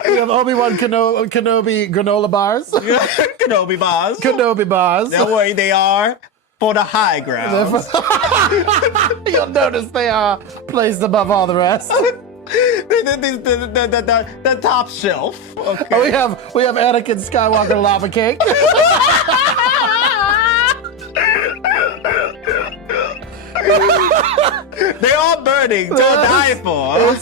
We have Obi-Wan Kenobi granola bars. Kenobi bars. Kenobi bars. Don't worry, they are for the high ground. You'll notice they are placed above all the rest. The top shelf. Okay. We have Anakin Skywalker lava cake. They're all burning to die for.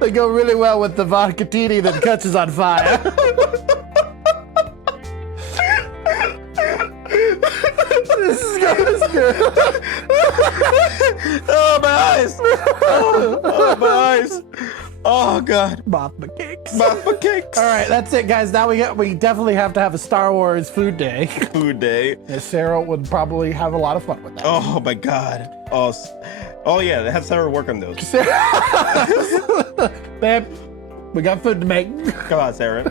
They go really well with the vodka tini that catches on fire. This is good. Oh, my eyes. Oh, my eyes. Oh, God. Mothma cakes. Mothma cakes. All right, that's it, guys. Now we definitely have to have a Star Wars food day. Food day. And Sarah would probably have a lot of fun with that. Oh, my God. Oh yeah, have Sarah work on those. Babe, we got food to make. Come on, Sarah.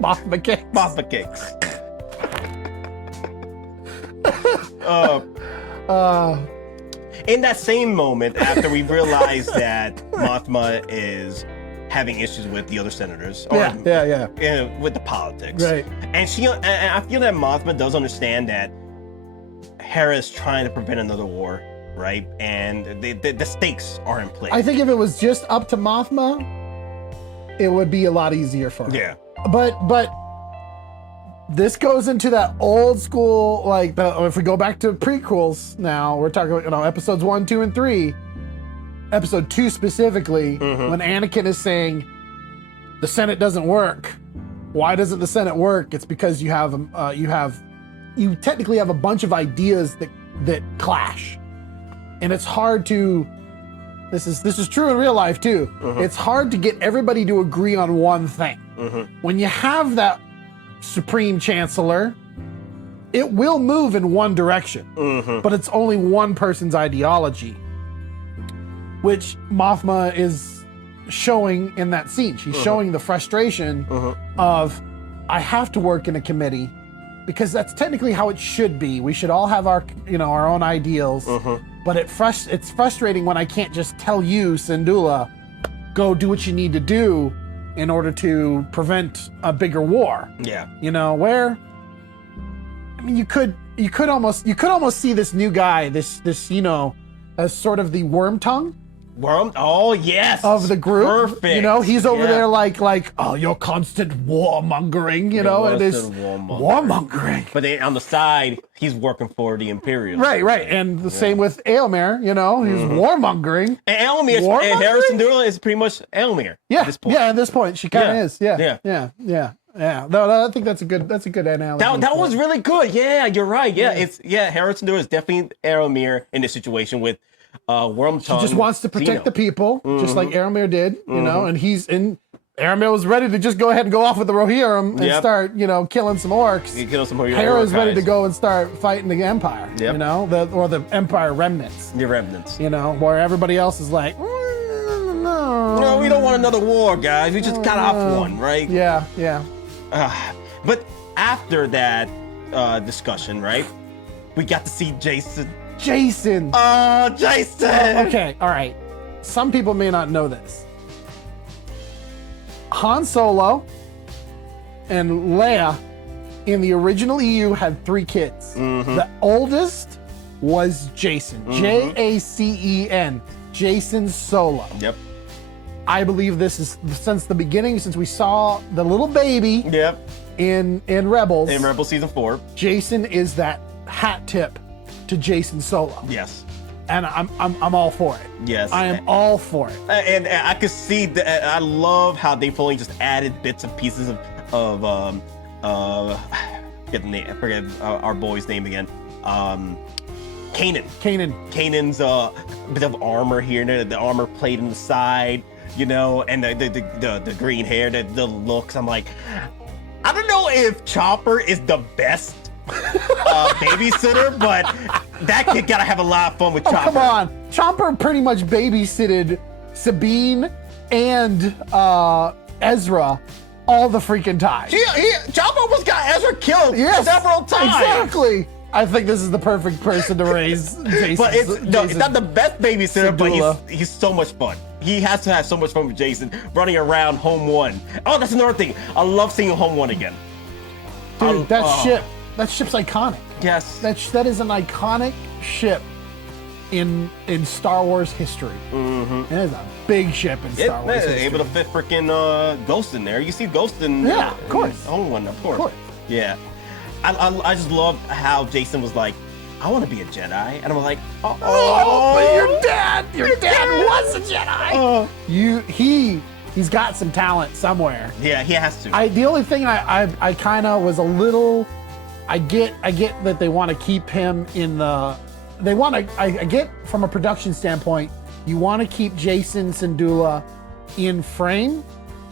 Mothma cakes. Mothma cakes. In that same moment, after we realized that Mothma is having issues with the other senators, yeah, with the politics, right? And I feel that Mothma does understand that Hera is trying to prevent another war, right? And the stakes are in place. I think if it was just up to Mothma, it would be a lot easier for her. Yeah. But this goes into that old school, like if we go back to prequels now, we're talking about, episodes 1, 2, and 3. Episode 2 specifically, when Anakin is saying the Senate doesn't work. Why doesn't the Senate work? It's because you technically have a bunch of ideas that clash. And it's hard to, this is true in real life too. It's hard to get everybody to agree on one thing. When you have that Supreme Chancellor, it will move in one direction, but it's only one person's ideology, which Mothma is showing in that scene. She's showing the frustration of, I have to work in a committee because that's technically how it should be. We should all have our own ideals, but it's frustrating when I can't just tell you, Syndulla, go do what you need to do in order to prevent a bigger war. Yeah. Where, I mean, you could almost see this new guy, this as sort of the worm tongue. Oh yes. Of the group. Perfect. He's over there like, oh, you're constant warmongering, and it's warmongering. But then on the side, he's working for the Imperials. Right. And the same with Aelmir, he's warmongering. And Aelmir, and Hera Syndulla is pretty much Aelmir. Yeah. At this point. Yeah, at this point, she kind of is. Yeah. No, I think that's a good analogy. That was really good. Yeah, you're right. Yeah, Hera Syndulla is definitely Aelmir in this situation with Worm Tongue. She just wants to protect the people, just like Aelmir did, and Aelmir was ready to just go ahead and go off with the Rohirrim and start, killing some orcs. Hera's ready to go and start fighting the Empire, or the Empire remnants. The remnants. Where everybody else is like, no, we don't want another war, guys. We just got off one, right? Yeah. But after that discussion, right, we got to see Jason. Oh, Jason! Okay, all right. Some people may not know this. Han Solo and Leia in the original EU had 3 kids. The oldest was Jason. Jacen. Jason Solo. Yep. I believe this is since the beginning, since we saw the little baby. Yep. In Rebels. In Rebels season 4. Jason is that hat tip to Jason Solo. Yes. And I'm all for it. Yes. I am all for it. And I could see that. I love how they've only just added bits and pieces of forget the name. I forget our boy's name again. Kanan. Kanan's bit of armor here, the armor plate in the side, you know, and the green hair, the looks. I'm like, I don't know if Chopper is the best babysitter, but that kid gotta have a lot of fun with Chopper. Come on, Chopper pretty much babysitted Sabine and Ezra all the freaking time. Chopper almost got Ezra killed several times. Exactly. I think this is the perfect person to raise Jason. But it's not the best babysitter, Syndulla. But he's so much fun. He has to have so much fun with Jason, running around Home 1. Oh, that's another thing. I love seeing Home 1 again. Dude, that ship's iconic. Yes. That is an iconic ship in Star Wars history. It is a big ship in Star Wars history. Able to fit freaking Ghost in there. You see Ghost in of course. Home 1, of course. Yeah. I just love how Jason was like, I want to be a Jedi, and I'm like, but your dad was a Jedi. He's got some talent somewhere. Yeah, he has to. The only thing I kind of was a little, I get that they want to keep him in the, I get from a production standpoint, you want to keep Jason Syndulla in frame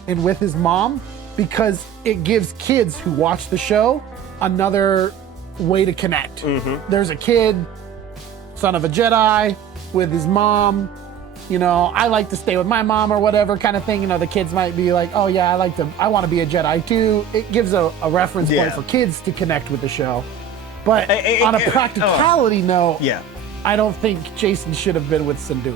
and with his mom, because it gives kids who watch the show another way to connect. There's a kid, son of a Jedi, with his mom. You know, I like to stay with my mom or whatever kind of thing. You know, the kids might be like, oh yeah, I want to be a Jedi too. It gives a reference point for kids to connect with the show. But on a practicality note, I don't think Jason should have been with Syndulla.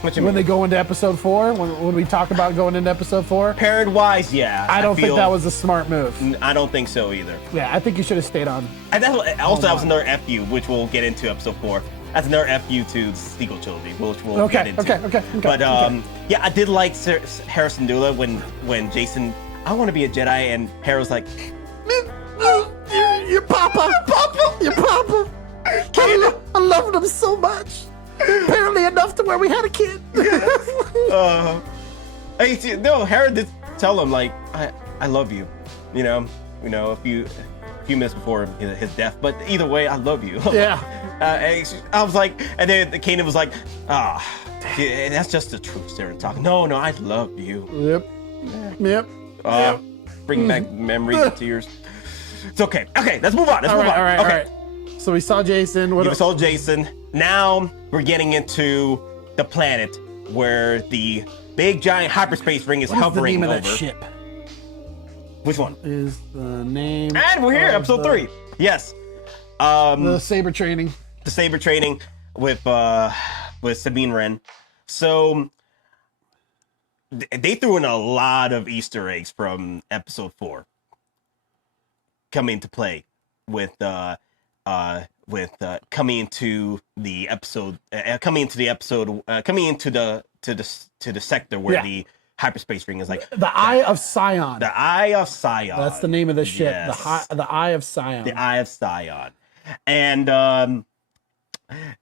When they go into episode 4, when we talk about going into episode 4, parent-wise, yeah. I don't think that was a smart move. I don't think so either. Yeah, I think you should have stayed on. And that was another FU, which we'll get into episode 4. That's another FU to the sequel trilogy, which we'll get into. Okay. But yeah, I did like Hera Syndulla when Jason, I want to be a Jedi, and Hera's like, your papa. I loved him so much. Apparently enough to where we had a kid. Hera did tell him, like, I love you. You know, a few minutes before his death. But either way, I love you. Yeah. I was like, and then Kanan was like, that's just the truth, Sarah talking. No, I love you. Yep. Bring back memories and tears. It's okay. Okay, let's move on. All right. So we saw Jason. We saw Jason. Now we're getting into the planet where the big giant hyperspace ring is hovering over. What is the name of that ship? Which one? Is the name? And we're here, episode 3. Yes. The saber training. The saber training with Sabine Wren. So they threw in a lot of Easter eggs from episode 4 coming into play with coming into the sector where the hyperspace ring is, like the Eye of Sion. The Eye of Sion. That's the name of the ship. Yes. The Eye of Sion. The Eye of Sion. And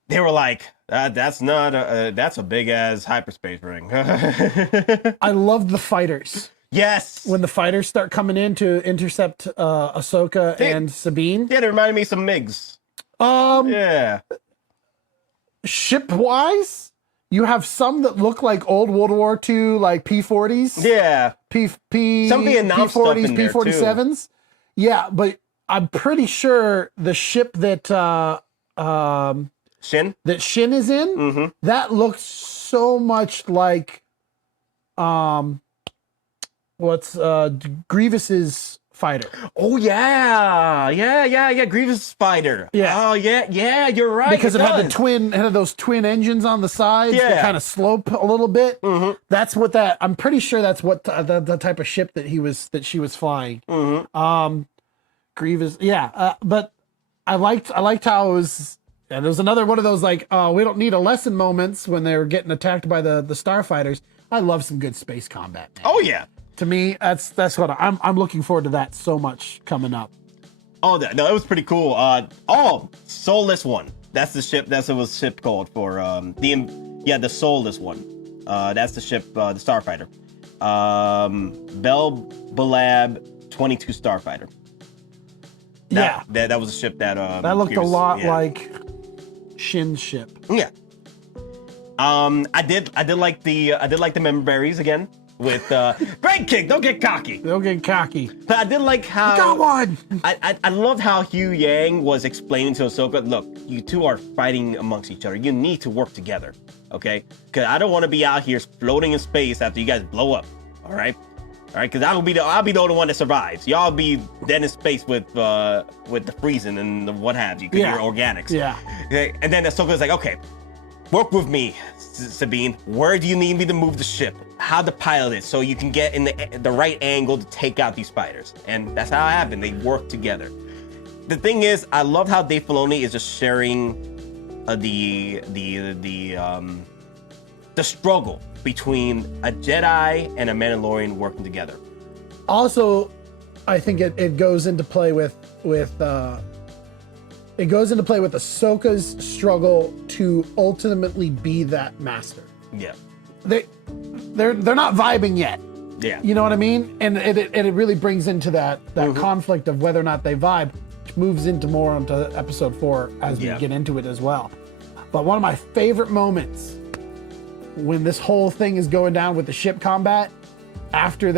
they were like, that's a big ass hyperspace ring. I loved the fighters. Yes. When the fighters start coming in to intercept Ahsoka and Sabine. Yeah, they reminded me of some MiGs. Yeah. Ship wise, you have some that look like old World War II, like P-40s. Yeah. Some Vietnam stuff in there, P-47s. Yeah, but I'm pretty sure the ship that Shin is in, that looks so much like Grievous's fighter. Oh yeah. Grievous fighter. Yeah. Oh yeah. You're right. Because it had those twin engines on the sides that kind of slope a little bit. Mm-hmm. That's what I'm pretty sure that's what the type of ship that she was flying. Mm-hmm. Grievous. Yeah. But I liked how it was. And there was another one of those like, we don't need a lesson moments when they were getting attacked by the starfighters. I love some good space combat, man. Oh yeah. To me, that's what I'm looking forward to that so much coming up. Oh no, it was pretty cool. Soulless One. That's the ship. That's what was ship called for the Soulless One. That's the ship, the starfighter. Bell Balab 22 starfighter. That was a ship that that looked a lot like Shin's ship. Yeah. I did like the member berries again with great kick. Don't get cocky. Don't get cocky. But I did like how I got one. I loved how Hugh Yang was explaining to Ahsoka, look, you two are fighting amongst each other. You need to work together, okay? Because I don't want to be out here floating in space after you guys blow up. All right. Because I'll be the only one that survives. Y'all be dead in space with the freezing and the what have you, because you're organics. Yeah. Okay? And then Ahsoka's like, okay, work with me, Sabine. Where do you need me to move the ship? How to pilot it so you can get in the right angle to take out these fighters. And that's how it happened. They work together. The thing is, I love how Dave Filoni is just sharing the struggle between a Jedi and a Mandalorian working together. Also, I think it goes into play with Ahsoka's struggle to ultimately be that master. Yeah. They're not vibing yet. Yeah. You know what I mean? And it really brings into that conflict of whether or not they vibe, which moves into more onto episode 4 as we get into it as well. But one of my favorite moments when this whole thing is going down with the ship combat, after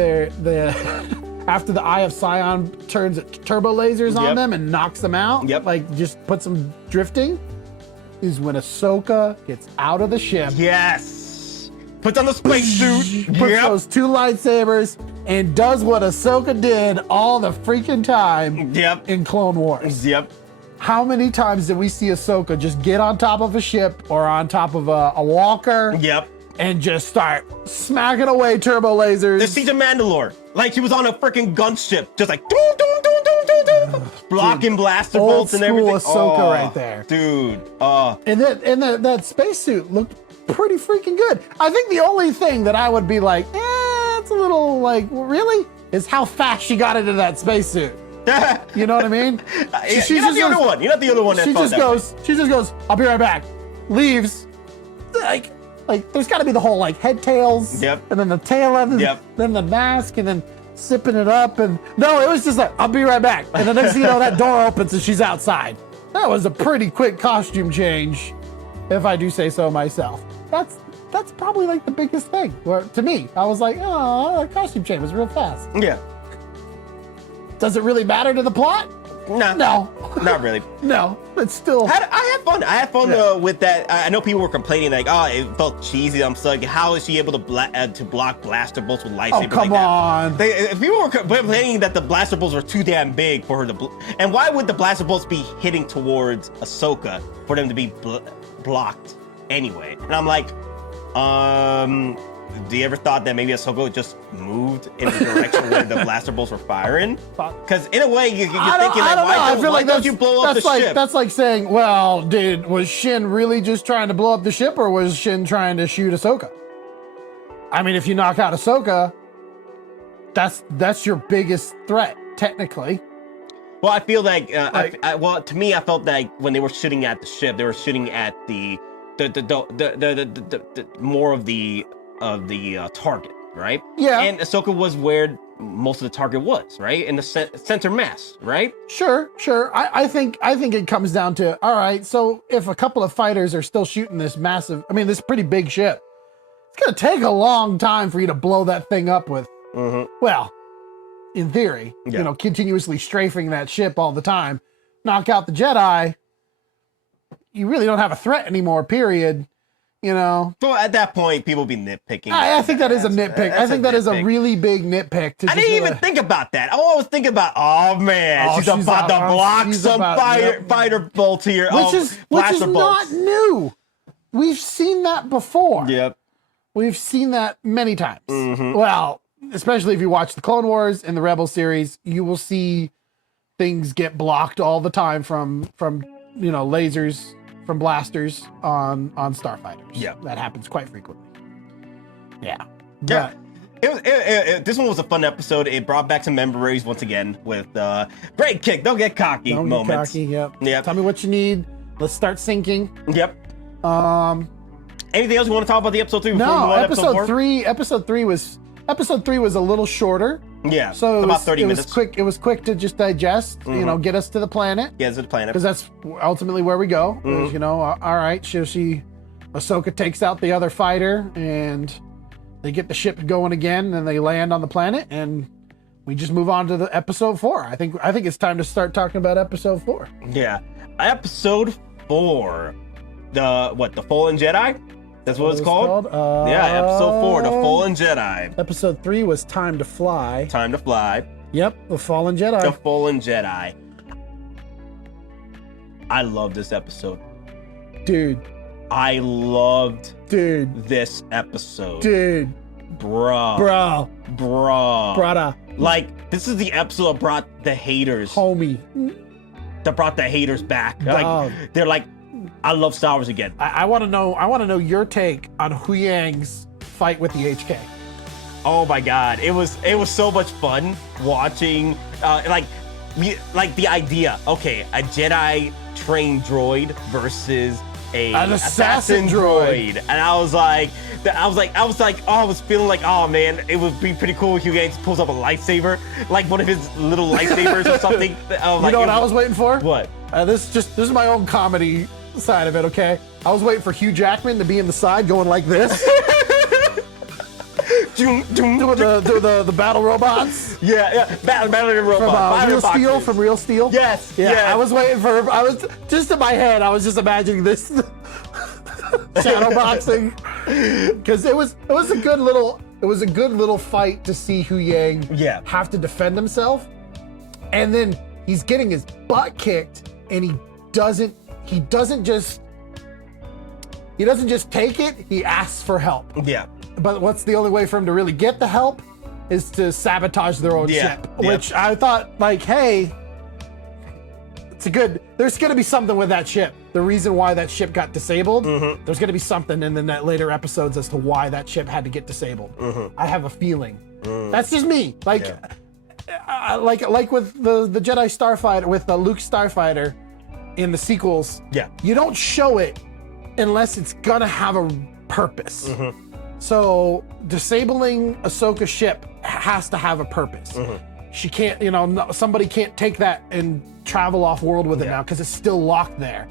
after the Eye of Sion turns turbo lasers on them and knocks them out, like just puts them drifting, is when Ahsoka gets out of the ship. Yes. Puts on the spacesuit. Puts those 2 lightsabers and does what Ahsoka did all the freaking time in Clone Wars. Yep. How many times did we see Ahsoka just get on top of a ship or on top of a walker? Yep. And just start smacking away turbo lasers. The Siege of Mandalore. Like she was on a freaking gunship. Just like, doo, doo, doo, doo, doo, doo, blocking blaster bolts and everything. Old school Ahsoka right there. Dude. And that spacesuit looked pretty freaking good. I think the only thing that I would be like, it's a little like, really? Is how fast she got into that spacesuit. You know what I mean? You're not the only one. You're not the only one that she just goes, I'll be right back. Leaves. Like there's got to be the whole like head tails. Yep. And then the tail end. Then the mask and then sipping it up. And no, it was just like, I'll be right back. And the next thing you know, that door opens and she's outside. That was a pretty quick costume change, if I do say so myself. That's probably like the biggest thing. Where to me, I was like, oh, the costume change was real fast. Yeah. Does it really matter to the plot? No. Not really. No, but still. I had fun. I had fun with that. I know people were complaining like, oh, it felt cheesy. I'm like, how is she able to block blaster bolts with lightsabers? Oh, come on. People were complaining that the blaster bolts were too damn big for her to and why would the blaster bolts be hitting towards Ahsoka for them to be blocked anyway? And I'm like, do you ever thought that maybe Ahsoka just moved in the direction where the blaster bolts were firing? Because in a way, you're thinking, like, why don't you blow up the ship? That's like saying, well, was Shin really just trying to blow up the ship, or was Shin trying to shoot Ahsoka? I mean, if you knock out Ahsoka, that's your biggest threat, technically. Well, I feel like, to me, I felt like when they were shooting at the ship, they were shooting at the more of the target, right? Yeah. And Ahsoka was where most of the target was, right? In the center mass, right? Sure. I think it comes down to, all right, so if a couple of fighters are still shooting this this pretty big ship, it's going to take a long time for you to blow that thing up with, well, in theory, continuously strafing that ship all the time, knock out the Jedi, you really don't have a threat anymore, period. you know. So at that point, people be nitpicking. I think that is a nitpick. I think that is a really big nitpick. I didn't even think about that. I always think about, oh man, she's about to block some fighter bolt here. Which is not new. We've seen that before. Yep. We've seen that many times. Mm-hmm. Well, especially if you watch the Clone Wars and the Rebel series, you will see things get blocked all the time from lasers, from blasters on starfighters. Yeah, that happens quite frequently. Yeah. Yeah. This one was a fun episode. It brought back some memories once again with great kick, don't get cocky moments. Yep. Tell me what you need. Let's start sinking. Yep. Anything else you want to talk about the episode 3 before we move on to episode 4? Episode three was a little shorter. Yeah, so about 30 minutes. It was quick to just digest, get us to the planet. Get us to the planet. Because that's ultimately where we go. All right, Ahsoka takes out the other fighter, and they get the ship going again, and they land on the planet, and we just move on to the episode 4. I think it's time to start talking about episode 4. Yeah, episode 4, the Fallen Jedi. That's what it's called? Yeah, episode 4, The Fallen Jedi. Episode 3 was Time to Fly. Time to Fly. Yep, The Fallen Jedi. The Fallen Jedi. I love this episode. Dude. I loved this episode. Dude. Bruh. Brada. Like, this is the episode that brought the haters. Homie. That brought the haters back. Dog. Like, they're like, I love Star Wars again. I want to know your take on Huyang's fight with the HK. Oh my God, it was so much fun watching, like the idea. Okay, a Jedi trained droid versus an assassin droid, and I was feeling like, oh man, it would be pretty cool if Huyang pulls up a lightsaber, like one of his little lightsabers or something. You know what I was waiting for? What? This is my own comedy side of it, okay? I was waiting for Hugh Jackman to be in the side going like this. Doing the battle robots. Yeah, battle robots. From Real Steel. Yes. Yeah, yes. I was waiting for, I was just in my head, I was just imagining this shadow boxing. Because it was a good little fight to see Huyang have to defend himself. And then he's getting his butt kicked, and he doesn't just take it, he asks for help. Yeah. But what's the only way for him to really get the help is to sabotage their own ship. Which I thought, like, hey, there's gonna be something with that ship. The reason why that ship got disabled, there's gonna be something in the later episodes as to why that ship had to get disabled. I have a feeling. That's just me. Like with the Jedi Starfighter, with the Luke Starfighter in the sequels, you don't show it unless it's gonna have a purpose. So disabling Ahsoka's ship has to have a purpose. She can't, somebody can't take that and travel off world with it now because it's still locked there.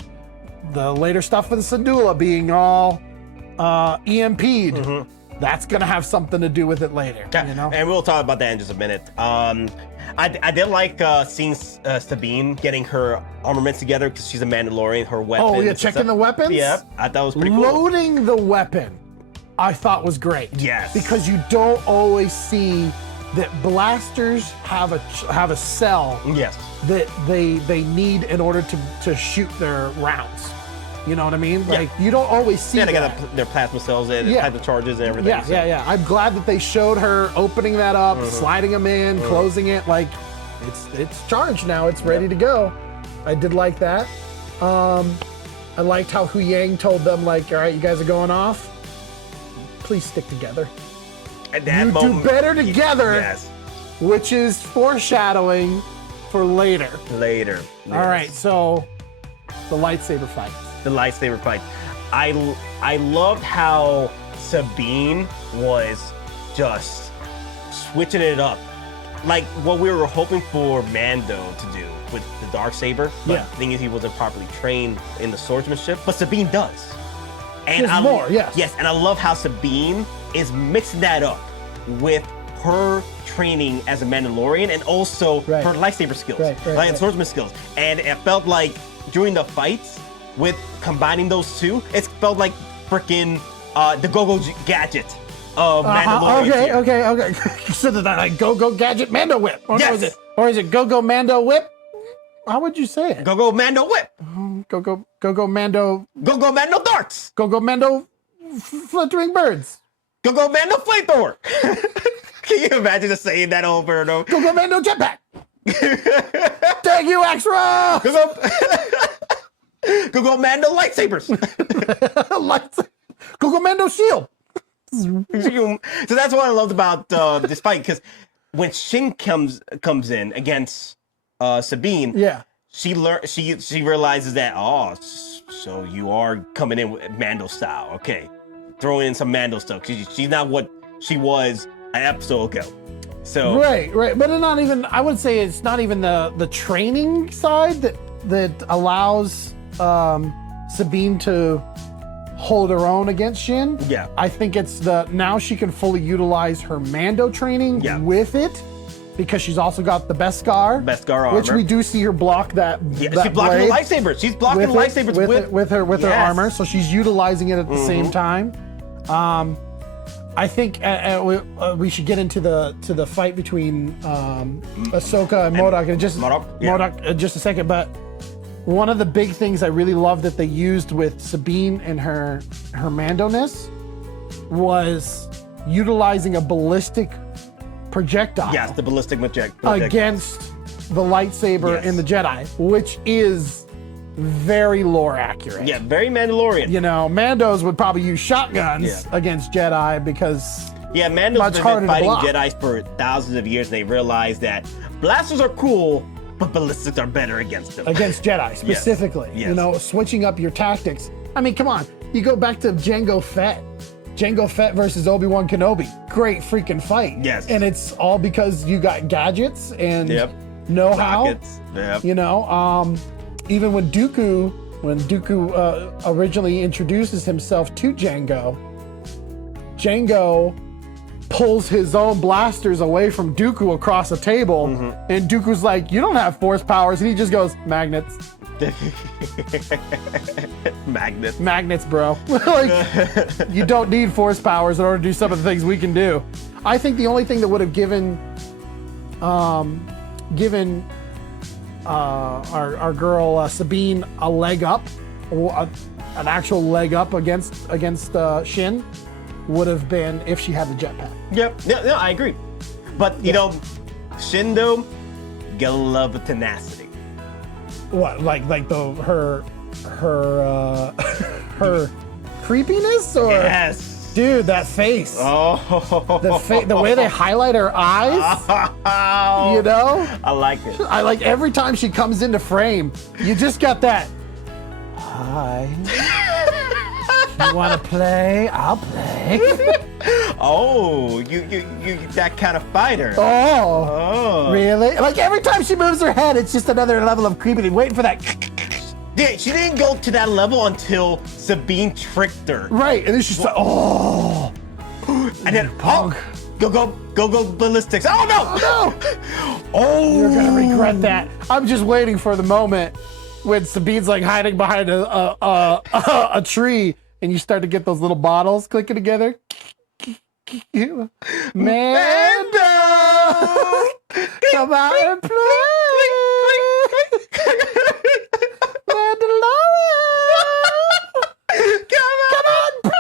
The later stuff with Syndulla being all EMP'd, that's gonna have something to do with it later. And we'll talk about that in just a minute. I did like seeing Sabine getting her armaments together because she's a Mandalorian. Her weapons. Oh yeah, checking the weapons. Yeah, I thought it was pretty cool. Loading the weapon, I thought was great. Yes. Because you don't always see that blasters have a cell. Yes. That they need in order to shoot their rounds. You know what I mean? Like, you don't always see that. They got their plasma cells and had the charges and everything. Yeah. I'm glad that they showed her opening that up, sliding them in, closing it. Like, it's charged now. It's ready to go. I did like that. I liked how Huyang told them, like, all right, you guys are going off. Please stick together. At that you moment, do better together. Yes. Which is foreshadowing for later. Yes. All right, so the lightsaber fight. I loved how Sabine was just switching it up, like what we were hoping for Mando to do with the Darksaber. But the thing is, he wasn't properly trained in the swordsmanship. But Sabine does. And Yes, and I love how Sabine is mixing that up with her training as a Mandalorian and also her lightsaber skills, and swordsman skills. And it felt like during the fights, with combining those two, it felt like freaking the go-go gadget of Mandalorian. Okay. So that like go-go gadget Mando whip. Or Yes. is it go-go Mando whip? How would you say it? Go-go Mando whip. Go-go Mando. Go-go Mando darts. Go-go Mando flittering birds. Go-go Mando flamethrower. Can you imagine just saying that over and over? Go-go Mando jetpack. Thank you, Extra. Go-go Mando lightsabers. Go-go Mando shield. So that's what I loved about this fight, because when Shin comes in against Sabine, she realizes that, so you are coming in with Mando style. Okay, throw in some Mando stuff. She's not what she was an episode ago. So right, but it's not even. I would say it's not even the training side that allows Sabine to hold her own against Shin. Yeah, I think it's now she can fully utilize her Mando training with it, because she's also got the Beskar armor, which we do see her block that. Yeah, that she's blocking the lightsabers. She's blocking lightsabers with her armor, so she's utilizing it at the same time. I think we should get into the fight between Ahsoka and MODOK in just a second. But one of the big things I really love that they used with Sabine and her Mando-ness was utilizing a ballistic projectile. Yes, the ballistic projectile against the lightsaber in the Jedi, which is very lore accurate. Yeah, very Mandalorian. You know, Mandos would probably use shotguns against Jedi because Mando's been fighting Jedis for thousands of years, and they realized that blasters are cool, but ballistics are better against them. Against Jedi specifically. Yes. You know, switching up your tactics. I mean, come on. You go back to Jango Fett. Jango Fett versus Obi-Wan Kenobi. Great freaking fight. Yes. And it's all because you got gadgets and know-how. Rockets. Yep. You know, even when Dooku originally introduces himself to Jango pulls his own blasters away from Dooku across a table, and Dooku's like, "You don't have force powers," and he just goes, "Magnets." Magnets, bro. Like, you don't need force powers in order to do some of the things we can do. I think the only thing that would have given our girl Sabine a leg up, or an actual leg up against Shin, would have been if she had the jetpack. Yep. No, I agree. But you know, Shin though, gotta love the tenacity. What, like her creepiness, or dude, that face. The way they highlight her eyes. You know, I like it. I like every time she comes into frame. You just got that. Hi. You want to play? I'll play. You that kind of fighter. Oh, really? Like every time she moves her head, it's just another level of creepy. Waiting for that. Yeah, she didn't go to that level until Sabine tricked her. Right, and then she's like, oh. And then punk. Go ballistics. Oh no! Oh, you're gonna regret that. I'm just waiting for the moment when Sabine's like hiding behind a tree, and you start to get those little bottles clicking together. Mando! Come out and play! Mandalorian! Come on, play!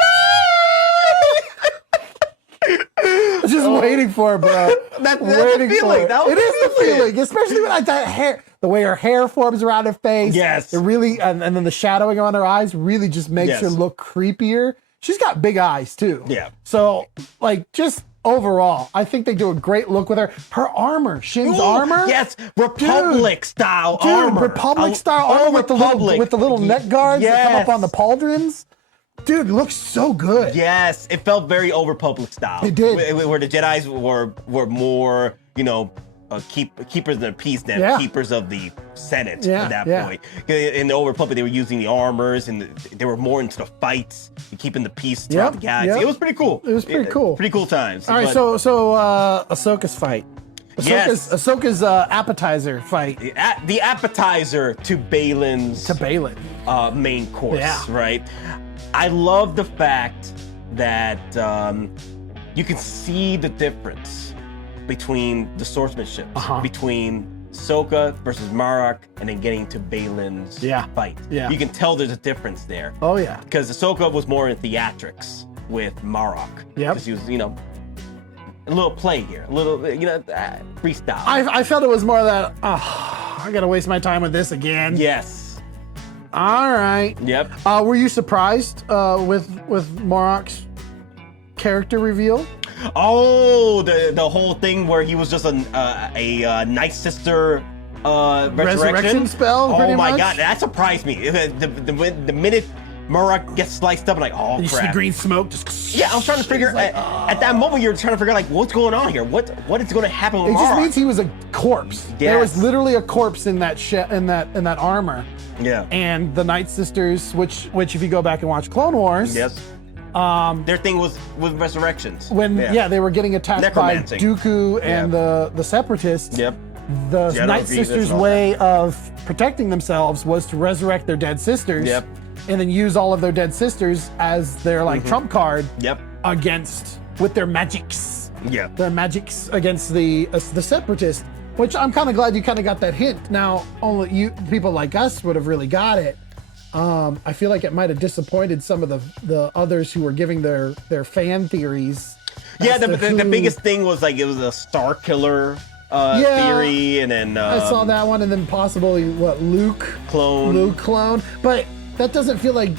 Just waiting for it, bro. That's the feeling. It is the feeling, especially when that hair, the way her hair forms around her face. Yes. It really, and then the shadowing around her eyes really just makes her look creepier. She's got big eyes too. Yeah. So, like, just overall, I think they do a great look with her. Her armor, Shin's armor. Yes, Republic style armor. Republic style armor with the little neck guards that come up on the pauldrons. Dude, looks so good. Yes, it felt very old Republic style. It did. Where the Jedis were more, you know, keepers of the peace than keepers of the Senate at that point. In the Old Republic, they were using the armors, and they were more into the fights and keeping the peace throughout the galaxy. It was pretty cool. It was pretty cool. Pretty cool times. All right, so Ahsoka's fight. Ahsoka's appetizer fight. The appetizer to Baylan's main course, right? I love the fact that you can see the difference between the swordsmanship, between Ahsoka versus Marok, and then getting to Baylan's fight. Yeah. You can tell there's a difference there. Oh, yeah. Because Ahsoka was more in theatrics with Marok. Yeah. Because he was, you know, a little play here, a little, you know, freestyle. I felt it was more of that, I gotta waste my time with this again. Yes. All right. Yep. Were you surprised with Marok's character reveal? Oh, the whole thing where he was just a Night Sister resurrection spell. Oh my god, that surprised me. The minute Marok gets sliced up, I'm like, oh just crap. The green smoke just. Yeah, I was trying to figure at that moment you're trying to figure out like what's going on here. What is going to happen with Marok? It just means he was a corpse. Yes. There was literally a corpse in that in that armor. Yeah. And the Night Sisters, which if you go back and watch Clone Wars. Yes. Their thing was with resurrections. When they were getting attacked by Dooku and the Separatists. Yep. The Night Sisters' way of protecting themselves was to resurrect their dead sisters. Yep. And then use all of their dead sisters as their like trump card. Yep. With their magics. Yeah. Their magics against the Separatists. Which I'm kind of glad you kind of got that hint. Now, only people like us would have really got it. I feel like it might have disappointed some of the others who were giving their fan theories. Yeah, the biggest thing was like it was a Star Killer theory, and then I saw that one, and then possibly Luke clone, but that doesn't feel like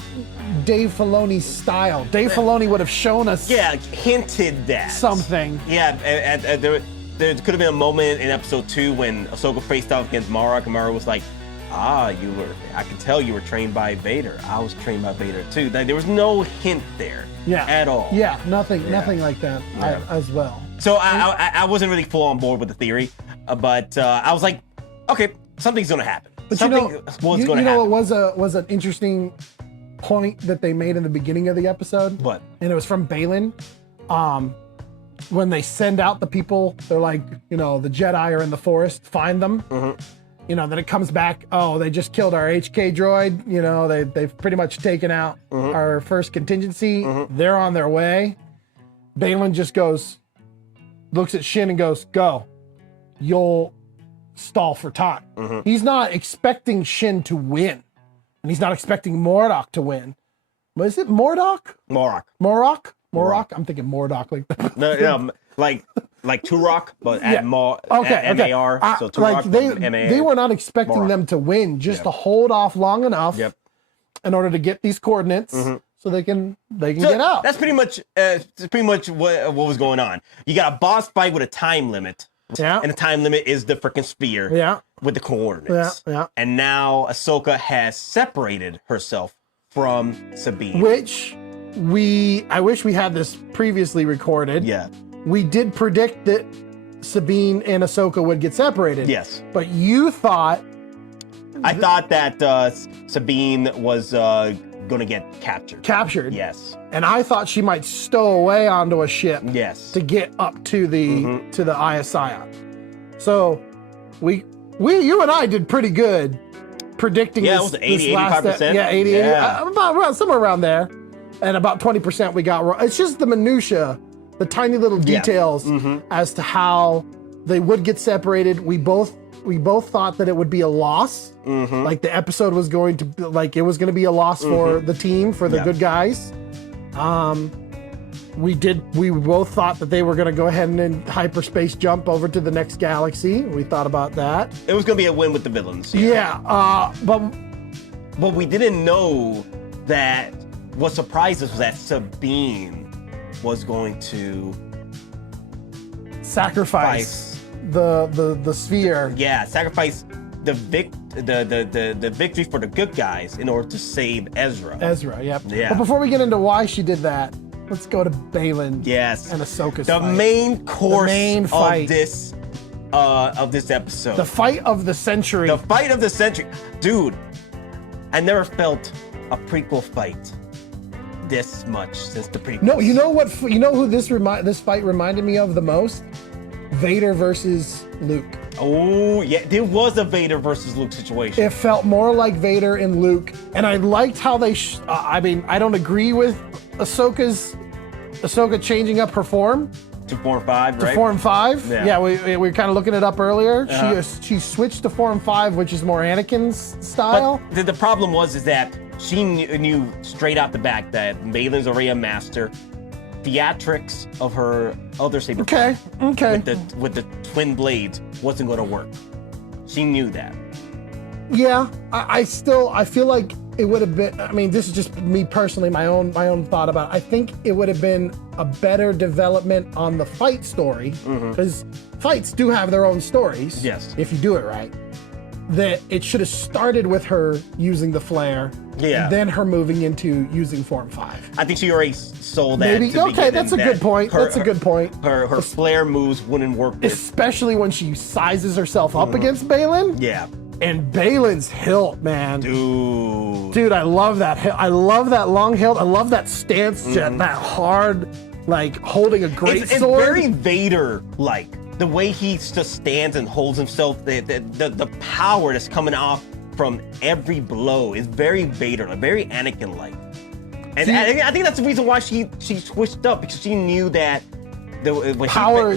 Dave Filoni's style. Dave Filoni would have shown us, hinted that something. Yeah, and there could have been a moment in episode 2 when Ahsoka faced off against Marok, and Marok was like, I could tell you were trained by Vader. I was trained by Vader too. There was no hint there at all. Yeah, nothing like that as well. So I wasn't really full on board with the theory, but I was like, okay, something's gonna happen. But something was gonna happen. What was an interesting point that they made in the beginning of the episode? What? And it was from Baylan. When they send out the people, they're like, the Jedi are in the forest, find them. Mm-hmm. Then it comes back, they just killed our HK droid. They've pretty much taken out our first contingency. Mm-hmm. They're on their way. Baylan just looks at Shin and goes, go. You'll stall for time. Mm-hmm. He's not expecting Shin to win. And he's not expecting Mordok to win. But is it Mordok? Morok. I'm thinking Mordok. Like Turok, but at M-A-R. So Turok, they were not expecting them to win, just to hold off long enough in order to get these coordinates so they can get out. That's pretty much what was going on. You got a boss fight with a time limit. Yeah. And the time limit is the freaking sphere with the coordinates. Yeah. And now Ahsoka has separated herself from Sabine. Which I wish we had this previously recorded. Yeah. We did predict that Sabine and Ahsoka would get separated. Yes. But you thought... I thought that Sabine was going to get captured. Captured? Yes. And I thought she might stow away onto a ship. Yes. To get up to the Aya Scion. So you and I did pretty good predicting this. Yeah, it was 80, 85%. Yeah, 80, yeah. About somewhere around there. And about 20% we got wrong. It's just the minutia, the tiny little details as to how they would get separated. We both thought that it would be a loss. Like the episode was going to be, it was going to be a loss for the team, for the good guys. We both thought that they were going to go ahead and hyperspace jump over to the next galaxy. We thought about that. It was going to be a win with the villains. But we didn't know that. What surprised us was that Sabine was going to sacrifice the sphere. Yeah, sacrifice the victory for the good guys in order to save Ezra. Yep. Yeah. But before we get into why she did that, let's go to Baylan. Yes. And Ahsoka's the fight. Main course the main fight of this episode. The fight of the century. The fight of the century, dude. I never felt a prequel fight this much since the prequel. No, you know what? You know who this fight reminded me of the most? Vader versus Luke. Oh, yeah, there was a Vader versus Luke situation. It felt more like Vader and Luke, and I liked how they. I mean, I don't agree with Ahsoka changing up her form to Form 5, right? To Form 5. Yeah, we were kind of looking it up earlier. Uh-huh. She switched to Form 5, which is more Anakin's style. But the problem is that she knew straight out the back that Baylan's already a master. Theatrics of her other saber Okay. with the twin blades wasn't going to work. She knew that. Yeah, I feel like it would have been. I mean, this is just me personally, my own thought about it. I think it would have been a better development on the fight story, because fights do have their own stories. Yes. If you do it right. That it should have started with her using the flare, and then her moving into using Form 5. I think she already sold that. Maybe. Okay, that's a good point. That's a good point. Her flare moves wouldn't work. Especially when she sizes herself up against Baylan. Yeah. And Baylan's hilt, man. Dude, I love that hilt. I love that long hilt. I love that stance, that hard, like holding a great sword. It's very Vader-like. The way he just stands and holds himself, the power that's coming off from every blow is very Vader-like, very Anakin-like. And I think that's the reason why she switched up, because she knew that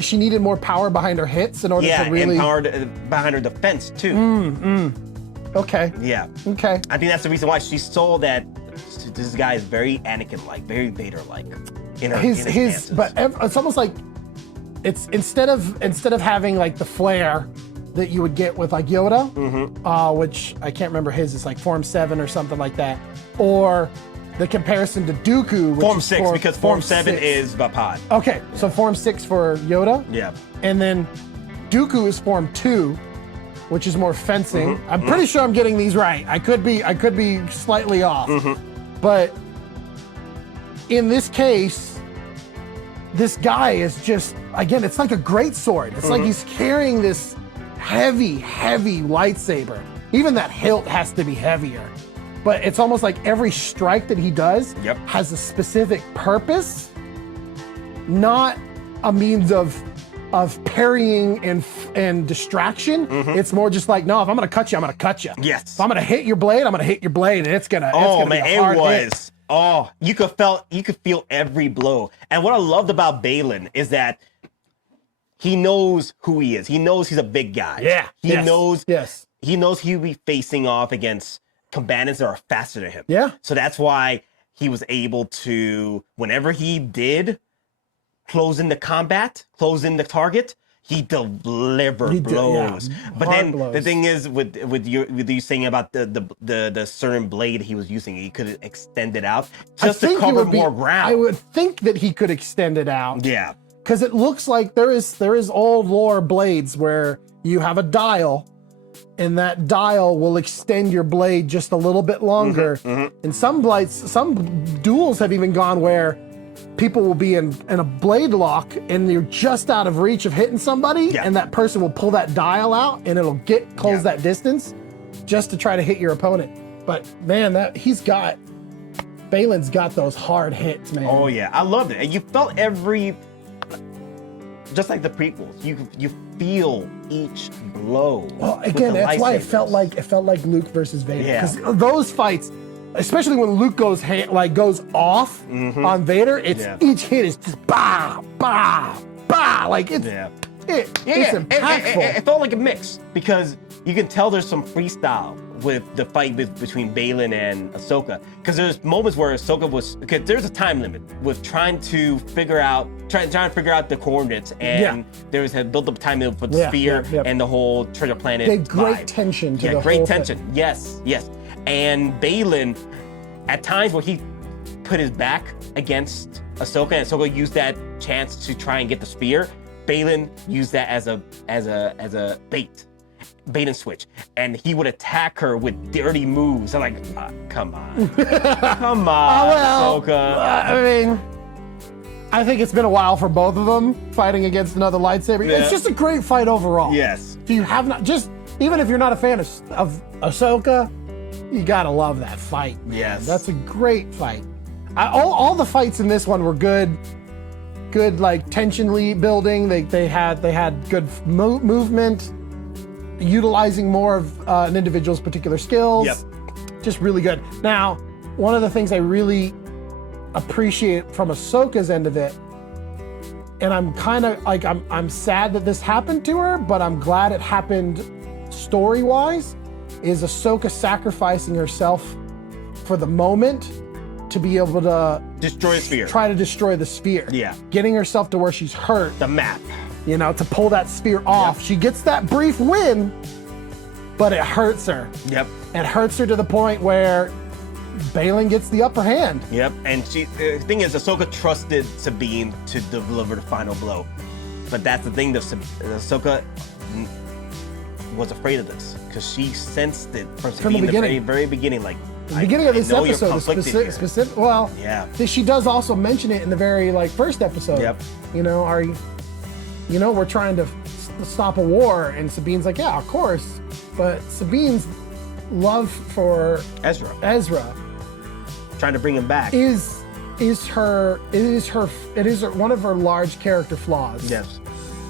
she needed more power behind her hits in order to really... and power behind her defense, too. Okay. Yeah. Okay. I think that's the reason why she saw that this guy is very Anakin-like, very Vader-like in his stances. But it's almost like it's instead of having like the flare that you would get with like Yoda, which I can't remember his, it's like Form 7 or something like that, or the comparison to Dooku, which Form is 6, because Form 7 is Vapad. Okay, so Form 6 for Yoda. Yeah. And then Dooku is Form 2, which is more fencing. I'm pretty sure I'm getting these right. I could be slightly off. But in this case, this guy is just, again, it's like a great sword. It's like he's carrying this heavy lightsaber. Even that hilt has to be heavier. But it's almost like every strike that he does has a specific purpose, not a means of parrying and distraction. It's more just like, no, if I'm gonna cut you, I'm gonna cut you. Yes. If I'm gonna hit your blade, I'm gonna hit your blade, and it's gonna be a hard hit. Oh, you could feel every blow. And what I loved about Baylan is that he knows who he is. He knows he's a big guy. Yeah. He knows he'll be facing off against combatants that are faster than him. Yeah. So that's why he was able to, whenever he did close in the combat, close in the target, he delivered blows. But hard then blows. the thing is, with you saying about the certain blade he was using, he could extend it out just to cover more ground. I would think that he could extend it out. Yeah. Because it looks like there is old lore blades where you have a dial, and that dial will extend your blade just a little bit longer. And some duels have even gone where people will be in a blade lock and you're just out of reach of hitting somebody, and that person will pull that dial out and it'll close that distance just to try to hit your opponent. But man, Baylan's got those hard hits, man. Oh yeah, I loved it. And you felt just like the prequels, you feel each blow. Well, again, that's why it felt like Luke versus Vader. Because those fights, especially when Luke goes off on Vader, each hit is just bah, bah, bah. Like it's impactful. It felt like a mix, because you can tell there's some freestyle with the fight between Baylan and Ahsoka, because there's moments where Ahsoka there's a time limit with trying to figure out the coordinates, and there was a built-up time limit for the sphere and the whole treasure planet. They had great tension to the whole great tension. thing. Yes. And Baylan, at times where he put his back against Ahsoka, and Ahsoka used that chance to try and get the spear, Baylan used that as a bait and switch, and he would attack her with dirty moves. I'm like, come on, Ahsoka. I mean, I think it's been a while for both of them fighting against another lightsaber. It's just a great fight overall. Yes. If you have not, even if you're not a fan of Ahsoka, you gotta love that fight. Yes. That's a great fight. All the fights in this one were good. good like tension building. They had good movement, utilizing more of an individual's particular skills. Yep. Just really good. Now, one of the things I really appreciate from Ahsoka's end of it, and I'm kind of like, I'm sad that this happened to her, but I'm glad it happened story-wise, is Ahsoka sacrificing herself for the moment to be able to destroy the sphere. Try to destroy the sphere. Yeah. Getting herself to where she's hurt. The map. You know, to pull that sphere off. Yep. She gets that brief win, but it hurts her. Yep. It hurts her to the point where Baylan gets the upper hand. Yep. And the thing is, Ahsoka trusted Sabine to deliver the final blow. But that's the thing, Ahsoka was afraid of this because she sensed it from Sabine the very beginning. Like, the beginning of this episode, specific. Well, yeah. She does also mention it in the very first episode. Yep. You know, we're trying to stop a war, and Sabine's like, yeah, of course. But Sabine's love for Ezra, trying to bring him back, is one of her large character flaws. Yes.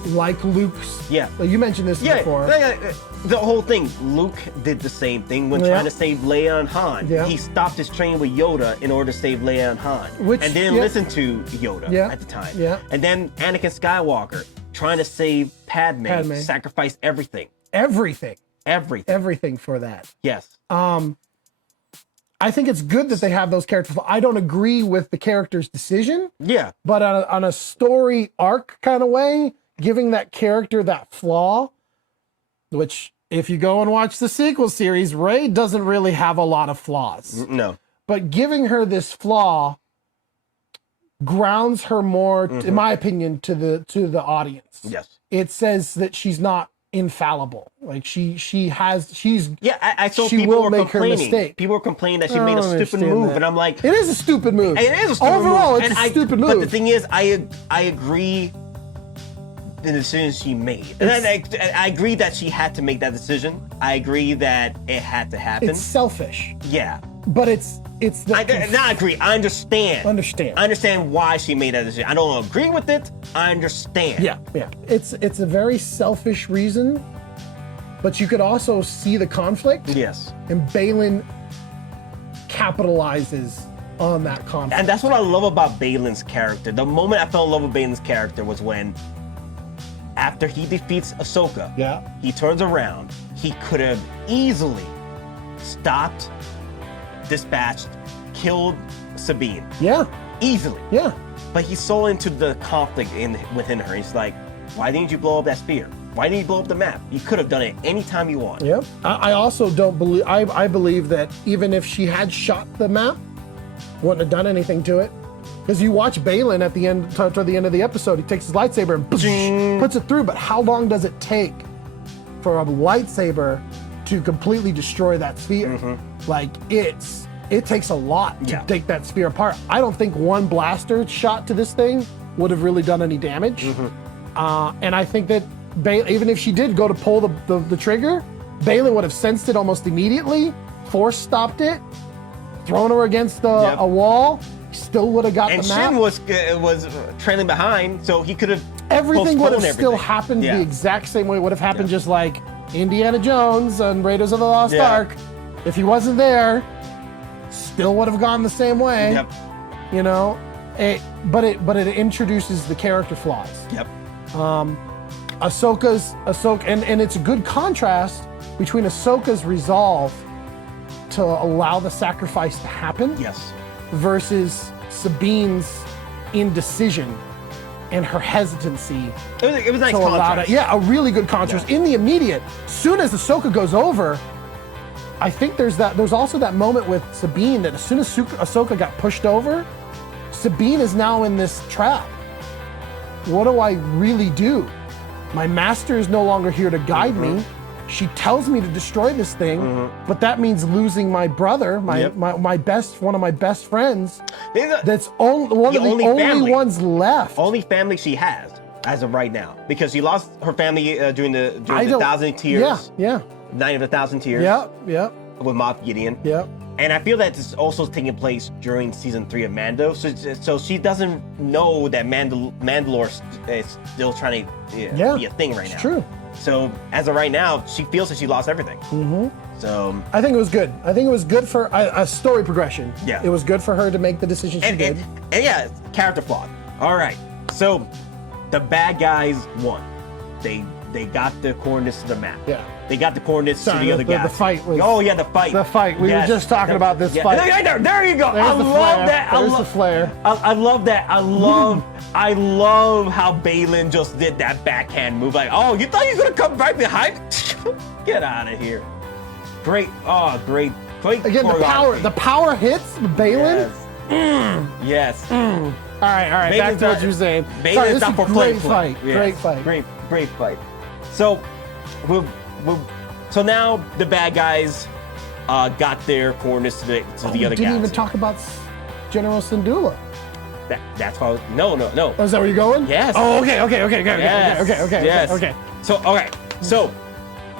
Like Luke's. Yeah. Like you mentioned this before. The whole thing, Luke did the same thing when trying to save Leia and Han. Yeah. He stopped his train with Yoda in order to save Leia and Han. And didn't listen to Yoda at the time. Yeah. And then Anakin Skywalker trying to save Padme. Sacrificed everything. Everything for that. Yes. I think it's good that they have those characters. I don't agree with the character's decision. Yeah. But on a story arc kind of way, giving that character that flaw, which if you go and watch the sequel series, Rey doesn't really have a lot of flaws. No. But giving her this flaw grounds her more, in my opinion, to the audience. Yes. It says that she's not infallible. Like she's yeah, I saw she people will were make complaining. her mistake. People were complaining that she made a stupid move, and I'm like, it is a stupid move. It is a stupid Overall, move. it's a stupid move. But the thing is, I agree the decision she made. And I agree that she had to make that decision. I agree that it had to happen. It's selfish. Yeah. But it's the I agree. I understand. I understand why she made that decision. I don't agree with it. I understand. Yeah. It's a very selfish reason, but you could also see the conflict. Yes. And Baylan capitalizes on that conflict. And that's what I love about Baylan's character. The moment I fell in love with Baylan's character was when, after he defeats Ahsoka, he turns around. He could have easily stopped, dispatched, killed Sabine. Yeah. Easily. Yeah. But he's so into the conflict within her. He's like, why didn't you blow up that sphere? Why didn't you blow up the map? You could have done it anytime you want. Yeah. I also don't believe, I believe that even if she had shot the map, wouldn't have done anything to it. Because you watch Baylan at the end, toward the end of the episode, he takes his lightsaber and puts it through. But how long does it take for a lightsaber to completely destroy that sphere? Like it takes a lot to take that sphere apart. I don't think one blaster shot to this thing would have really done any damage. And I think that even if she did go to pull the trigger, Baylan would have sensed it almost immediately, force stopped it, thrown her against a wall. Still would have got the map. And Shin was trailing behind, so he could have. Everything would have still happened the exact same way. It would have happened just like Indiana Jones and Raiders of the Lost Ark. If he wasn't there, still would have gone the same way. Yep. You know, but it introduces the character flaws. Yep. Ahsoka, and it's a good contrast between Ahsoka's resolve to allow the sacrifice to happen. Yes. Versus Sabine's indecision and her hesitancy. It was nice contrast. A really good contrast. In the immediate, soon as Ahsoka goes over, I think there's also that moment with Sabine that as soon as Ahsoka got pushed over, Sabine is now in this trap. What do I really do? My master is no longer here to guide me. She tells me to destroy this thing, but that means losing my brother, one of my best friends. That's one of the only ones left. Only family she has as of right now, because she lost her family during the 1,000 Tears. Yeah. Night of 1,000 Tears. Yeah. With Moff Gideon. Yeah. And I feel that this is also taking place during season 3 of Mando, so she doesn't know that Mandalore is still trying to be a thing right now. True. So as of right now, she feels that she lost everything. Mm-hmm. So I think it was good. I think it was good for a story progression. Yeah. It was good for her to make the decision she did. And yeah, character flawed. All right. So the bad guys won. They got the coordinates to the map. Yeah. They got the coordinates to the other guys. The fight was. Oh yeah, the fight. The fight. We were just talking about this fight. There you go. There's I love that. There's the flare. I love that. I love how Baylan just did that backhand move. Like, oh, you thought you were gonna come right behind? Get out of here. Great. Oh, great. Again, the power hits Baylan. Yes. All right. Back to what you were saying. Baylan's not for great play. fight. Yes. Great fight. Great fight. So, so now the bad guys got their coordinates to the other guys. Didn't even talk about General Syndulla. That's why. No. Oh, is that where you're going? Yes. Oh, okay. Yes. Okay. So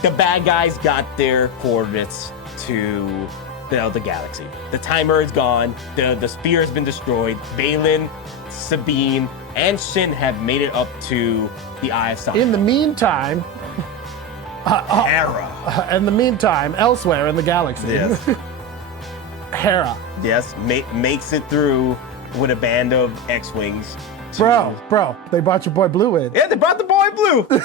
the bad guys got their coordinates to the galaxy. The timer is gone. The spear has been destroyed. Baylan, Sabine, and Shin have made it up to the Eye of Sauron. In the meantime, Hera. In the meantime, elsewhere in the galaxy, Yes. Hera. Yes, makes it through with a band of X-Wings. Bro, they brought your boy Blue in. Yeah, they brought the boy Blue. They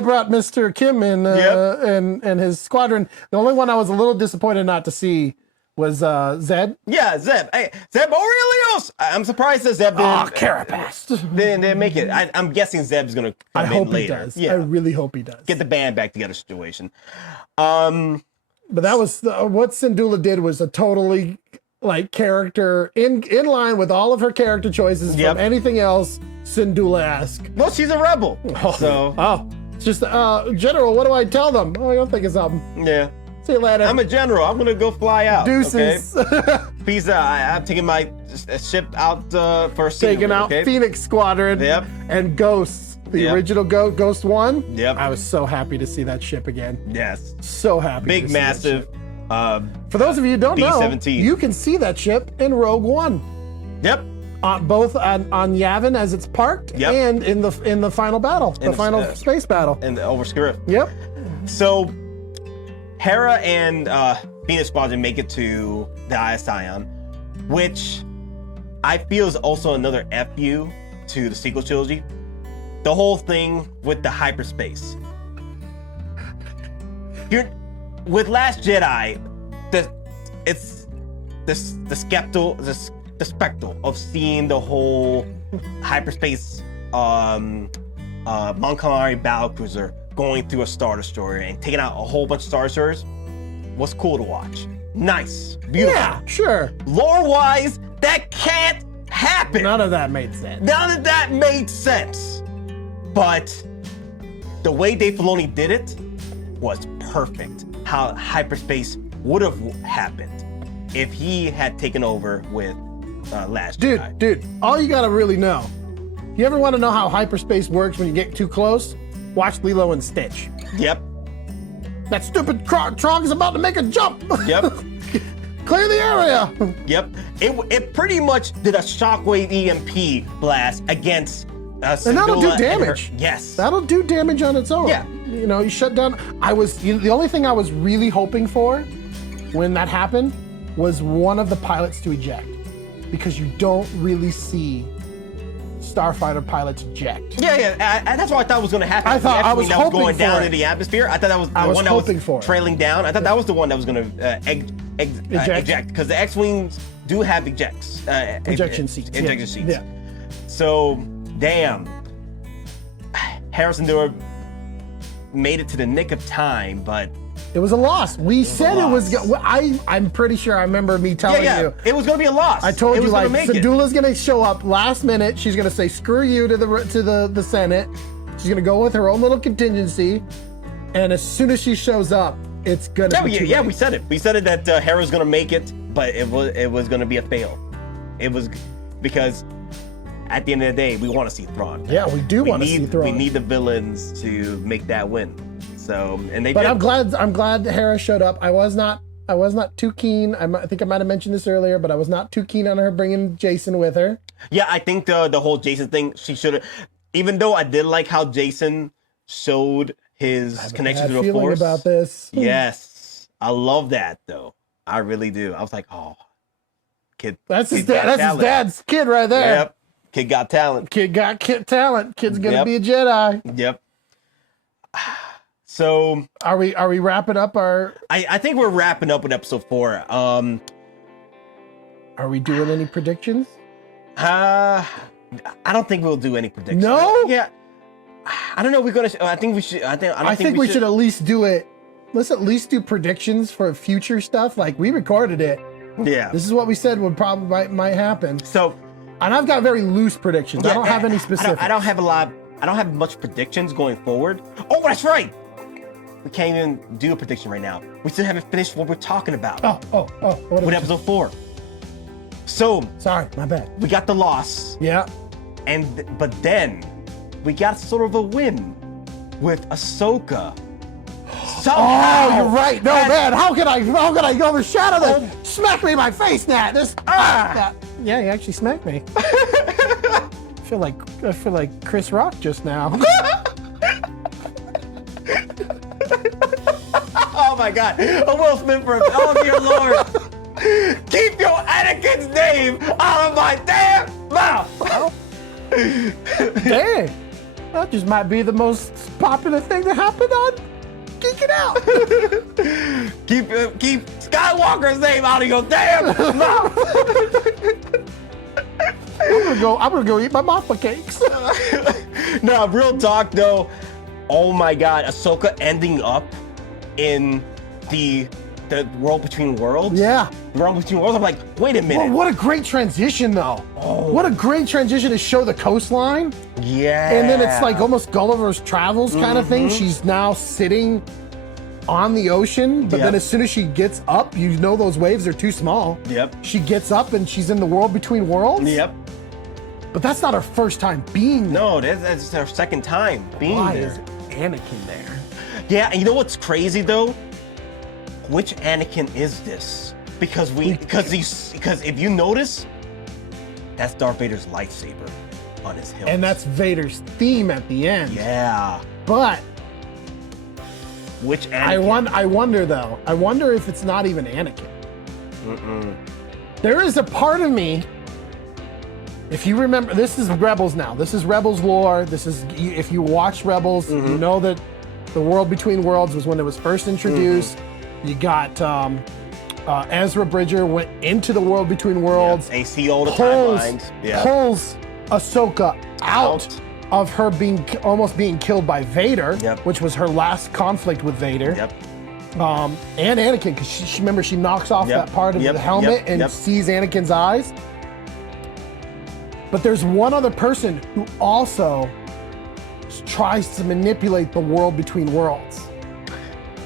brought Mr. Kim in and his squadron. The only one I was a little disappointed not to see was Zed. Yeah, Zeb. Hey, Zeb Aurelius. I'm surprised that Zeb didn't make it. I'm guessing Zeb's gonna come in later. He does. Yeah. I really hope he does. Get the band back together situation. But that was what Syndulla did was a totally character in line with all of her character choices from anything else Syndulla-esque. Well, she's a rebel. It's just General, what do I tell them? Oh, you'll think of something. Yeah. See you later. I'm a general. I'm gonna go fly out. Deuces. Okay? Peace out. I'm taking my ship out for taking out Phoenix Squadron and Ghosts. The original Ghost 1. Yep. I was so happy to see that ship again. Yes. So happy. Big, massive. For those of you who don't know, B-17. you can see that ship in Rogue One. Yep. Both on Yavin as it's parked and in the final battle, the final space battle. And over Scarif. Yep. So Hera and Phoenix Squadron make it to the Eye of Sion, which I feel is also another FU to the sequel trilogy. The whole thing with the hyperspace. With Last Jedi, the spectacle of seeing the whole hyperspace Mon Calamari battlecruiser going through a Star Destroyer and taking out a whole bunch of Star Destroyers was cool to watch. Nice, beautiful. Yeah, sure. Lore-wise, that can't happen. None of that made sense. None of that made sense. But the way Dave Filoni did it was perfect. How hyperspace would have happened if he had taken over with Last Jedi. Dude, all you gotta really know, you ever want to know how hyperspace works when you get too close? Watch Lilo and Stitch. Yep. That stupid Trog is about to make a jump. Yep. Clear the area. Yep. It pretty much did a shockwave EMP blast against Syndulla. And that'll do damage. Yes. That'll do damage on its own. Yeah. You know, you shut down. The only thing I was really hoping for when that happened was one of the pilots to eject, because you don't really see starfighter pilots eject. Yeah. That's what I thought was going to happen. I thought I was hoping going down for in the atmosphere. I thought that was the one that was trailing down. I thought that was the one that was going to eject, because the X-wings do have ejection seats. Yeah. So, damn. Harrison Dewar made it to the nick of time, but it was a loss. We said it was. I'm pretty sure I remember me telling you it was going to be a loss. I told you Syndulla's going to show up last minute. She's going to say screw you to the Senate. She's going to go with her own little contingency, and as soon as she shows up, it's going to. Yeah, we said it. We said it that Hera's going to make it, but it was going to be a fail. It was because at the end of the day, we want to see Thrawn. Yeah, we do want to see Thrawn. We need the villains to make that win. So, and they but did. I'm glad Hera showed up. I was not too keen. I think I might have mentioned this earlier, but I was not too keen on her bringing Jason with her. Yeah, I think the whole Jason thing, she should have. Even though I did like how Jason showed his connection to the Force. About this. Yes, I love that though. I really do. I was like, oh, kid. That's his dad's kid right there. Yep. Kid got talent. Kid got talent. Kid's gonna be a Jedi. Yep. So are we wrapping up our? I think we're wrapping up with episode 4. Are we doing any predictions? I don't think we'll do any predictions. No. Yeah. I don't know. We're gonna. I think we should. I think we should at least do it. Let's at least do predictions for future stuff. Like we recorded it. Yeah. This is what we said would probably might happen. So, and I've got very loose predictions. Yeah, I don't have any specifics. I don't have a lot. I don't have much predictions going forward. Oh, that's right. We can't even do a prediction right now. We still haven't finished what we're talking about. Oh. With episode 4. So. Sorry, my bad. We got the loss. Yeah. But then we got sort of a win with Ahsoka. Somehow, oh, you're right. No, man. How can I overshadow this? Smack me in my face, Nat. Yeah, you actually smacked me. I feel like Chris Rock just now. Oh my God! A Will Smith for oh dear Lord! Keep your Anakin's name out of my damn mouth! Oh. Dang, that just might be the most popular thing that happened on Geekin Out. Keep Skywalker's name out of your damn mouth. I'm gonna go eat my Maffa cakes. No, real talk though. Oh my God, Ahsoka ending up in the World Between Worlds. Yeah. The World Between Worlds. I'm like, wait a minute. Well, what a great transition though. Oh. What a great transition to show the coastline. Yeah. And then it's like almost Gulliver's Travels kind of thing. She's now sitting on the ocean, but then as soon as she gets up, you know those waves are too small. Yep. She gets up and she's in the World Between Worlds. Yep. But that's not her first time being there. No, that's her second time being Why there. is Anakin there? Yeah, and you know what's crazy though? Which Anakin is this? Because if you notice, that's Darth Vader's lightsaber on his hilt. And that's Vader's theme at the end. Yeah. But which Anakin? I wonder though. I wonder if it's not even Anakin. There is a part of me. If you remember, this is Rebels now. This is Rebels lore. This is, if you watch Rebels, you know that the World Between Worlds was when it was first introduced. You got Ezra Bridger went into the World Between Worlds. They see all the timelines. Pulls Ahsoka out of her almost being killed by Vader, which was her last conflict with Vader. And Anakin, because she knocks off that part of the helmet and sees Anakin's eyes. But there's one other person who also tries to manipulate the World Between Worlds.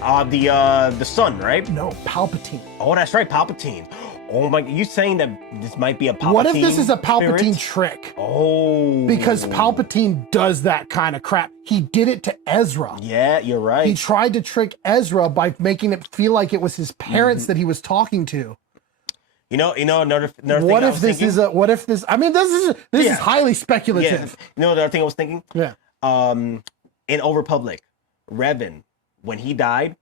The son, right? No, Palpatine. Oh, that's right, Palpatine. Oh my, you saying that this might be a Palpatine? What if this is a Palpatine spirit? trick? Oh. Because Palpatine does that kind of crap. He did it to Ezra. Yeah, you're right. He tried to trick Ezra by making it feel like it was his parents that he was talking to. You know, another thing. What if this is a? What if this? I mean, this is highly speculative. Yeah. You know the other thing I was thinking? Yeah. In Old Republic, Revan, when he died,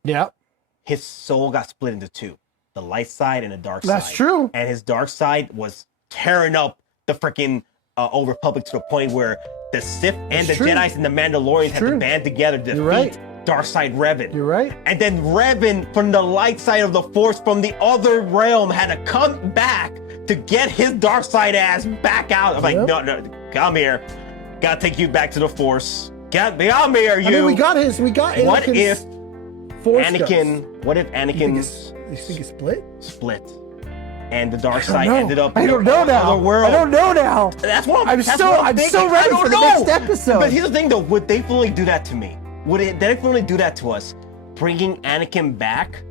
his soul got split into two: the light side and the dark side. That's true. And his dark side was tearing up the freaking Old Republic to the point where the Sith and the Jedi's and the Mandalorians had to band together to defeat Darkseid Revan. You're right. And then Revan from the light side of the Force from the other realm had to come back to get his dark side ass back out. I'm like, no, come here. Gotta take you back to the Force. Come here, you. I mean, we got Anakin's what if Force Anakin? ghost. What if Anakin's you think it's split? Split. And the dark side ended up I don't know now. World. I don't know now. That's what I'm so ready for the next episode. But here's the thing though, would they fully do that to me? Would it definitely do that to us? Bringing Anakin back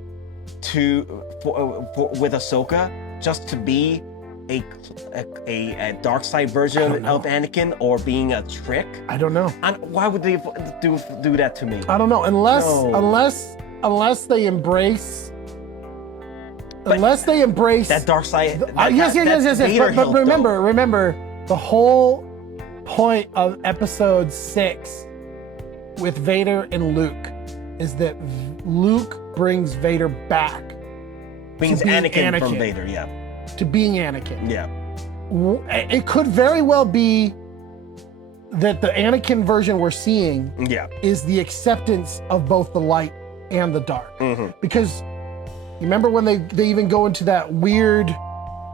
with Ahsoka just to be a dark side version of Anakin, or being a trick? I don't know. Why would they do that to me? I don't know. Unless they embrace unless they embrace that dark side. Yes. But remember, the whole point of episode 6 with Vader and Luke is that Luke brings Vader back. Brings Anakin from Vader, yeah. To being Anakin. Yeah. It could very well be that the Anakin version we're seeing is the acceptance of both the light and the dark. Mm-hmm. Because you remember when they even go into that weird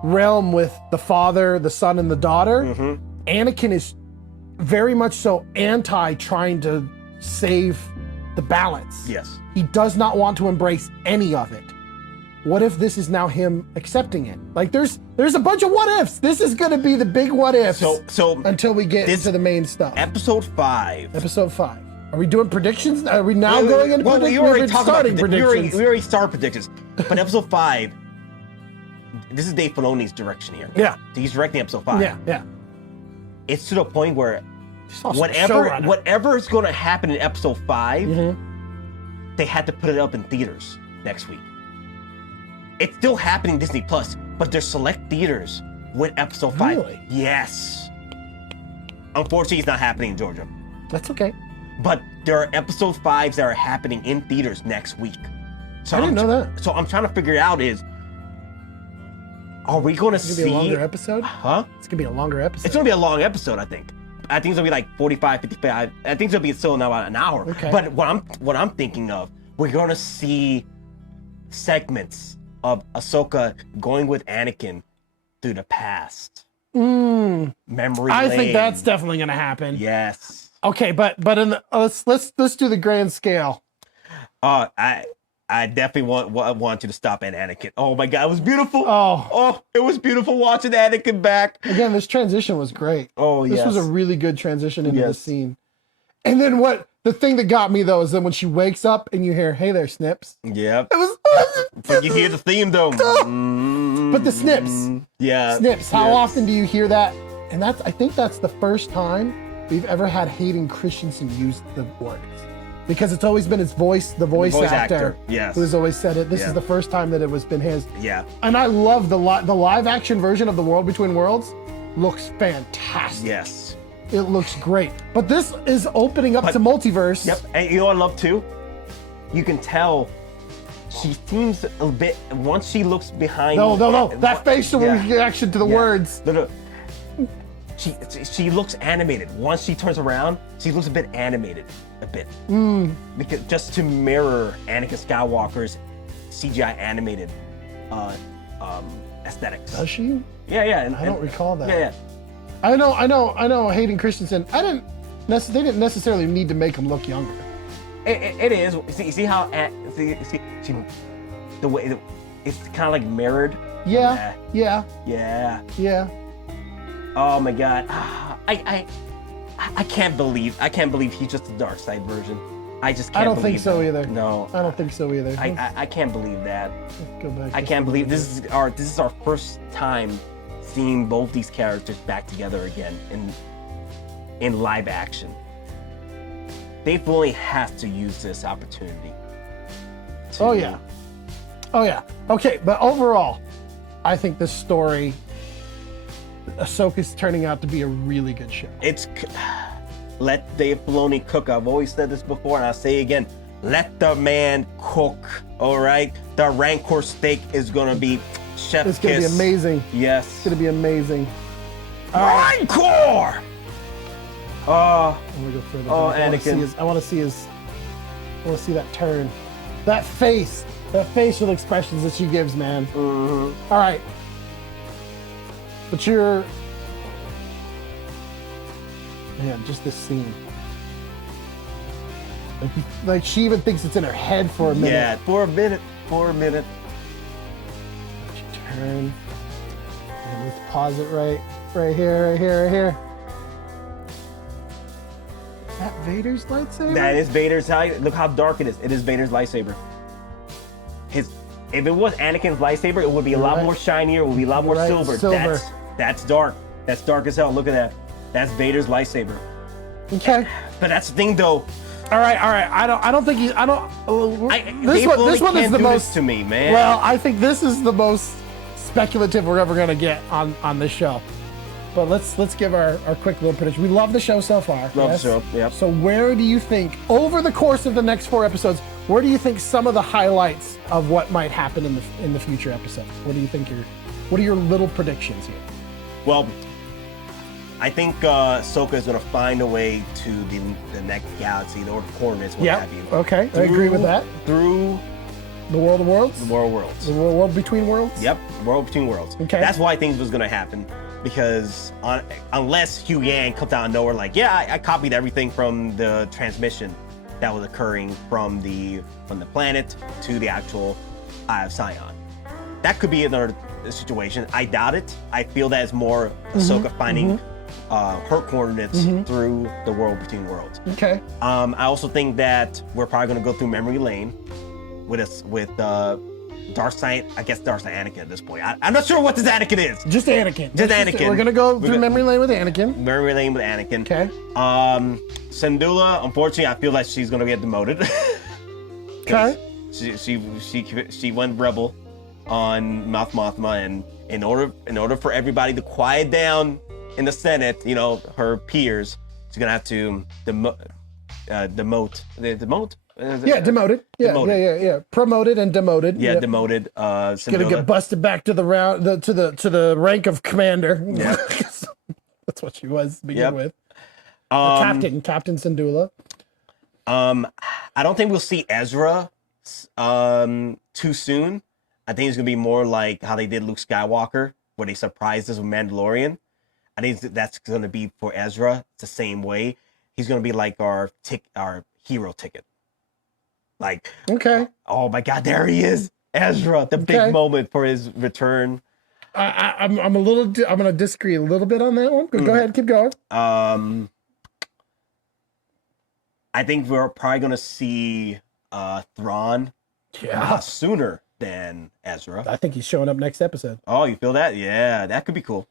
realm with the father, the son, and the daughter? Mm-hmm. Anakin is very much so anti trying to save the balance. Yes. He does not want to embrace any of it. What if this is now him accepting it? Like there's a bunch of what ifs. This is gonna be the big what ifs. So until we get into the main stuff. Episode 5. Are we doing predictions? Are we now going into predictions? We already started predictions. But episode 5, this is Dave Filoni's direction here. Yeah. He's directing episode 5. Yeah. It's to the point where whatever is going to happen in episode 5, they had to put it up in theaters next week. It's still happening Disney Plus, but there's select theaters with episode 5. Really? Yes. Unfortunately, it's not happening in Georgia. That's okay. But there are episode 5s that are happening in theaters next week. So I didn't know that. So I'm trying to figure out are we going to see... It's going to be a longer episode? Huh? It's going to be a longer episode. It's going to be a long episode, I think. I think it's going to be like 45, 55. I think it's going to be still about an hour. Okay. But what I'm thinking of, we're going to see segments of Ahsoka going with Anakin through the past. Memory I lane. think that's definitely going to happen. Yes. Okay, but in the let's do the grand scale. I definitely want you to stop at Anakin. Oh my God, it was beautiful. Oh, it was beautiful watching Anakin back. Again, this transition was great. Oh, this was a really good transition into the scene. And then the thing that got me though is then when she wakes up and you hear, "Hey there, Snips." Yep. It was. But you hear the theme though. But the Snips. Yeah. Snips. How often do you hear that? And I think that's the first time we've ever had Hayden Christensen use the words. Because it's always been his voice, the voice actor yes, who has always said it. This is the first time that it was been his. Yeah. And I love the live action version of The World Between Worlds. Looks fantastic. Yes. It looks great. But this is opening up to multiverse. Yep. And you know what I love too? You can tell she seems a bit, once she looks behind. No. That facial reaction to the words. No. She looks animated. Once she turns around, she looks a bit animated. Because just to mirror Anakin Skywalker's CGI animated aesthetics. Does she? Yeah. I don't recall that. Yeah. I know Hayden Christensen. They didn't necessarily need to make him look younger. It is. See how the way it's kind of like mirrored. Yeah. Oh my God. I can't believe he's just the dark side version. I just can't. I don't think so either. No, I don't think so either. I can't believe that. Let's go back. I can't believe this is our first time seeing both these characters back together again in live action. Dave Filoni has to use this opportunity. Oh yeah. Okay, but overall, I think this story, Ahsoka's turning out to be a really good show. Let Dave Filoni cook. I've always said this before, and I'll say it again. Let the man cook, all right? The Rancor steak is going to be chef kiss. It's going to be amazing. Yes. It's going to be amazing. Rancor! I'm going to go further. Anakin. I want to see that turn. That facial expressions that she gives, man. Mm-hmm. All right. But man, just this scene. Like she even thinks it's in her head for a minute. Yeah, for a minute. She turn. And let's pause it right here. Is that Vader's lightsaber? That is Vader's. Look how dark it is. It is Vader's lightsaber. If it was Anakin's lightsaber, it would be a lot more shinier. It would be a lot more silver. That's dark. That's dark as hell. Look at that. That's Vader's lightsaber. Okay. But that's the thing, though. All right. I don't think he. I don't. This one is the most to me, man. Well, I think this is the most speculative we're ever gonna get on this show. But let's give our quick little prediction. We love the show so far. Love the show. Yep. So where do you think, over the course of the next 4 episodes, where do you think some of the highlights of what might happen in the future episodes? What do you think what are your little predictions here? Well, I think Ahsoka is going to find a way to the next galaxy, or the coordinates, what have you. Okay, I agree with that. Through the world of worlds? The world of worlds. The world between worlds? Yep, world between worlds. Okay. That's why I think this was going to happen. Because unless Hugh Yang comes out of nowhere, like, yeah, I copied everything from the transmission that was occurring from the planet to the actual Eye of Sion. That could be another situation. I doubt it. I feel that it's more Ahsoka finding her coordinates through the world between worlds. Okay. I also think that we're probably going to go through memory lane with Dark Side, I guess Dark Side Anakin at this point. I'm not sure what this Anakin is. Just Anakin. Anakin. We're gonna go through memory lane with Anakin. Memory lane with Anakin. Okay. Syndulla, unfortunately, I feel like she's gonna get demoted. Okay. She went rebel on Mouth Mothma, and in order for everybody to quiet down in the Senate, her peers, she's gonna have to demote. Yeah, demoted. Yeah. Promoted and demoted. Yeah, demoted. Gonna get busted back to the to the rank of commander. Yeah. That's what she was to begin with. Captain Syndulla. I don't think we'll see Ezra too soon. I think it's gonna be more like how they did Luke Skywalker, where they surprised us with Mandalorian. I think that's gonna be for Ezra. It's the same way. He's gonna be like our hero ticket. Like, okay. Oh my God, there he is, Ezra! The big moment for his return. I'm gonna disagree a little bit on that one. Go ahead, keep going. I think we're probably gonna see Thrawn sooner than Ezra. I think he's showing up next episode. Oh, you feel that? Yeah, that could be cool.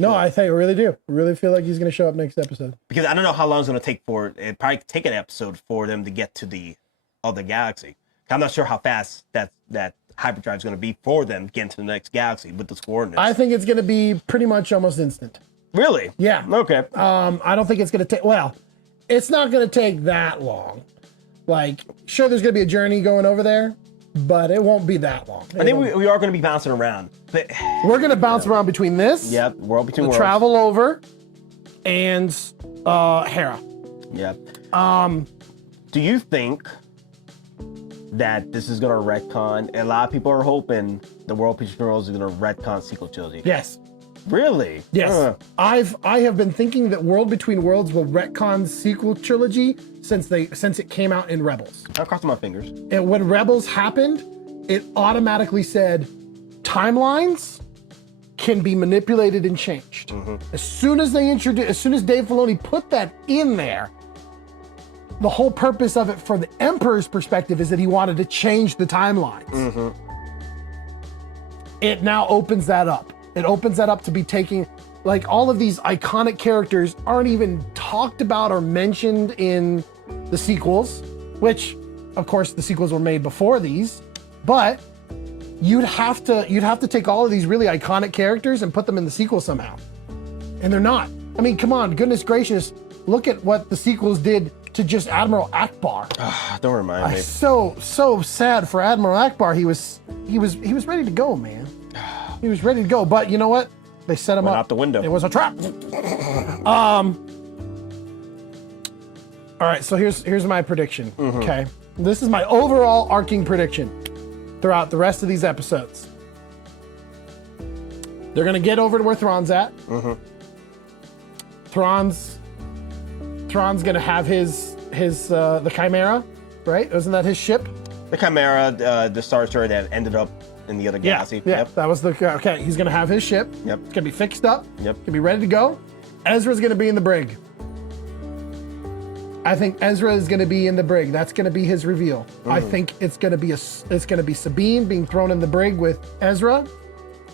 No, I really do. I really feel like he's gonna show up next episode. Because I don't know how long it's gonna take it'd probably take an episode for them to get to the other galaxy. I'm not sure how fast that hyperdrive is going to be for them getting to the next galaxy with those coordinates. I think it's going to be pretty much almost instant. Really? Yeah. Okay. I don't think it's going to take. Well, it's not going to take that long. Like, sure, there's going to be a journey going over there, but it won't be that long. I think we are going to be bouncing around. We're going to bounce around between this. Yep. World between worlds. Travel over, and Hera. Yep. Do you think that this is gonna retcon? A lot of people are hoping the World Between Worlds is gonna retcon sequel trilogy. Yes. Really? Yes. I have been thinking that World Between Worlds will retcon sequel trilogy since it came out in Rebels. I'm crossing my fingers. And when Rebels happened, it automatically said timelines can be manipulated and changed. As soon as Dave Filoni put that in there, the whole purpose of it for the Emperor's perspective is that he wanted to change the timelines. It now opens that up. It opens that up to be taking, like, all of these iconic characters aren't even talked about or mentioned in the sequels, which, of course, the sequels were made before these, but you'd have to take all of these really iconic characters and put them in the sequel somehow. And they're not. I mean, come on, goodness gracious, look at what the sequels did to just Admiral Akbar. Don't remind me. So sad for Admiral Akbar. He was ready to go, man. He was ready to go, but you know what? They set him Went up. out the window. It was a trap. All right, so here's my prediction. Okay, this is my overall arcing prediction throughout the rest of these episodes. They're gonna get over to where Thrawn's at. Thrawn's gonna have his the Chimera, right? Isn't that his ship? The Chimera, the Star Destroyer that ended up in the other galaxy. Yeah, that was okay. He's gonna have his ship. Yep. It's gonna be fixed up. Yep. Gonna be ready to go. Ezra's gonna be in the brig. I think Ezra is gonna be in the brig. That's gonna be his reveal. I think it's gonna be Sabine being thrown in the brig with Ezra,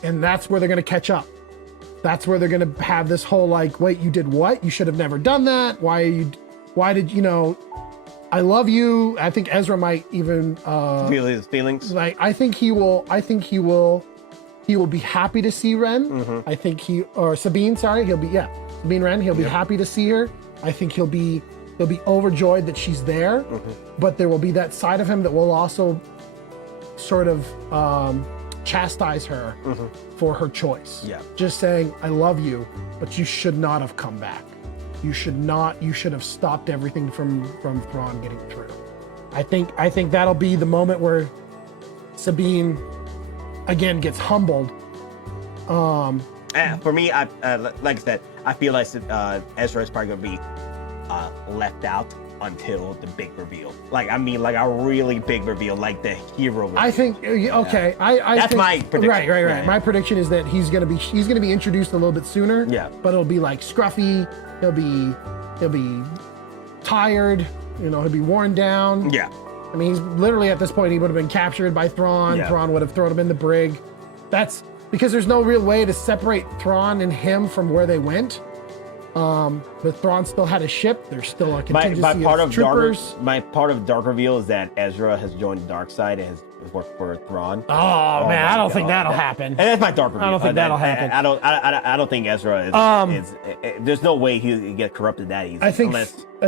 and that's where they're gonna catch up. That's where they're gonna have this whole like, wait, you did what? You should have never done that. Why did you know? I love you. I think Ezra might even feel his feelings. Like I think he will be happy to see Wren. I think or Sabine, sorry, Sabine Wren, he'll be happy to see her. I think he'll be overjoyed that she's there. But there will be that side of him that will also sort of chastise her for her choice. Yeah. Just saying, I love you, but you should not have come back. You should have stopped everything from Thrawn getting through. I think that'll be the moment where Sabine again gets humbled. For me, like I said, I feel like Ezra is probably gonna be left out until the big reveal. Like a really big reveal, like the hero reveal. I think okay. That's my prediction. Right. Yeah. My prediction is that he's gonna be introduced a little bit sooner. Yeah. But it'll be like scruffy. He'll be tired. He'll be worn down. Yeah. I mean, he's literally at this point he would have been captured by Thrawn. Yeah. Thrawn would have thrown him in the brig. That's because there's no real way to separate Thrawn and him from where they went. But Thrawn still had a ship. There's still a contingency of troopers. My part of dark reveal is that Ezra has joined the dark side and has worked for Thrawn. Oh man, I don't think that'll happen. And that's my dark reveal. I don't think that'll happen. I don't think Ezra is. There's no way he'll get corrupted that easy. I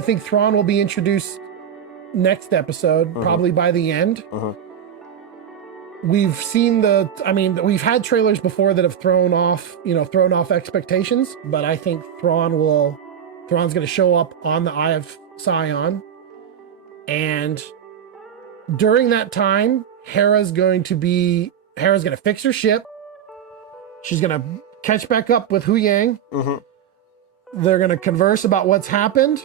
think Thrawn will be introduced next episode, probably by the end. We've seen we've had trailers before that have thrown off expectations, but I think Thrawn's going to show up on the Eye of Sion, and during that time, Hera's going to fix her ship. She's going to catch back up with Hu Yang. They're going to converse about what's happened,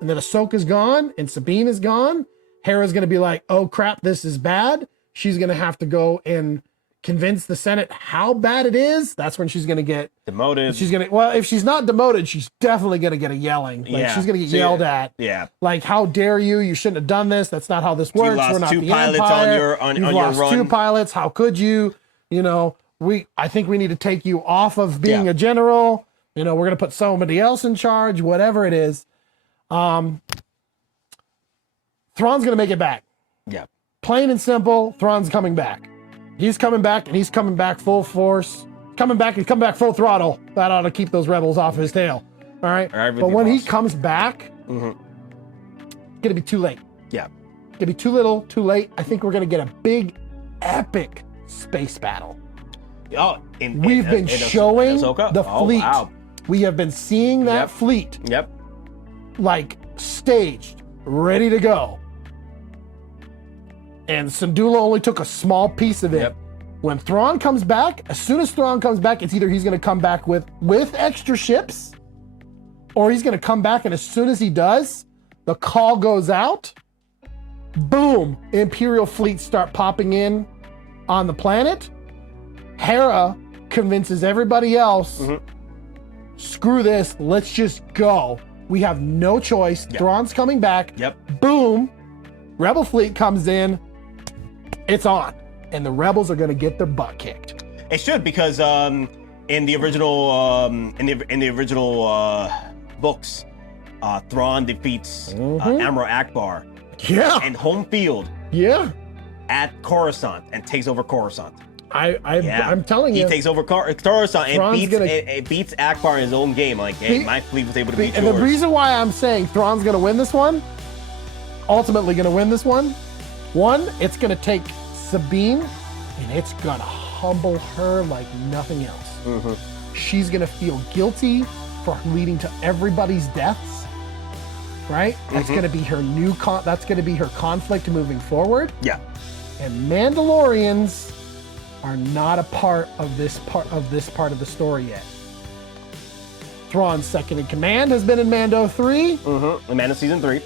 and then Ahsoka's gone and Sabine is gone. Hera's going to be like, "Oh crap, this is bad." She's going to have to go and convince the Senate how bad it is. That's when she's going to get demoted. If she's not demoted, she's definitely going to get a yelling. She's going to get yelled at. Yeah. Like, how dare you? You shouldn't have done this. That's not how this works. We're not the Empire. You've lost run. 2 pilots. How could you? I think we need to take you off of being a general. We're going to put somebody else in charge, whatever it is. Thrawn's going to make it back. Yeah. Plain and simple, Thrawn's coming back. He's coming back, and he's coming back full force. He's coming back full throttle. That ought to keep those rebels off his tail. All right? But when he comes back, it's going to be too late. Yeah. It's going to be too little, too late. I think we're going to get a big, epic space battle. Oh, we've been showing the fleet. Wow. We have been seeing that fleet. Yep. Like, staged, ready to go. And Syndulla only took a small piece of it. Yep. When Thrawn comes back, as soon as Thrawn comes back, it's either he's going to come back with extra ships, or he's going to come back, and as soon as he does, the call goes out. Boom! Imperial fleets start popping in on the planet. Hera convinces everybody else, screw this, let's just go. We have no choice. Yep. Thrawn's coming back. Yep. Boom! Rebel fleet comes in. It's on, and the rebels are going to get their butt kicked. It should, because in the original books, Thrawn defeats Admiral Akbar. Yeah. And home field. Yeah. At Coruscant and takes over Coruscant. I'm telling you, he takes over Coruscant and beats Akbar in his own game. Like, hey, my fleet was able to beat yours. And the reason why I'm saying Thrawn's going to win this one. Ultimately going to win this one. One, it's going to take Sabine, and it's going to humble her like nothing else. She's going to feel guilty for leading to everybody's deaths, right? That's going to be her that's going to be her conflict moving forward. Yeah. And Mandalorians are not a part of this part of the story yet. Thrawn's second in command has been in Mando 3. Mando season 3.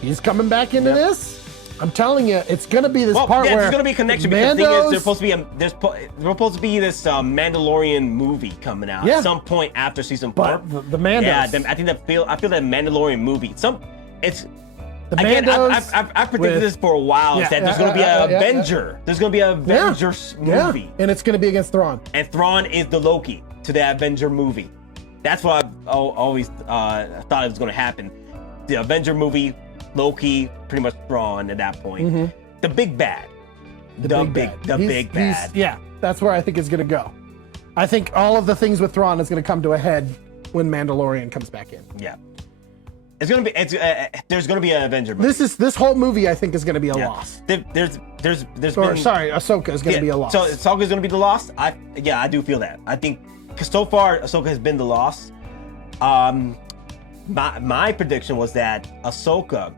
He's coming back into this. I'm telling you, it's going to be this part where there's going to be a connection, because the thing is, there's supposed to be this Mandalorian movie coming out at some point after season 4. But the Mandos. Yeah, I feel that Mandalorian movie. I've predicted this for a while. That there's going to be an Avenger. There's going to be an Avengers movie, and it's going to be against Thrawn. And Thrawn is the Loki to the Avenger movie. That's what I've always thought it was going to happen. The Avenger movie. Loki, pretty much Thrawn at that point. Mm-hmm. The big bad. The big bad. Yeah, that's where I think it's gonna go. I think all of the things with Thrawn is gonna come to a head when Mandalorian comes back in. Yeah. It's gonna be. There's gonna be an Avenger movie. This whole movie I think is gonna be a loss. Ahsoka is gonna be a loss. So Ahsoka is gonna be the loss. I do feel that. I think because so far Ahsoka has been the loss. My prediction was that Ahsoka,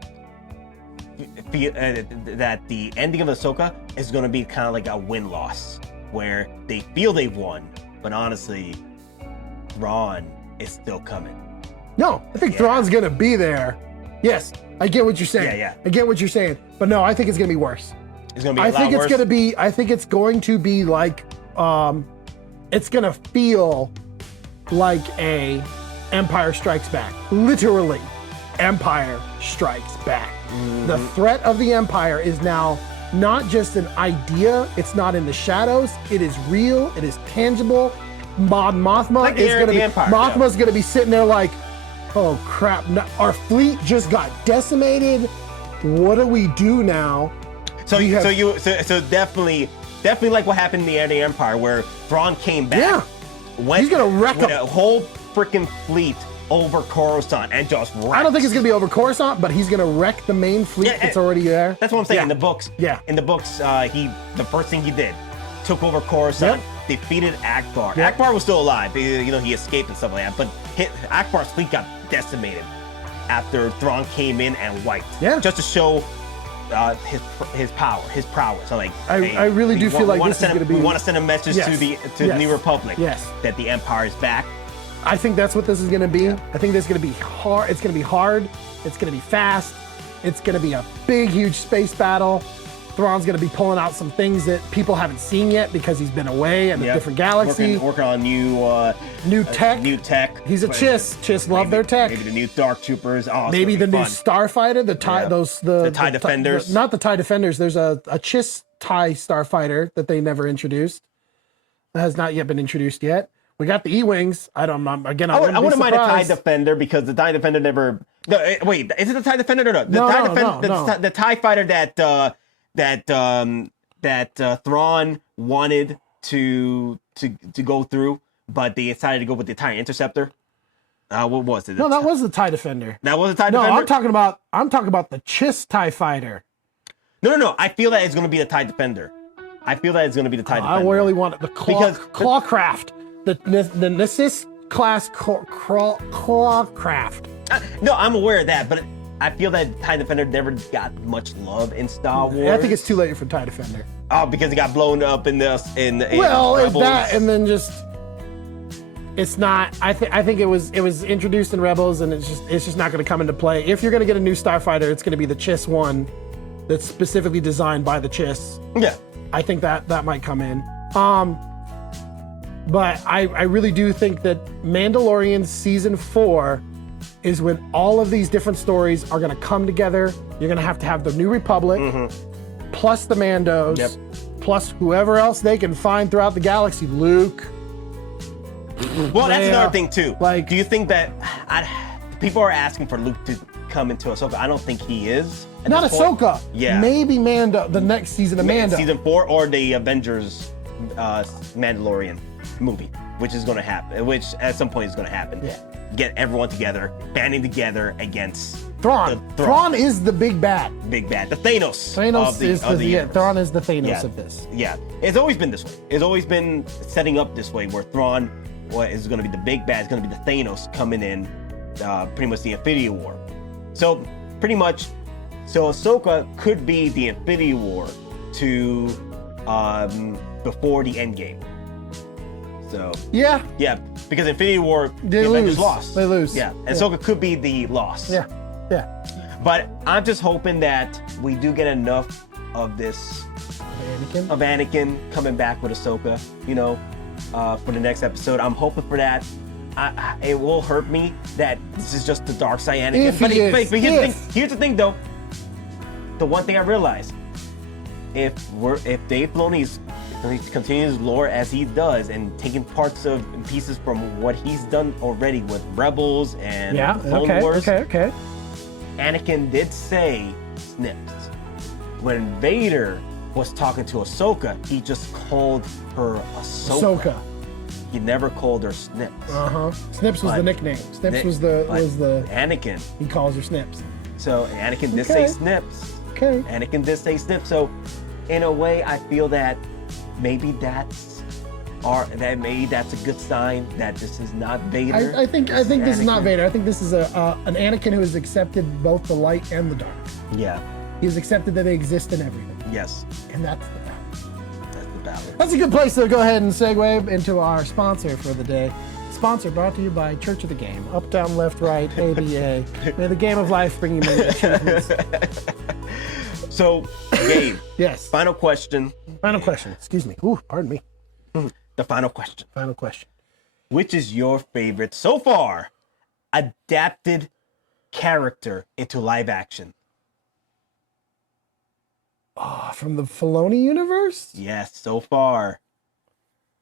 that the ending of Ahsoka is gonna be kind of like a win-loss, where they feel they've won, but honestly, Thrawn is still coming. No, I think Thrawn's gonna be there. Yes, I get what you're saying. Yeah. I get what you're saying. But no, I think it's gonna be worse. It's gonna be a lot worse. I think it's going to be like, it's gonna feel like a Empire Strikes Back. Literally, Empire Strikes Back. Mm-hmm. The threat of the Empire is now not just an idea. It's not in the shadows. It is real. It is tangible. Mothma like is gonna be. Empire, Mothma's gonna be sitting there like, oh crap! Our fleet just got decimated. What do we do now? So definitely like what happened in the End of the Empire, where Thrawn came back. Yeah, he's gonna wreck a whole freaking fleet over Coruscant and just wreck. I don't think it's gonna be over Coruscant, but he's gonna wreck the main fleet that's already there. That's what I'm saying. Yeah. In the books, the first thing he did, took over Coruscant. Yep. Defeated Akbar. Yep. Akbar was still alive. He escaped and stuff like that. But Akbar's fleet got decimated after Thrawn came in and wiped. Yeah. Just to show his power, his prowess. So like, I really do feel like this is going to be. We want to send a message to the New Republic. Yes. That the Empire is back. I think that's what this is going to be. Yeah. I think this is going to be hard. It's going to be hard. It's going to be fast. It's going to be a big, huge space battle. Thrawn's going to be pulling out some things that people haven't seen yet because he's been away in a different galaxy. Working on new tech. New tech. He's a Chiss. Chiss love their tech. Maybe the new Dark Troopers. Oh, maybe the new Starfighter. The TIE Defenders. Not the TIE Defenders. There's a Chiss TIE Starfighter that they never introduced. That has not yet been introduced yet. We got the E-Wings. I wouldn't mind a TIE Defender because the TIE Defender never. No, wait, is it the TIE Defender or not? The TIE Fighter that Thrawn wanted to go through, but they decided to go with the TIE Interceptor. What was it? No, that was the TIE Defender. That was the TIE Defender? No, I'm talking about the Chiss TIE Fighter. No. I feel that it's going to be the TIE Defender. I Defender. I really want it. The Clawcraft. The Nessus class Clawcraft. No, I'm aware of that, but I feel that TIE Defender never got much love in Star Wars. I think it's too late for TIE Defender. Oh, because it got blown up in Rebels. It's that, and then just it's not. I think it was introduced in Rebels, and it's just not going to come into play. If you're going to get a new Starfighter, it's going to be the Chiss one, that's specifically designed by the Chiss. Yeah, I think that might come in. But I really do think that Mandalorian season 4 is when all of these different stories are going to come together. You're going to have the New Republic, plus the Mandos, plus whoever else they can find throughout the galaxy. Luke. Well, that's another thing too. Like, do you think that people are asking for Luke to come into Ahsoka? I don't think he is. Not Ahsoka. Yeah. Maybe Mando. The next season of Mando. Season 4 or the Avengers Mandalorian movie, which is going to happen. Which at some point is going to happen. Yeah. Get everyone together, banding together against Thrawn. Thrawn is the big bad. Big bad. The Thanos. Thrawn is the Thanos of this. Yeah. It's always been this way. It's always been setting up this way, where Thrawn is going to be the big bad. It's going to be the Thanos coming in, pretty much the Infinity War. So pretty much, Ahsoka could be the Infinity War to before the Endgame. So yeah, because Infinity War, the Avengers lost. They lose. Yeah, and Ahsoka could be the loss. Yeah. But I'm just hoping that we do get enough of this of Anakin coming back with Ahsoka, for the next episode. I'm hoping for that. It will hurt me that this is just the dark side Anakin. But here's the thing, though. The one thing I realized, if Dave Filoni's continues lore as he does and taking parts of and pieces from what he's done already with Rebels and Clone Wars, Anakin did say Snips. When Vader was talking to Ahsoka, he just called her Ahsoka. He never called her Snips. Snips was the nickname. Snips was the Anakin. He calls her Snips. So Anakin did say Snips. Okay. Anakin did say Snips. So in a way, I feel that maybe that's a good sign that this is not Vader. I think this is not Vader. I think this is an Anakin who has accepted both the light and the dark. Yeah. He has accepted that they exist in everything. Yes. And that's the balance. That's the balance. That's a good place to go ahead and segue into our sponsor for the day. Sponsor brought to you by Church of the Game. Up, down, left, right, ABA. May the game of life bring you many achievements. So, Gabe. Yes. Final question. Final question. Excuse me. Ooh, pardon me. The final question. Final question. Which is your favorite so far adapted character into live action? Oh, from the Filoni universe? Yes, so far.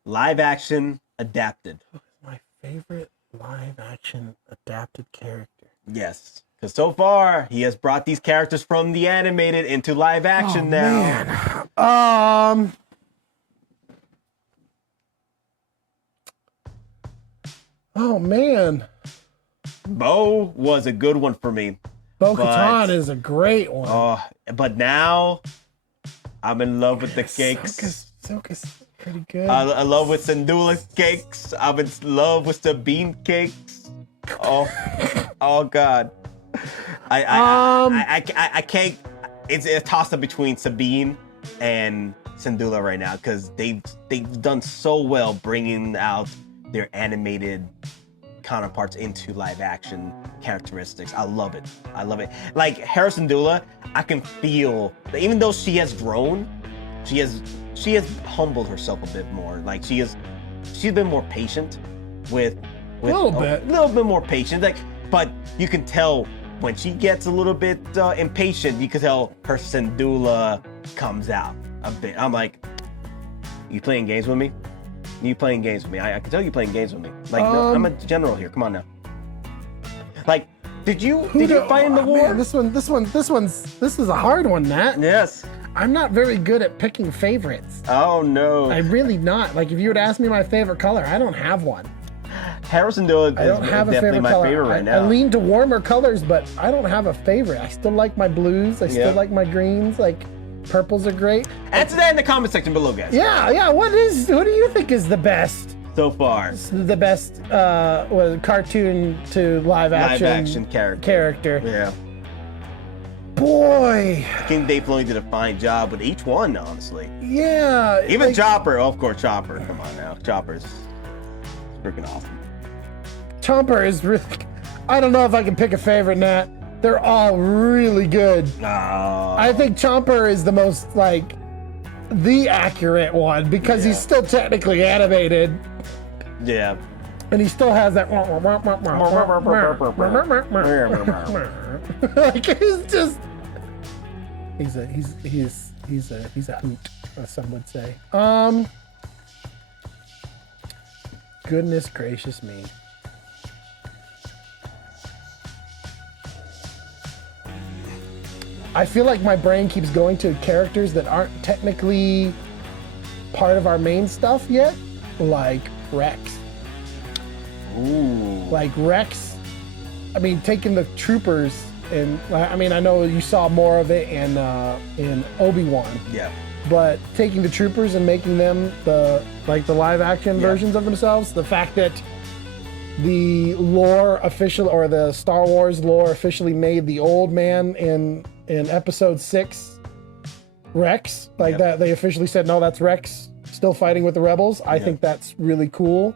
Live action adapted. My favorite live action adapted character. Yes, because so far he has brought these characters from the animated into live action now. Man. Oh man. Bo was a good one for me. Bo-Katan is a great one. Oh, but now I'm in love with the cakes. Ahsoka's pretty good. I love with Syndulla cakes. I'm in love with Sabine cakes. Oh God. I can't. It's a toss up between Sabine and Syndulla right now because they've done so well bringing out their animated counterparts into live action characteristics. I love it. Like Hera Syndulla, I can feel that even though she has grown, she has humbled herself a bit more. Like she's been more patient with a little bit more patient. Like, but you can tell when she gets a little bit impatient, you can tell her Syndulla comes out a bit. I'm like, you playing games with me? You playing games with me? I can tell you playing games with me. Like, no, I'm a general here. Come on now. Like, did you fight in the war? Man, this is a hard one, Matt. Yes. I'm not very good at picking favorites. Oh no. I'm really not. Like, if you were to ask me my favorite color, I don't have one. Hera Syndulla is definitely my favorite right now. I lean to warmer colors, but I don't have a favorite. I still like my blues. I still like my greens. Like, purples are great. Answer that in the comment section below, guys. Yeah. Who do you think is the best so far? The best cartoon to live action character. Yeah. Boy. I think Dave Filoni did a fine job with each one, honestly. Yeah. Even Chopper, of course, Chopper. Come on now. Chopper's freaking awesome. Chopper is really... I don't know if I can pick a favorite, Nat. They're all really good. I think Chomper is the most, like, the accurate one because he's still technically animated. Yeah. And he still has that. Like, he's just. He's a hoot, as some would say. Goodness gracious me. I feel like my brain keeps going to characters that aren't technically part of our main stuff yet, like Rex. Ooh. Like Rex, I mean, taking the troopers, and I mean, I know you saw more of it in Obi-Wan. Yeah. But taking the troopers and making them the live action versions of themselves, the fact that the lore official, or the Star Wars lore officially made the old man in episode 6 Rex, that they officially said, no, that's Rex still fighting with the rebels. I think that's really cool.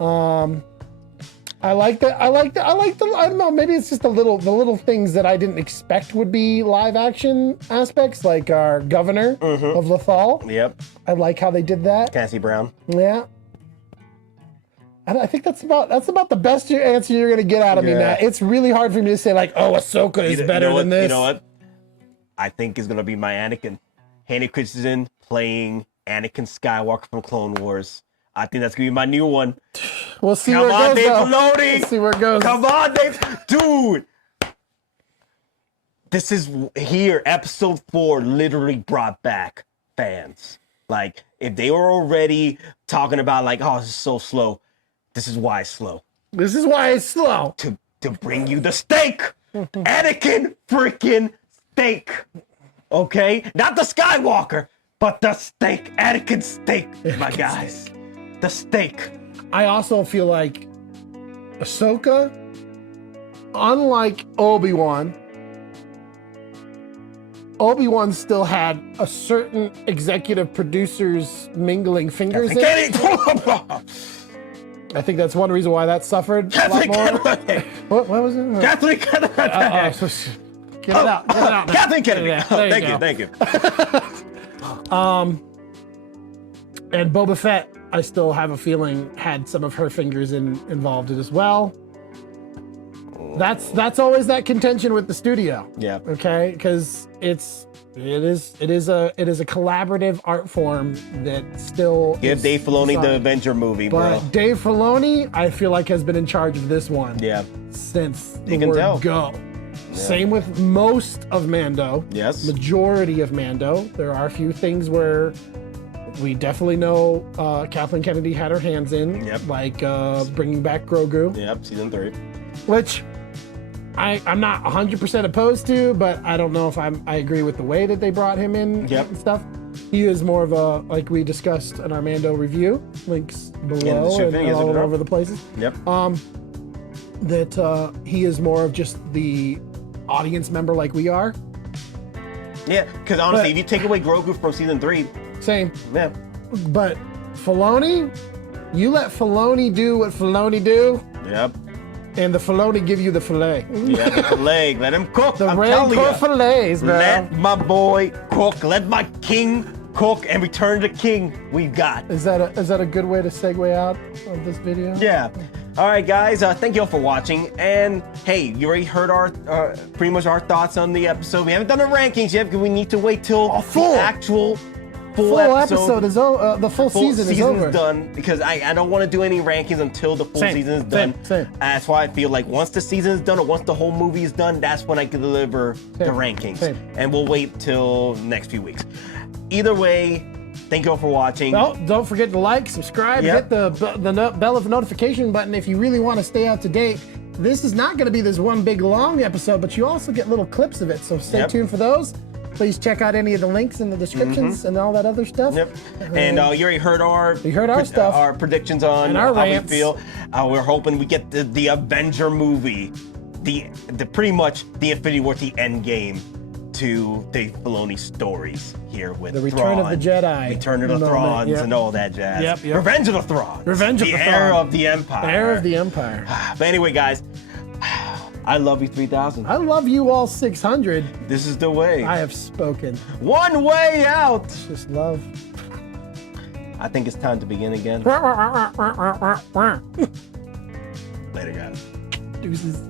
I like that. I don't know, maybe it's just the little things that I didn't expect would be live action aspects, like our governor of Lothal. Yep. I like how they did that. Cassie Brown. Yeah. I think that's about the best answer you're gonna get out of me, Matt. It's really hard for me to say, like, oh, Ahsoka is better than this. You know what? I think is gonna be my Anakin. Hayden Christensen playing Anakin Skywalker from Clone Wars. I think that's gonna be my new one. We'll see where it goes. We'll see where it goes. Come on, Dave. Dude. this is here. Episode 4 literally brought back fans. Like, if they were already talking about like, oh, this is so slow, this is why it's slow. This is why it's slow. To bring you the steak. Anakin freaking steak. Okay? Not the Skywalker, but the steak. Anakin steak, my guys. The steak. I also feel like Ahsoka, unlike Obi-Wan still had a certain executive producers mingling fingers in. I think that's one reason why that suffered a lot more. What was it? Kathleen Kennedy. Get it out. Get it out. Kathleen Kennedy. Thank you. And Boba Fett, I still have a feeling had some of her fingers involved as well. That's always that contention with the studio. Yeah. Okay, because it is a collaborative art form that still give Dave Filoni the Avenger movie, bro. But Dave Filoni, I feel like, has been in charge of this one. Yeah. Since the word go. Yeah. Same with most of Mando. Yes. Majority of Mando. There are a few things where we definitely know Kathleen Kennedy had her hands in. Yep. Like bringing back Grogu. Yep. Season 3. Which I'm not 100% opposed to, but I don't know if I agree with the way that they brought him in and stuff. He is more of a, like we discussed in our Mando review, links below and all over the places. Yep. That he is more of just the audience member like we are. Yeah, because honestly, if you take away Grogu from season 3, same. Yeah. But Filoni, you let Filoni do what Filoni do. Yep. And the Filoni give you the filet. Yeah, the filet. Let him cook. The Rancor fillets, bro. Let my boy cook. Let my king cook and return the king we've got. Is that a good way to segue out of this video? Yeah. All right, guys. Thank you all for watching. And hey, you already heard our pretty much our thoughts on the episode. We haven't done the rankings yet because we need to wait till the actual full episode is over. The full season is over. Done because I don't want to do any rankings until the full season is done. Same. That's why I feel like once the season is done or once the whole movie is done, that's when I can deliver the rankings. And we'll wait till next few weeks. Either way, thank you all for watching. Well, don't forget to like, subscribe, hit the bell of notification button if you really want to stay up to date. This is not going to be this one big long episode, but you also get little clips of it, so stay tuned for those. Please check out any of the links in the descriptions and all that other stuff. Yep. And you already heard our stuff, our predictions on and our how rants. we feel. We're hoping we get the Avenger movie, the pretty much the Infinity War, the end game to the Filoni stories here with the Return of the Jedi, Return of the Thrawns, and all that jazz. Yep. Revenge of the Thrawns. Revenge of the Thrawns. The Heir of the Empire. Heir of the Empire. But anyway, guys. I love you 3000. I love you all 600. This is the way. I have spoken. One way out. It's just love. I think it's time to begin again. Later, guys. Deuces.